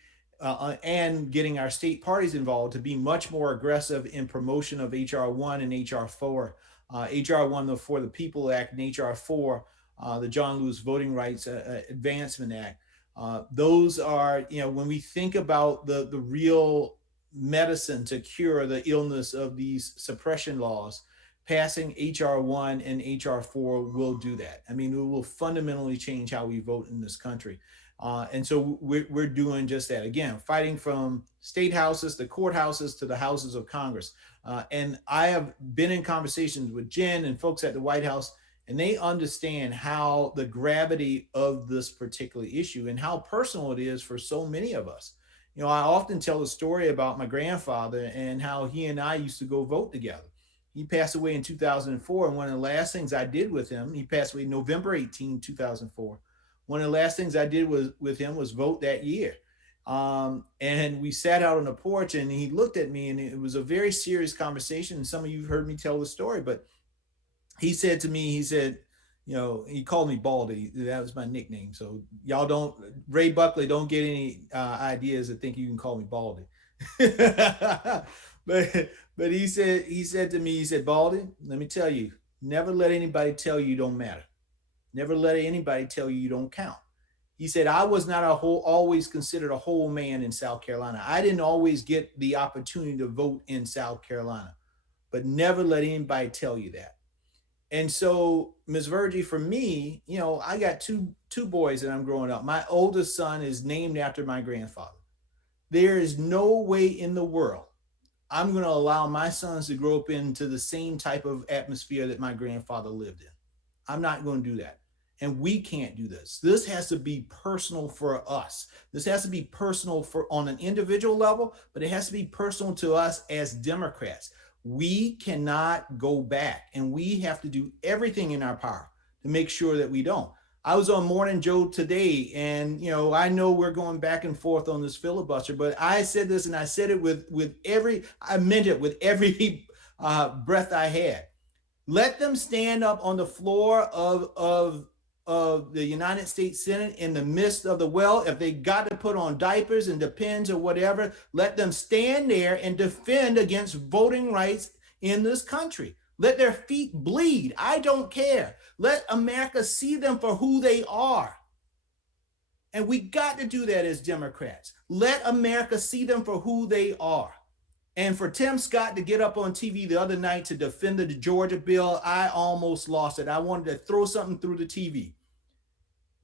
and getting our state parties involved to be much more aggressive in promotion of HR 1 and HR 4. HR 1, the For the People Act, and HR 4, the John Lewis Voting Rights Advancement Act. Those are, when we think about the real medicine to cure the illness of these suppression laws, passing HR 1 and HR 4 will do that. I mean, it will fundamentally change how we vote in this country. And so we're doing just that. Again, fighting from state houses, the courthouses, to the houses of Congress. And I have been in conversations with Jen and folks at the White House, and they understand how the gravity of this particular issue and how personal it is for so many of us. I often tell a story about my grandfather and how he and I used to go vote together. He passed away in 2004, and one of the last things I did with him, he passed away November 18, 2004. One of the last things I did with him was vote that year. And we sat out on the porch, and he looked at me, and it was a very serious conversation. And some of you have heard me tell the story, but he said to me, he called me Baldy. That was my nickname. So y'all Ray Buckley, don't get any ideas that think you can call me Baldy. But he said to me, Baldy, let me tell you, never let anybody tell you don't matter. Never let anybody tell you don't count. He said, I was not always considered a whole man in South Carolina. I didn't always get the opportunity to vote in South Carolina, but never let anybody tell you that. And so, Ms. Virgie, for me, I got two boys that I'm growing up. My oldest son is named after my grandfather. There is no way in the world I'm going to allow my sons to grow up into the same type of atmosphere that my grandfather lived in. I'm not going to do that. And we can't do this. This has to be personal for us. This has to be personal on an individual level, but it has to be personal to us as Democrats. We cannot go back, and we have to do everything in our power to make sure that we don't. I was on Morning Joe today, and I know we're going back and forth on this filibuster, but I said this, and I said it I meant it with every breath I had. Let them stand up on the floor of the United States Senate in the midst of if they got to put on diapers and Depends or whatever, let them stand there and defend against voting rights in this country. Let their feet bleed. I don't care. Let America see them for who they are. And we got to do that as Democrats. Let America see them for who they are. And for Tim Scott to get up on TV the other night to defend the Georgia bill, I almost lost it. I wanted to throw something through the TV,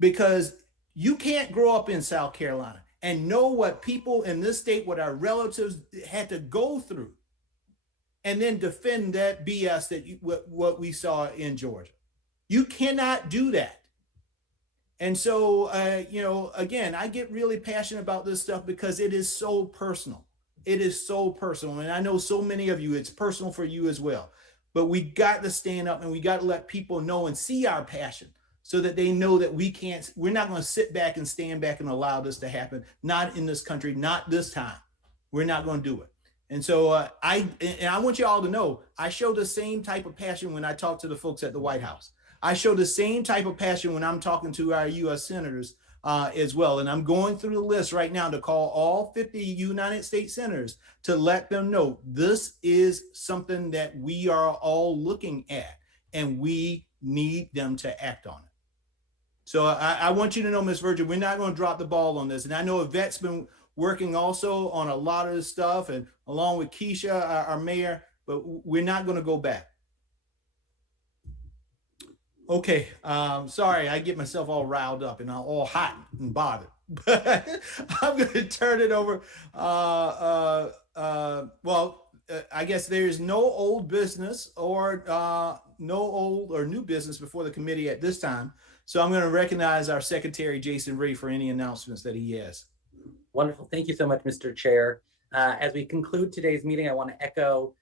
because you can't grow up in South Carolina and know what people in this state, what our relatives had to go through, and then defend that BS that what we saw in Georgia. You cannot do that. And so, again, I get really passionate about this stuff because it is so personal. It is so personal. And I know so many of you, it's personal for you as well. But we got to stand up and we got to let people know and see our passion so that they know that we're not going to sit back and stand back and allow this to happen. Not in this country, not this time. We're not going to do it. And so I want you all to know, I show the same type of passion when I talk to the folks at the White House. I show the same type of passion when I'm talking to our U.S. senators as well. And I'm going through the list right now to call all 50 United States senators to let them know this is something that we are all looking at, and we need them to act on it. So I want you to know, Ms. Virgil, we're not going to drop the ball on this. And I know Yvette's been working also on a lot of this stuff, and along with Keisha, our mayor, but we're not going to go back. Okay, sorry, I get myself all riled up and I'm all hot and bothered. But I'm going to turn it over. I guess there's no old business or no old or new business before the committee at this time. So I'm going to recognize our Secretary, Jason Ray, for any announcements that he has. Wonderful. Thank you so much, Mr. Chair. As we conclude today's meeting, I want to echo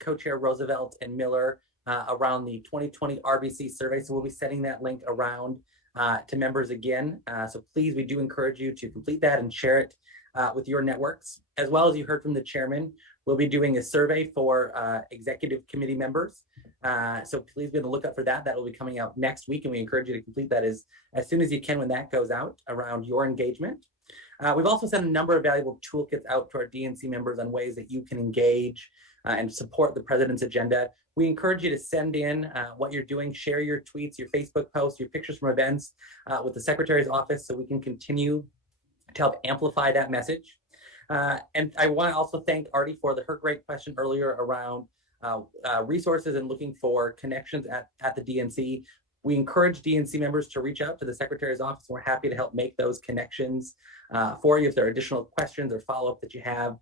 Co-Chair Roosevelt and Miller around the 2020 RBC survey. So we'll be sending that link around to members again. So please, we do encourage you to complete that and share it with your networks. As well as you heard from the chairman, we'll be doing a survey for executive committee members. So please be on the lookout for that. That will be coming out next week, and we encourage you to complete that as soon as you can when that goes out around your engagement. We've also sent a number of valuable toolkits out to our DNC members on ways that you can engage and support the president's agenda. We encourage you to send in what you're doing, share your tweets, your Facebook posts, your pictures from events with the Secretary's office so we can continue to help amplify that message. And I want to also thank Artie for her great question earlier around resources and looking for connections at the DNC. We encourage DNC members to reach out to the Secretary's office. We're happy to help make those connections for you if there are additional questions or follow-up that you have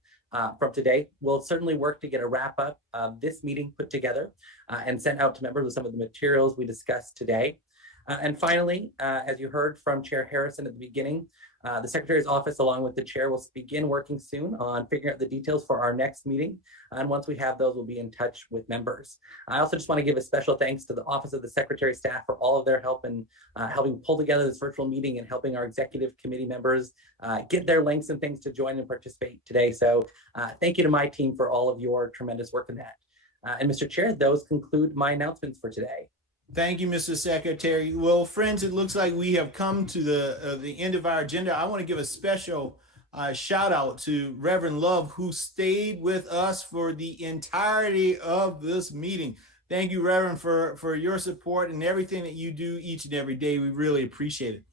from today. We'll certainly work to get a wrap-up of this meeting put together and sent out to members with some of the materials we discussed today. And finally, as you heard from Chair Harrison at the beginning, the Secretary's office, along with the chair, will begin working soon on figuring out the details for our next meeting. And once we have those, we'll be in touch with members. I also just want to give a special thanks to the Office of the Secretary staff for all of their help in helping pull together this virtual meeting and helping our executive committee members get their links and things to join and participate today. So thank you to my team for all of your tremendous work in that. And Mr. Chair, those conclude my announcements for today. Thank you, Mr. Secretary. Well, friends, it looks like we have come to the end of our agenda. I want to give a special shout out to Reverend Love, who stayed with us for the entirety of this meeting. Thank you, Reverend, for your support and everything that you do each and every day. We really appreciate it.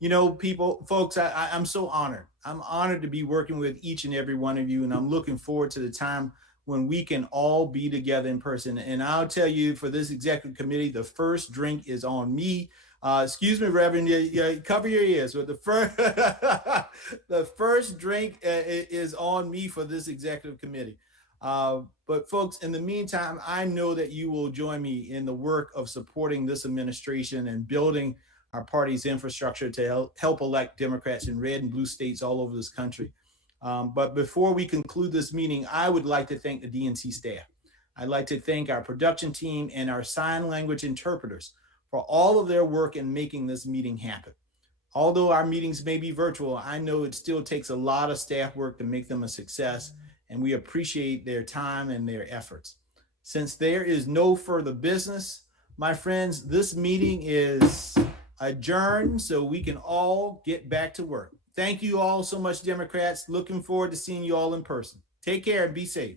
You know, folks, I'm so honored. I'm honored to be working with each and every one of you, and I'm looking forward to the time when we can all be together in person. And I'll tell you, for this executive committee, the first drink is on me. Excuse me, Reverend, cover your ears. But the first drink is on me for this executive committee. But folks, in the meantime, I know that you will join me in the work of supporting this administration and building our party's infrastructure to help elect Democrats in red and blue states all over this country. But before we conclude this meeting, I would like to thank the DNC staff. I'd like to thank our production team and our sign language interpreters for all of their work in making this meeting happen. Although our meetings may be virtual, I know it still takes a lot of staff work to make them a success, and we appreciate their time and their efforts. Since there is no further business, my friends, this meeting is adjourned so we can all get back to work. Thank you all so much, Democrats. Looking forward to seeing you all in person. Take care and be safe.